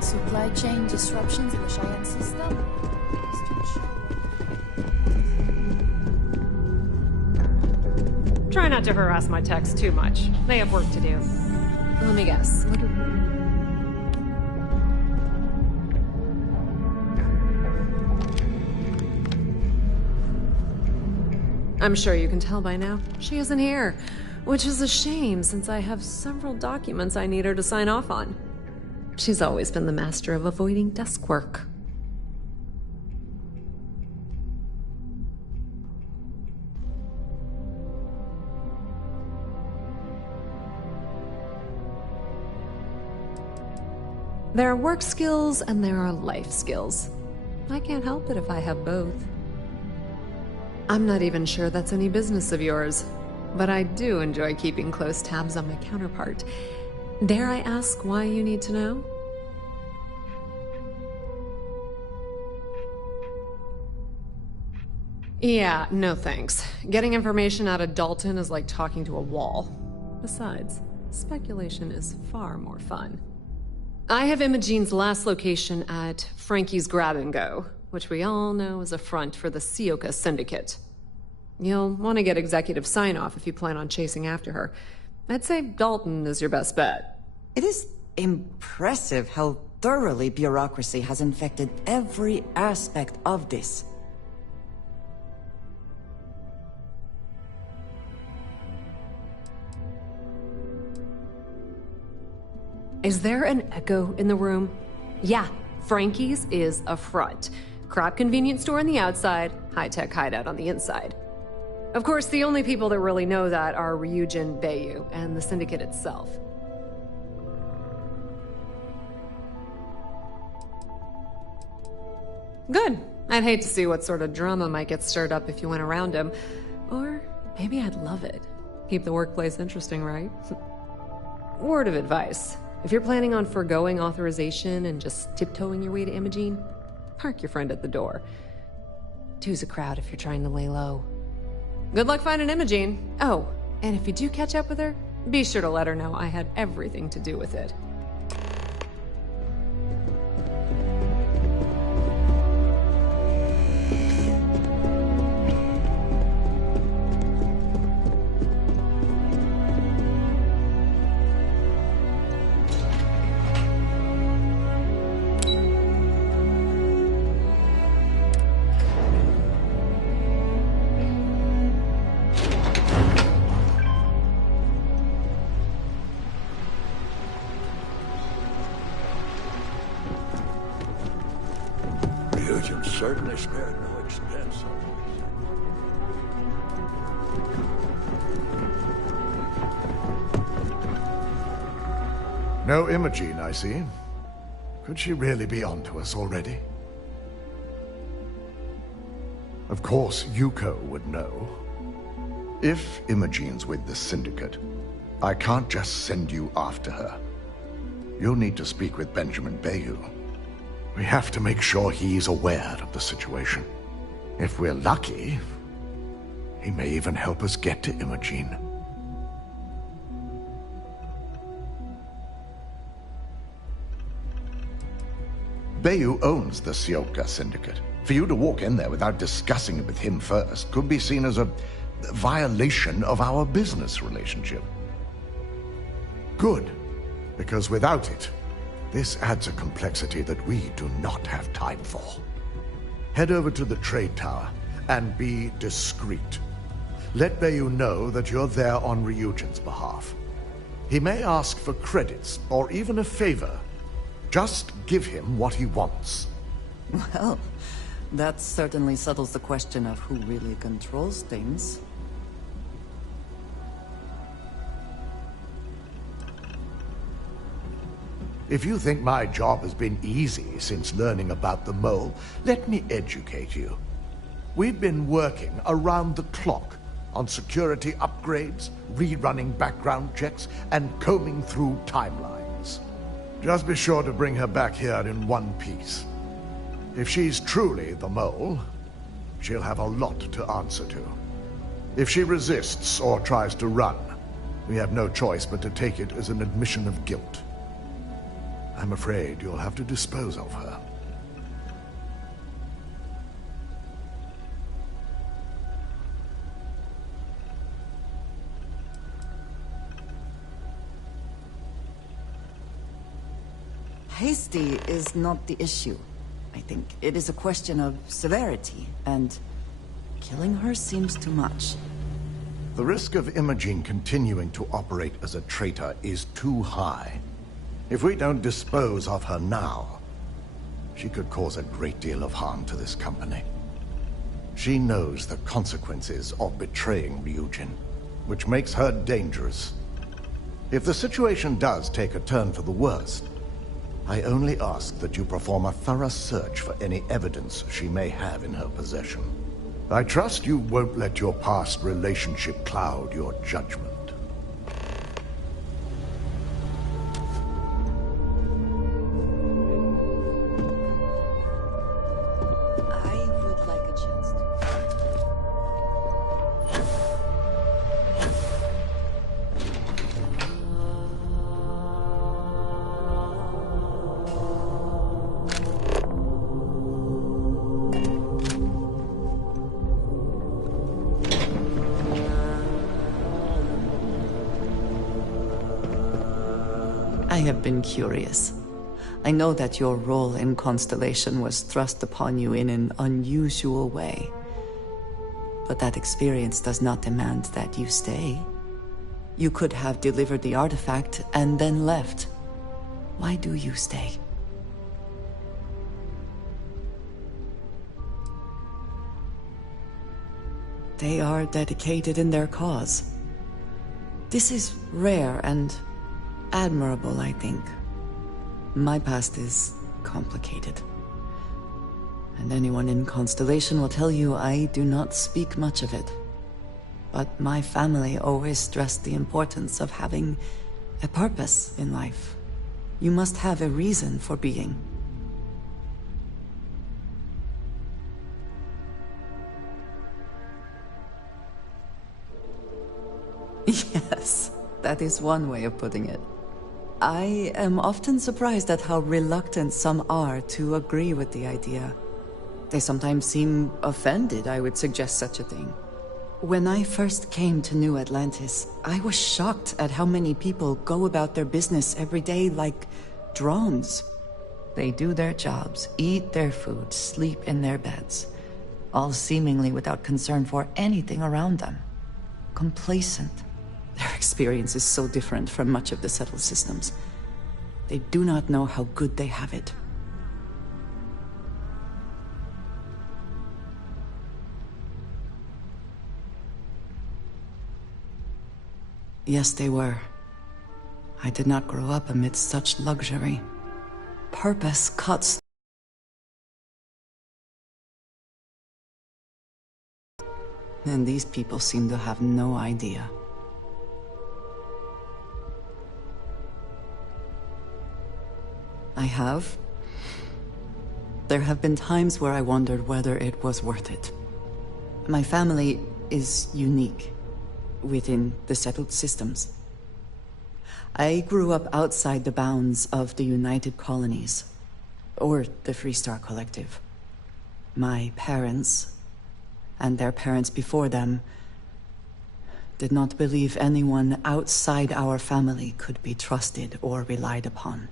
Supply chain disruptions in the Cheyenne system? Try not to harass my techs too much. They have work to do. Let me guess. I'm sure you can tell by now. She isn't here, which is a shame since I have several documents I need her to sign off on. She's always been the master of avoiding desk work. There are work skills and there are life skills. I can't help it if I have both. I'm not even sure that's any business of yours, but I do enjoy keeping close tabs on my counterpart. Dare I ask why you need to know? Yeah, no thanks. Getting information out of Dalton is like talking to a wall. Besides, speculation is far more fun. I have Imogen's last location at Frankie's Grab and Go, which we all know is a front for the Sioka Syndicate. You'll want to get executive sign-off if you plan on chasing after her. I'd say Dalton is your best bet. It is impressive how thoroughly bureaucracy has infected every aspect of this. Is there an echo in the room? Yeah, Frankie's is a front. Crap convenience store on the outside, high-tech hideout on the inside. Of course, the only people that really know that are Ryujin, Bayu, and the Syndicate itself. Good. I'd hate to see what sort of drama might get stirred up if you went around him. Or maybe I'd love it. Keep the workplace interesting, right? Word of advice. If you're planning on forgoing authorization and just tiptoeing your way to Imogen, park your friend at the door. Two's a crowd if you're trying to lay low. Good luck finding Imogen. Oh, and if you do catch up with her, be sure to let her know I had everything to do with it. certainly spared no expense. No Imogene, I see. Could she really be onto us already? Of course, Yuko would know. If Imogene's with the Syndicate, I can't just send you after her. You'll need to speak with Benjamin Bayou. We have to make sure he's aware of the situation. If we're lucky, he may even help us get to Imogene. Bayou owns the Sioka Syndicate. For you to walk in there without discussing it with him first could be seen as a violation of our business relationship. Good, because without it, this adds a complexity that we do not have time for. Head over to the trade tower and be discreet. Let Bayou know that you're there on Ryujin's behalf. He may ask for credits or even a favor. Just give him what he wants. Well, that certainly settles the question of who really controls things. If you think my job has been easy since learning about the mole, let me educate you. We've been working around the clock on security upgrades, rerunning background checks, and combing through timelines. Just be sure to bring her back here in one piece. If she's truly the mole, she'll have a lot to answer to. If she resists or tries to run, we have no choice but to take it as an admission of guilt. I'm afraid you'll have to dispose of her. Hasty is not the issue, I think. It is a question of severity, and killing her seems too much. The risk of Imogene continuing to operate as a traitor is too high. If we don't dispose of her now, she could cause a great deal of harm to this company. She knows the consequences of betraying Ryujin, which makes her dangerous. If the situation does take a turn for the worst, I only ask that you perform a thorough search for any evidence she may have in her possession. I trust you won't let your past relationship cloud your judgment. I have been curious. I know that your role in Constellation was thrust upon you in an unusual way. But that experience does not demand that you stay. You could have delivered the artifact and then left. Why do you stay? They are dedicated in their cause. This is rare and admirable, I think. My past is complicated. And anyone in Constellation will tell you I do not speak much of it. But my family always stressed the importance of having a purpose in life. You must have a reason for being. Yes, that is one way of putting it. I am often surprised at how reluctant some are to agree with the idea. They sometimes seem offended I would suggest such a thing. When I first came to New Atlantis, I was shocked at how many people go about their business every day like drones. They do their jobs, eat their food, sleep in their beds, all seemingly without concern for anything around them. Complacent. Their experience is so different from much of the settled systems. They do not know how good they have it. Yes, they were. I did not grow up amidst such luxury. Purpose cuts. And these people seem to have no idea. I have. There have been times where I wondered whether it was worth it. My family is unique within the settled systems. I grew up outside the bounds of the United Colonies, or the Freestar Collective. My parents, and their parents before them, did not believe anyone outside our family could be trusted or relied upon.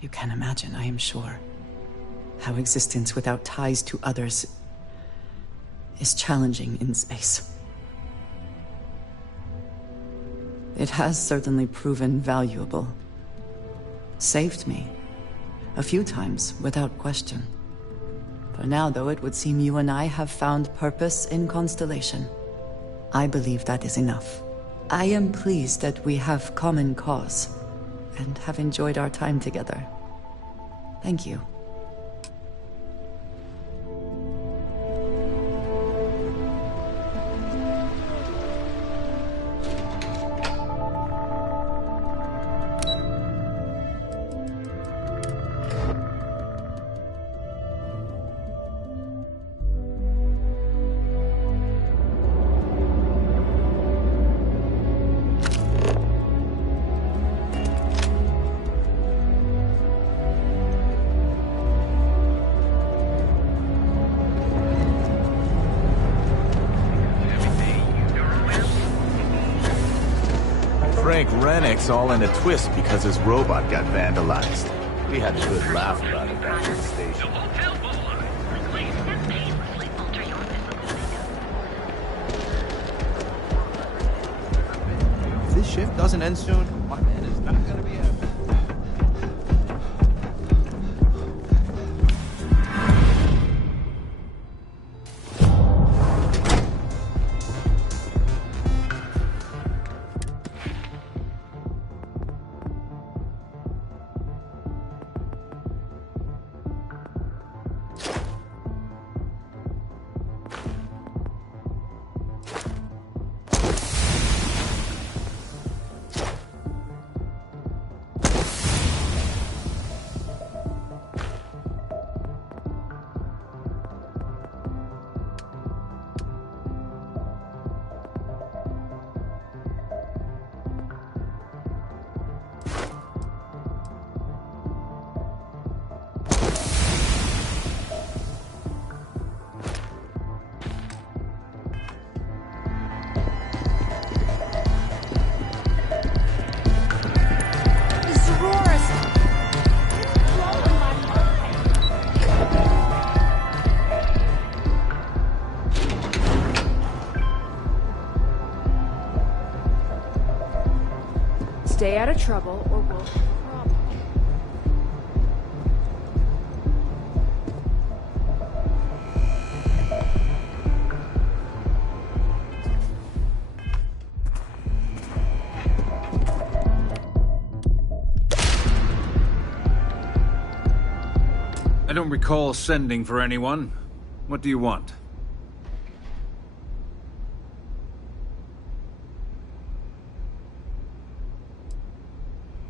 You can imagine, I am sure, how existence without ties to others is challenging in space. It has certainly proven valuable. Saved me. A few times, without question. For now, though, it would seem you and I have found purpose in Constellation. I believe that is enough. I am pleased that we have common cause, and have enjoyed our time together. Thank you. All in a twist because his robot got vandalized. We had a good laugh about it back at the station. If this shift doesn't end soon, my man is not gonna be happy. Stay out of trouble, or we'll have a problem. I don't recall sending for anyone. What do you want?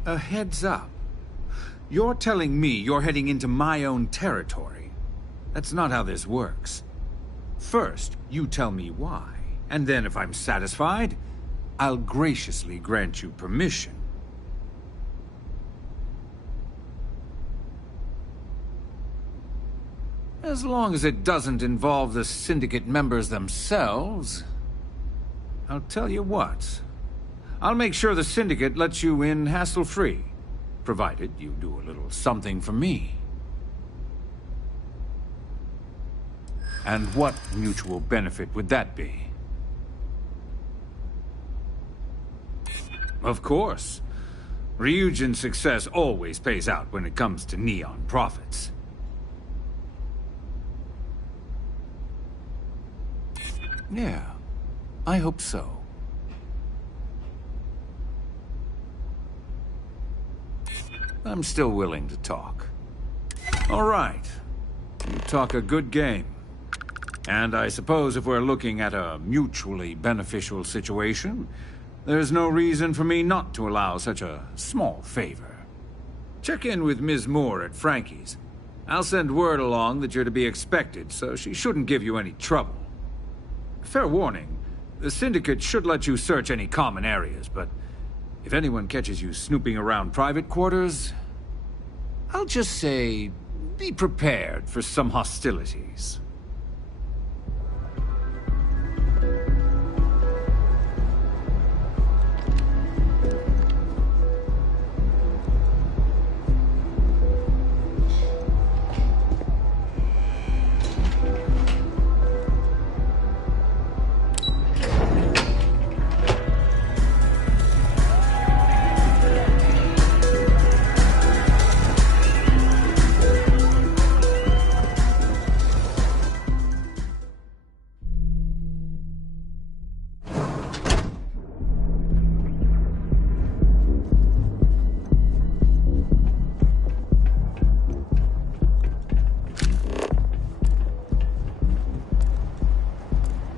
A heads up. You're telling me you're heading into my own territory. That's not how this works. First, you tell me why, and then if I'm satisfied, I'll graciously grant you permission. As long as it doesn't involve the Syndicate members themselves. I'll tell you what. I'll make sure the Syndicate lets you in hassle-free, provided you do a little something for me. And what mutual benefit would that be? Of course. Ryujin's success always pays out when it comes to Neon profits. Yeah, I hope so. I'm still willing to talk. All right. You talk a good game. And I suppose if we're looking at a mutually beneficial situation, there's no reason for me not to allow such a small favor. Check in with Ms. Moore at Frankie's. I'll send word along that you're to be expected, so she shouldn't give you any trouble. Fair warning, the Syndicate should let you search any common areas, but if anyone catches you snooping around private quarters, I'll just say, be prepared for some hostilities.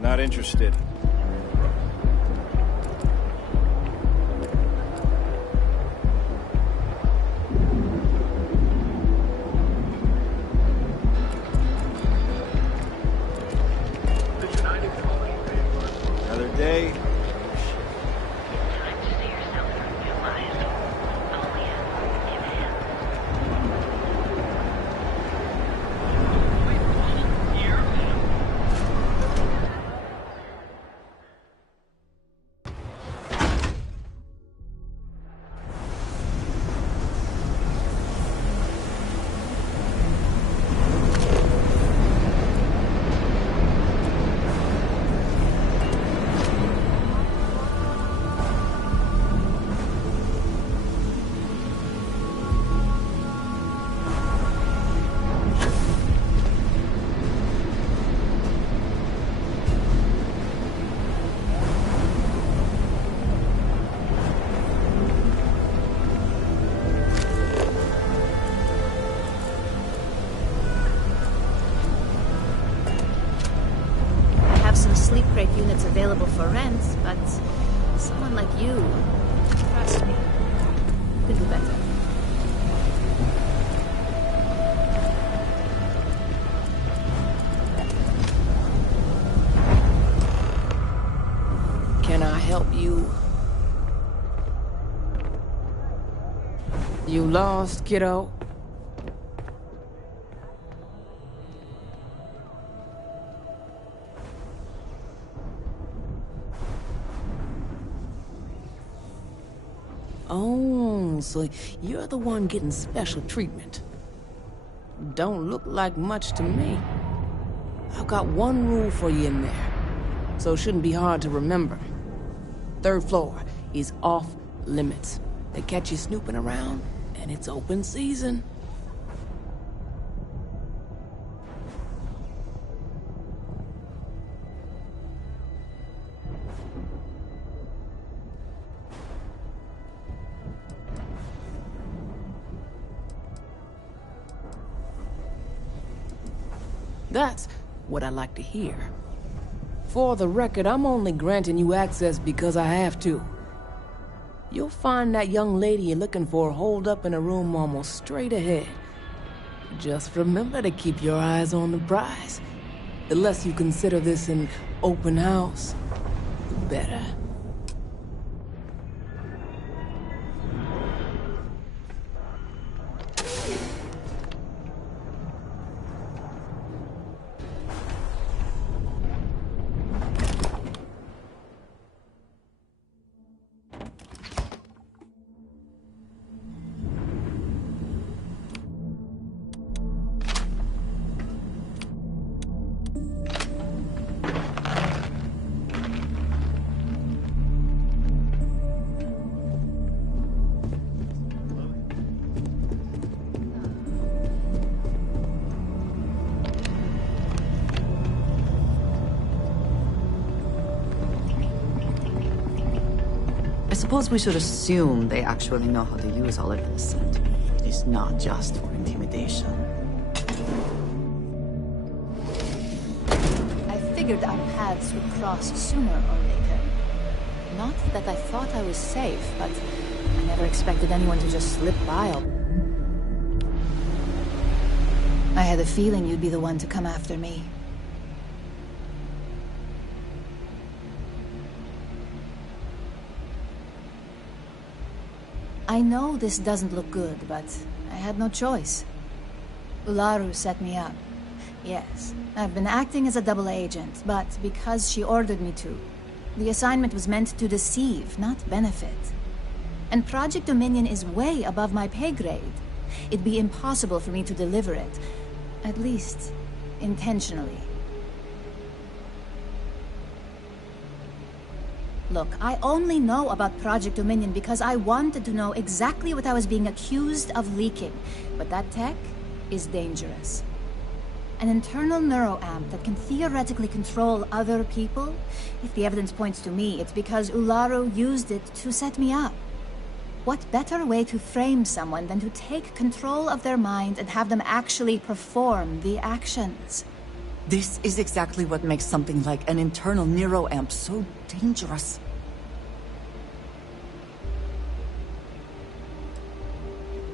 Not interested. Another day. Sleep crate units available for rent, but someone like you, trust me, could do better. Can I help you? You lost, kiddo? Oh, so you're the one getting special treatment. Don't look like much to me. I've got one rule for you in there, so it shouldn't be hard to remember. 3rd floor is off limits. They catch you snooping around, and it's open season. That's what I like to hear. For the record, I'm only granting you access because I have to. You'll find that young lady you're looking for holed up in a room almost straight ahead. Just remember to keep your eyes on the prize. The less you consider this an open house, the better. I suppose we should assume they actually know how to use all of this. is not just for intimidation. I figured our paths would cross sooner or later. Not that I thought I was safe, but I never expected anyone to just slip by. I had a feeling you'd be the one to come after me. I know this doesn't look good, but I had no choice. Ularu set me up. Yes, I've been acting as a double agent, but because she ordered me to. The assignment was meant to deceive, not benefit. And Project Dominion is way above my pay grade. It'd be impossible for me to deliver it. At least, intentionally. Look, I only know about Project Dominion because I wanted to know exactly what I was being accused of leaking. But that tech is dangerous. An internal neuroamp that can theoretically control other people? If the evidence points to me, it's because Ularu used it to set me up. What better way to frame someone than to take control of their mind and have them actually perform the actions? This is exactly what makes something like an internal neuroamp so dangerous.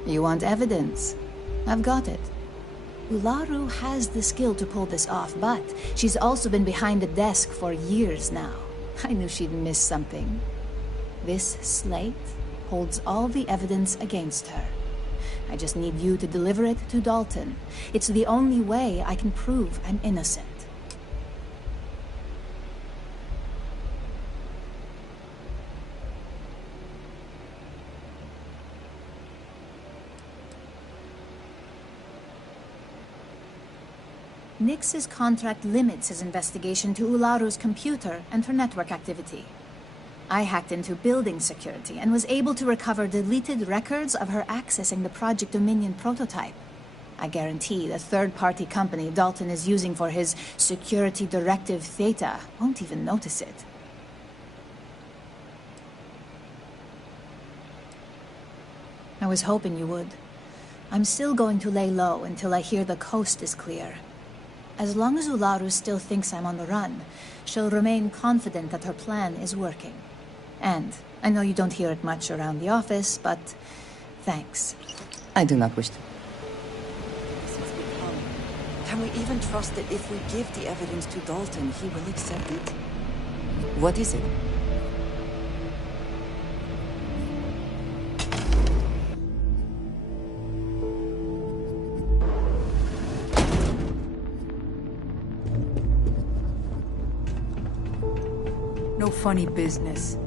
You want evidence? I've got it. Ularu has the skill to pull this off, but she's also been behind the desk for years now. I knew she'd miss something. This slate holds all the evidence against her. I just need you to deliver it to Dalton. It's the only way I can prove I'm innocent. Nix's contract limits his investigation to Ularu's computer and her network activity. I hacked into building security and was able to recover deleted records of her accessing the Project Dominion prototype. I guarantee the third-party company Dalton is using for his security directive Theta won't even notice it. I was hoping you would. I'm still going to lay low until I hear the coast is clear. As long as Ularu still thinks I'm on the run, she'll remain confident that her plan is working. And I know you don't hear it much around the office, but thanks. I do not wish to. Can we even trust that if we give the evidence to Dalton, he will accept it? What is it? No funny business.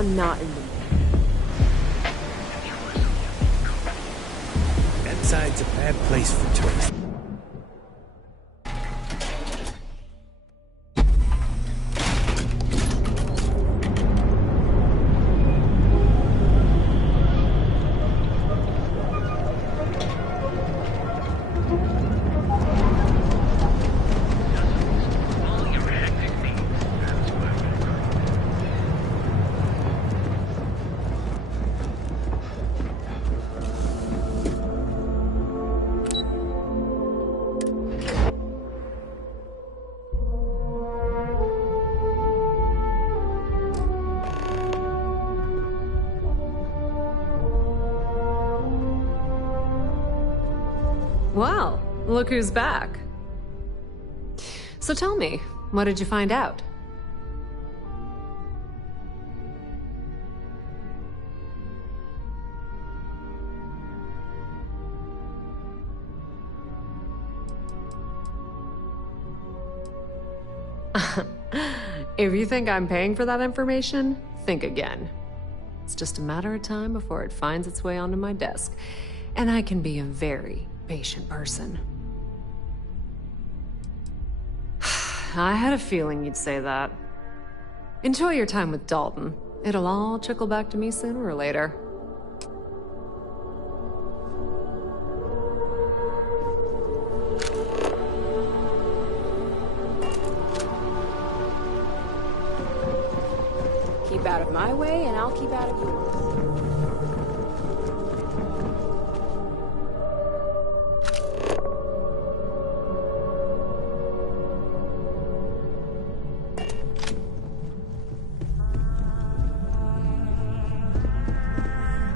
I'm not in the That side's a bad place for tourists. Well, look who's back. So tell me, what did you find out? If you think I'm paying for that information, think again. It's just a matter of time before it finds its way onto my desk, and I can be a very patient person. I had a feeling you'd say that. Enjoy your time with Dalton. It'll all trickle back to me sooner or later. Keep out of my way, and I'll keep out of yours.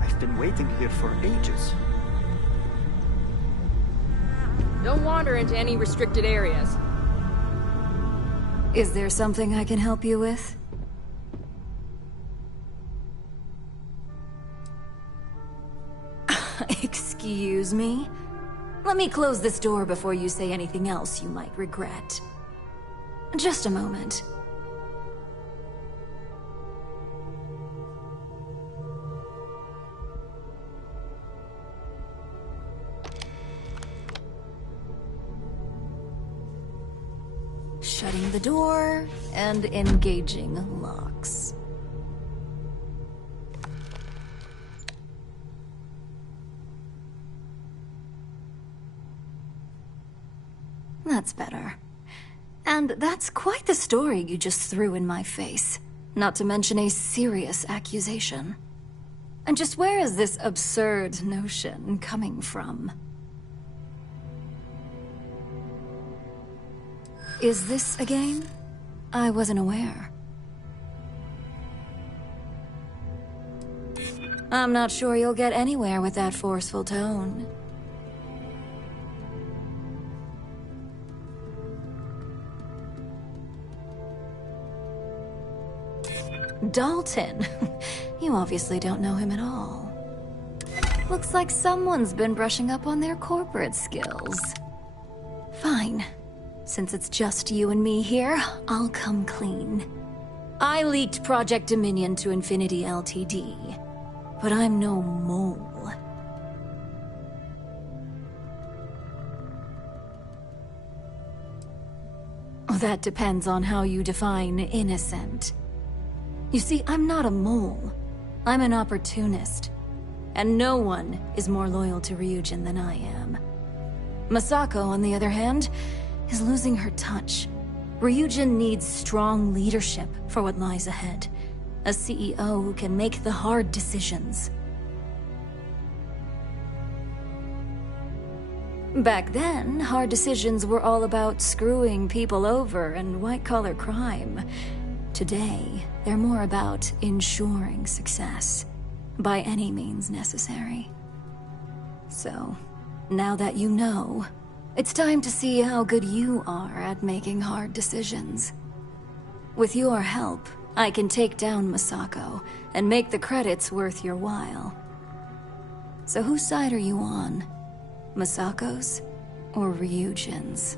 I've been waiting here for ages. Don't wander into any restricted areas. Is there something I can help you with? Excuse me? Let me close this door before you say anything else you might regret. Just a moment. Shutting the door and engaging locks. That's better. And that's quite the story you just threw in my face. Not to mention a serious accusation. And just where is this absurd notion coming from? Is this a game? I wasn't aware. I'm not sure you'll get anywhere with that forceful tone. Dalton. You obviously don't know him at all. Looks like someone's been brushing up on their corporate skills. Fine. Since it's just you and me here, I'll come clean. I leaked Project Dominion to Infinity Ltd. But I'm no mole. That depends on how you define innocent. You see, I'm not a mole. I'm an opportunist. And no one is more loyal to Ryujin than I am. Masako, on the other hand, is losing her touch. Ryujin needs strong leadership for what lies ahead. A CEO who can make the hard decisions. Back then, hard decisions were all about screwing people over and white-collar crime. Today, they're more about ensuring success, by any means necessary. So, now that you know, it's time to see how good you are at making hard decisions. With your help, I can take down Masako and make the credits worth your while. So whose side are you on? Masako's or Ryujin's?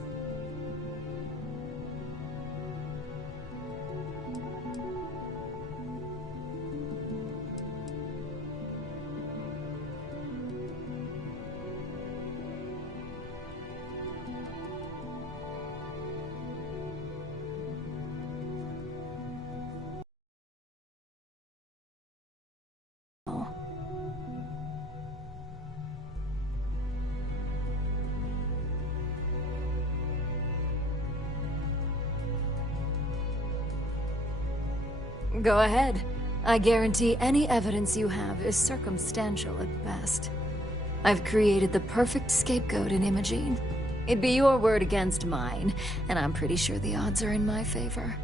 Go ahead. I guarantee any evidence you have is circumstantial at best. I've created the perfect scapegoat in Imogene. It'd be your word against mine, and I'm pretty sure the odds are in my favor.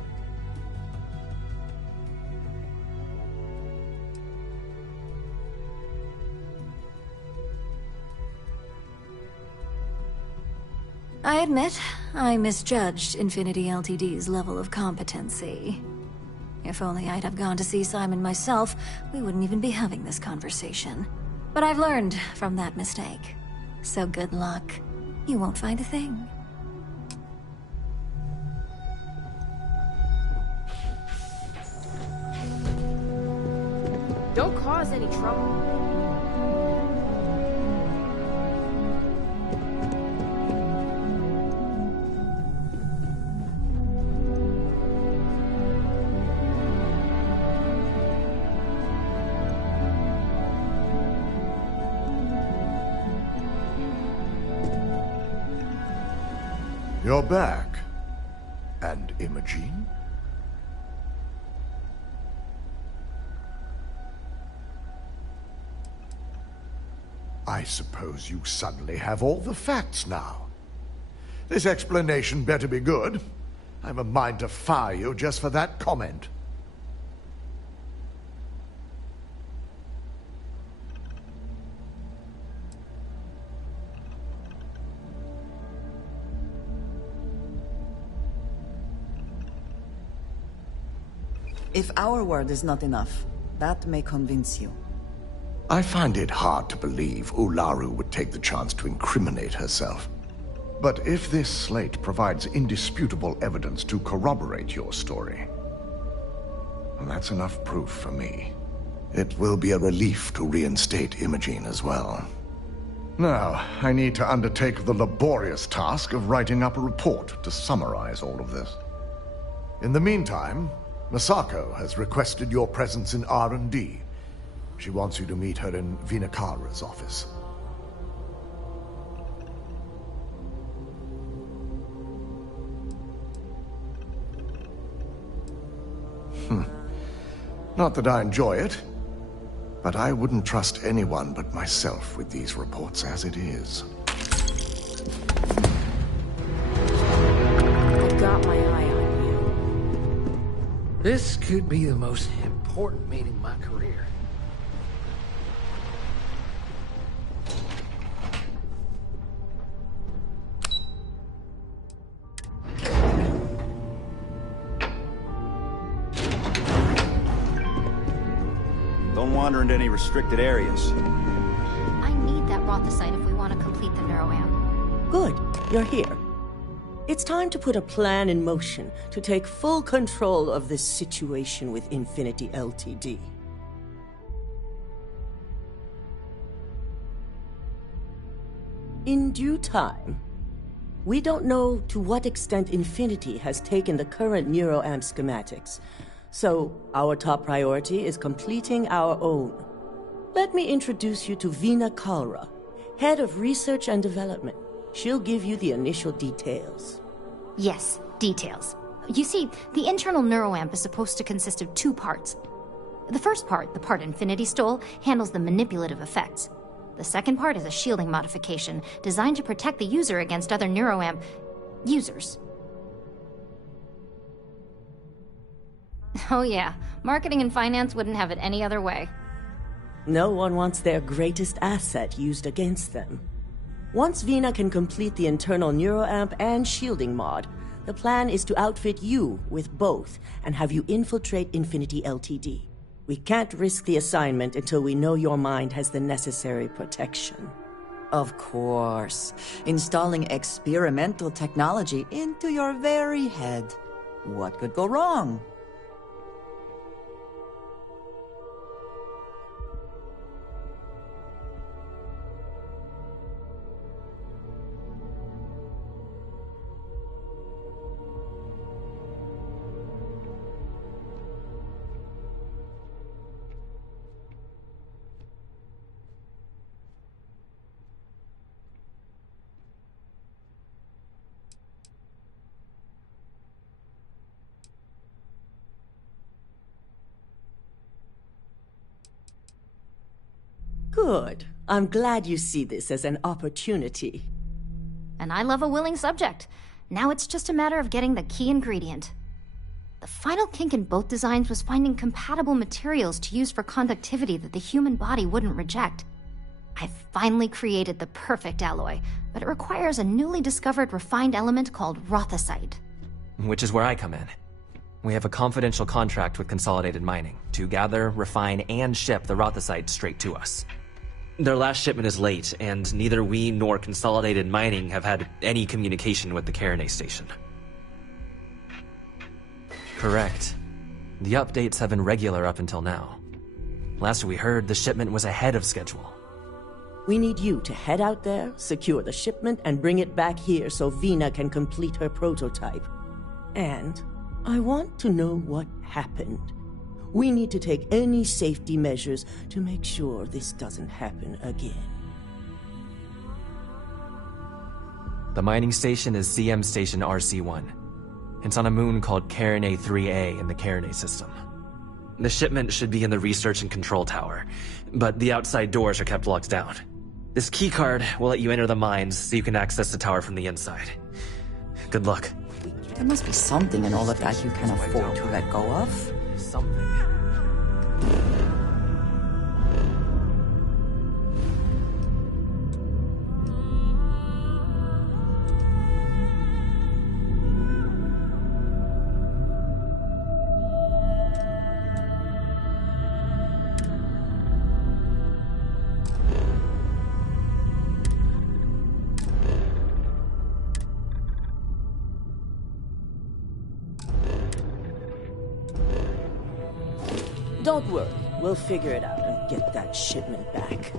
I admit, I misjudged Infinity Ltd's level of competency. If only I'd have gone to see Simon myself, we wouldn't even be having this conversation. But I've learned from that mistake. So good luck. You won't find a thing. Don't cause any trouble. You're back. And Imogene? I suppose you suddenly have all the facts now. This explanation better be good. I'm a mind to fire you just for that comment. If our word is not enough, that may convince you. I find it hard to believe Ularu would take the chance to incriminate herself. But if this slate provides indisputable evidence to corroborate your story, well, that's enough proof for me. It will be a relief to reinstate Imogene as well. Now, I need to undertake the laborious task of writing up a report to summarize all of this. In the meantime, Masako has requested your presence in R&D. She wants you to meet her in Vinakara's office. Not that I enjoy it, but I wouldn't trust anyone but myself with these reports as it is. I got my eye on you. This could be the most important meeting of my career. Don't wander into any restricted areas. I need that rothicite if we want to complete the neuroamp. Good, you're here. It's time to put a plan in motion to take full control of this situation with Infinity Ltd. In due time. We don't know to what extent Infinity has taken the current neuroamp schematics, so our top priority is completing our own. Let me introduce you to Vinakara, Head of Research and Development. She'll give you the initial details. Yes, details. You see, the internal neuroamp is supposed to consist of two parts. The first part, the part Infinity stole, handles the manipulative effects. The second part is a shielding modification designed to protect the user against other neuroamp users. Oh yeah, marketing and finance wouldn't have it any other way. No one wants their greatest asset used against them. Once Vina can complete the internal neuroamp and shielding mod, the plan is to outfit you with both and have you infiltrate Infinity Ltd. We can't risk the assignment until we know your mind has the necessary protection. Of course. Installing experimental technology into your very head. What could go wrong? Good. I'm glad you see this as an opportunity. And I love a willing subject. Now it's just a matter of getting the key ingredient. The final kink in both designs was finding compatible materials to use for conductivity that the human body wouldn't reject. I've finally created the perfect alloy, but it requires a newly discovered refined element called rothosite. Which is where I come in. We have a confidential contract with Consolidated Mining to gather, refine, and ship the rothosite straight to us. Their last shipment is late, and neither we nor Consolidated Mining have had any communication with the Carinae station. Correct. The updates have been regular up until now. Last we heard, the shipment was ahead of schedule. We need you to head out there, secure the shipment, and bring it back here so Vina can complete her prototype. And I want to know what happened. We need to take any safety measures to make sure this doesn't happen again. The mining station is CM Station RC-1. It's on a moon called Carinae 3A in the Carinae system. The shipment should be in the research and control tower, but the outside doors are kept locked down. This keycard will let you enter the mines so you can access the tower from the inside. Good luck. There must be something in all of that you can afford to let go of. Something. Don't worry, we'll figure it out and get that shipment back.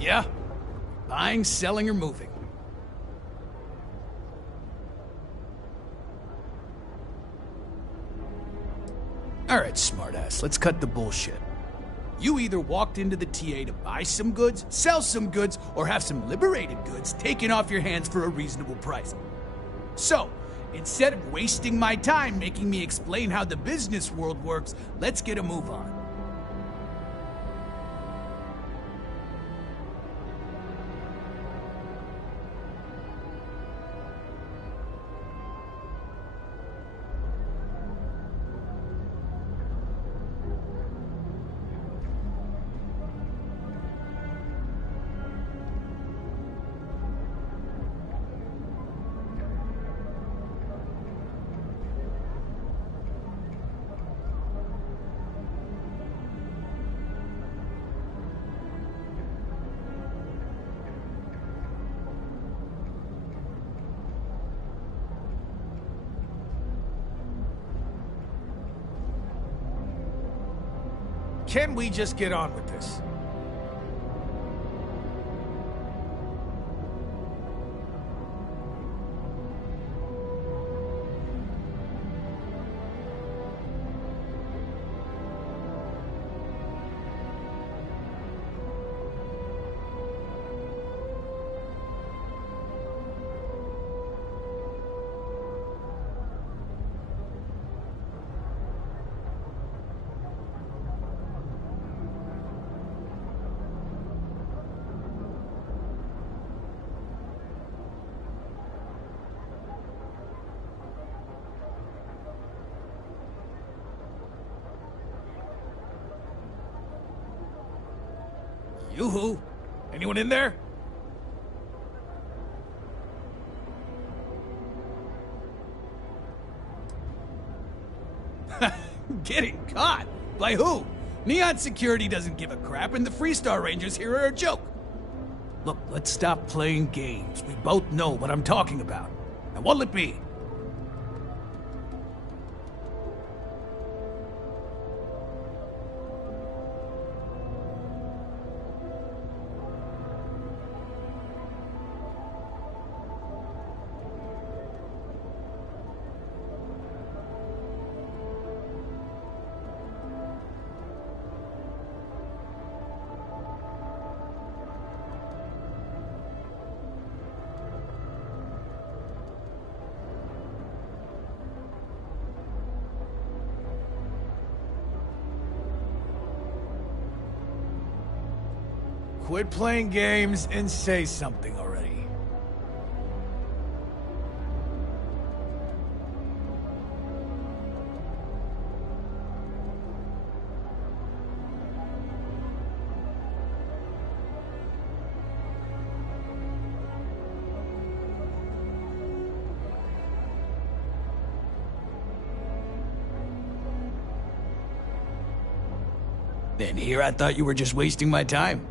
Yeah? Buying, selling, or moving? Alright, smartass, let's cut the bullshit. You either walked into the TA to buy some goods, sell some goods, or have some liberated goods taken off your hands for a reasonable price. So, instead of wasting my time making me explain how the business world works, let's get a move on. Can we just get on with this? Yoo-hoo! Anyone in there? Getting caught? By who? Neon Security doesn't give a crap, and the Freestar Rangers here are a joke. Look, let's stop playing games. We both know what I'm talking about. Now what'll it be? Quit playing games and say something already. Then here I thought you were just wasting my time.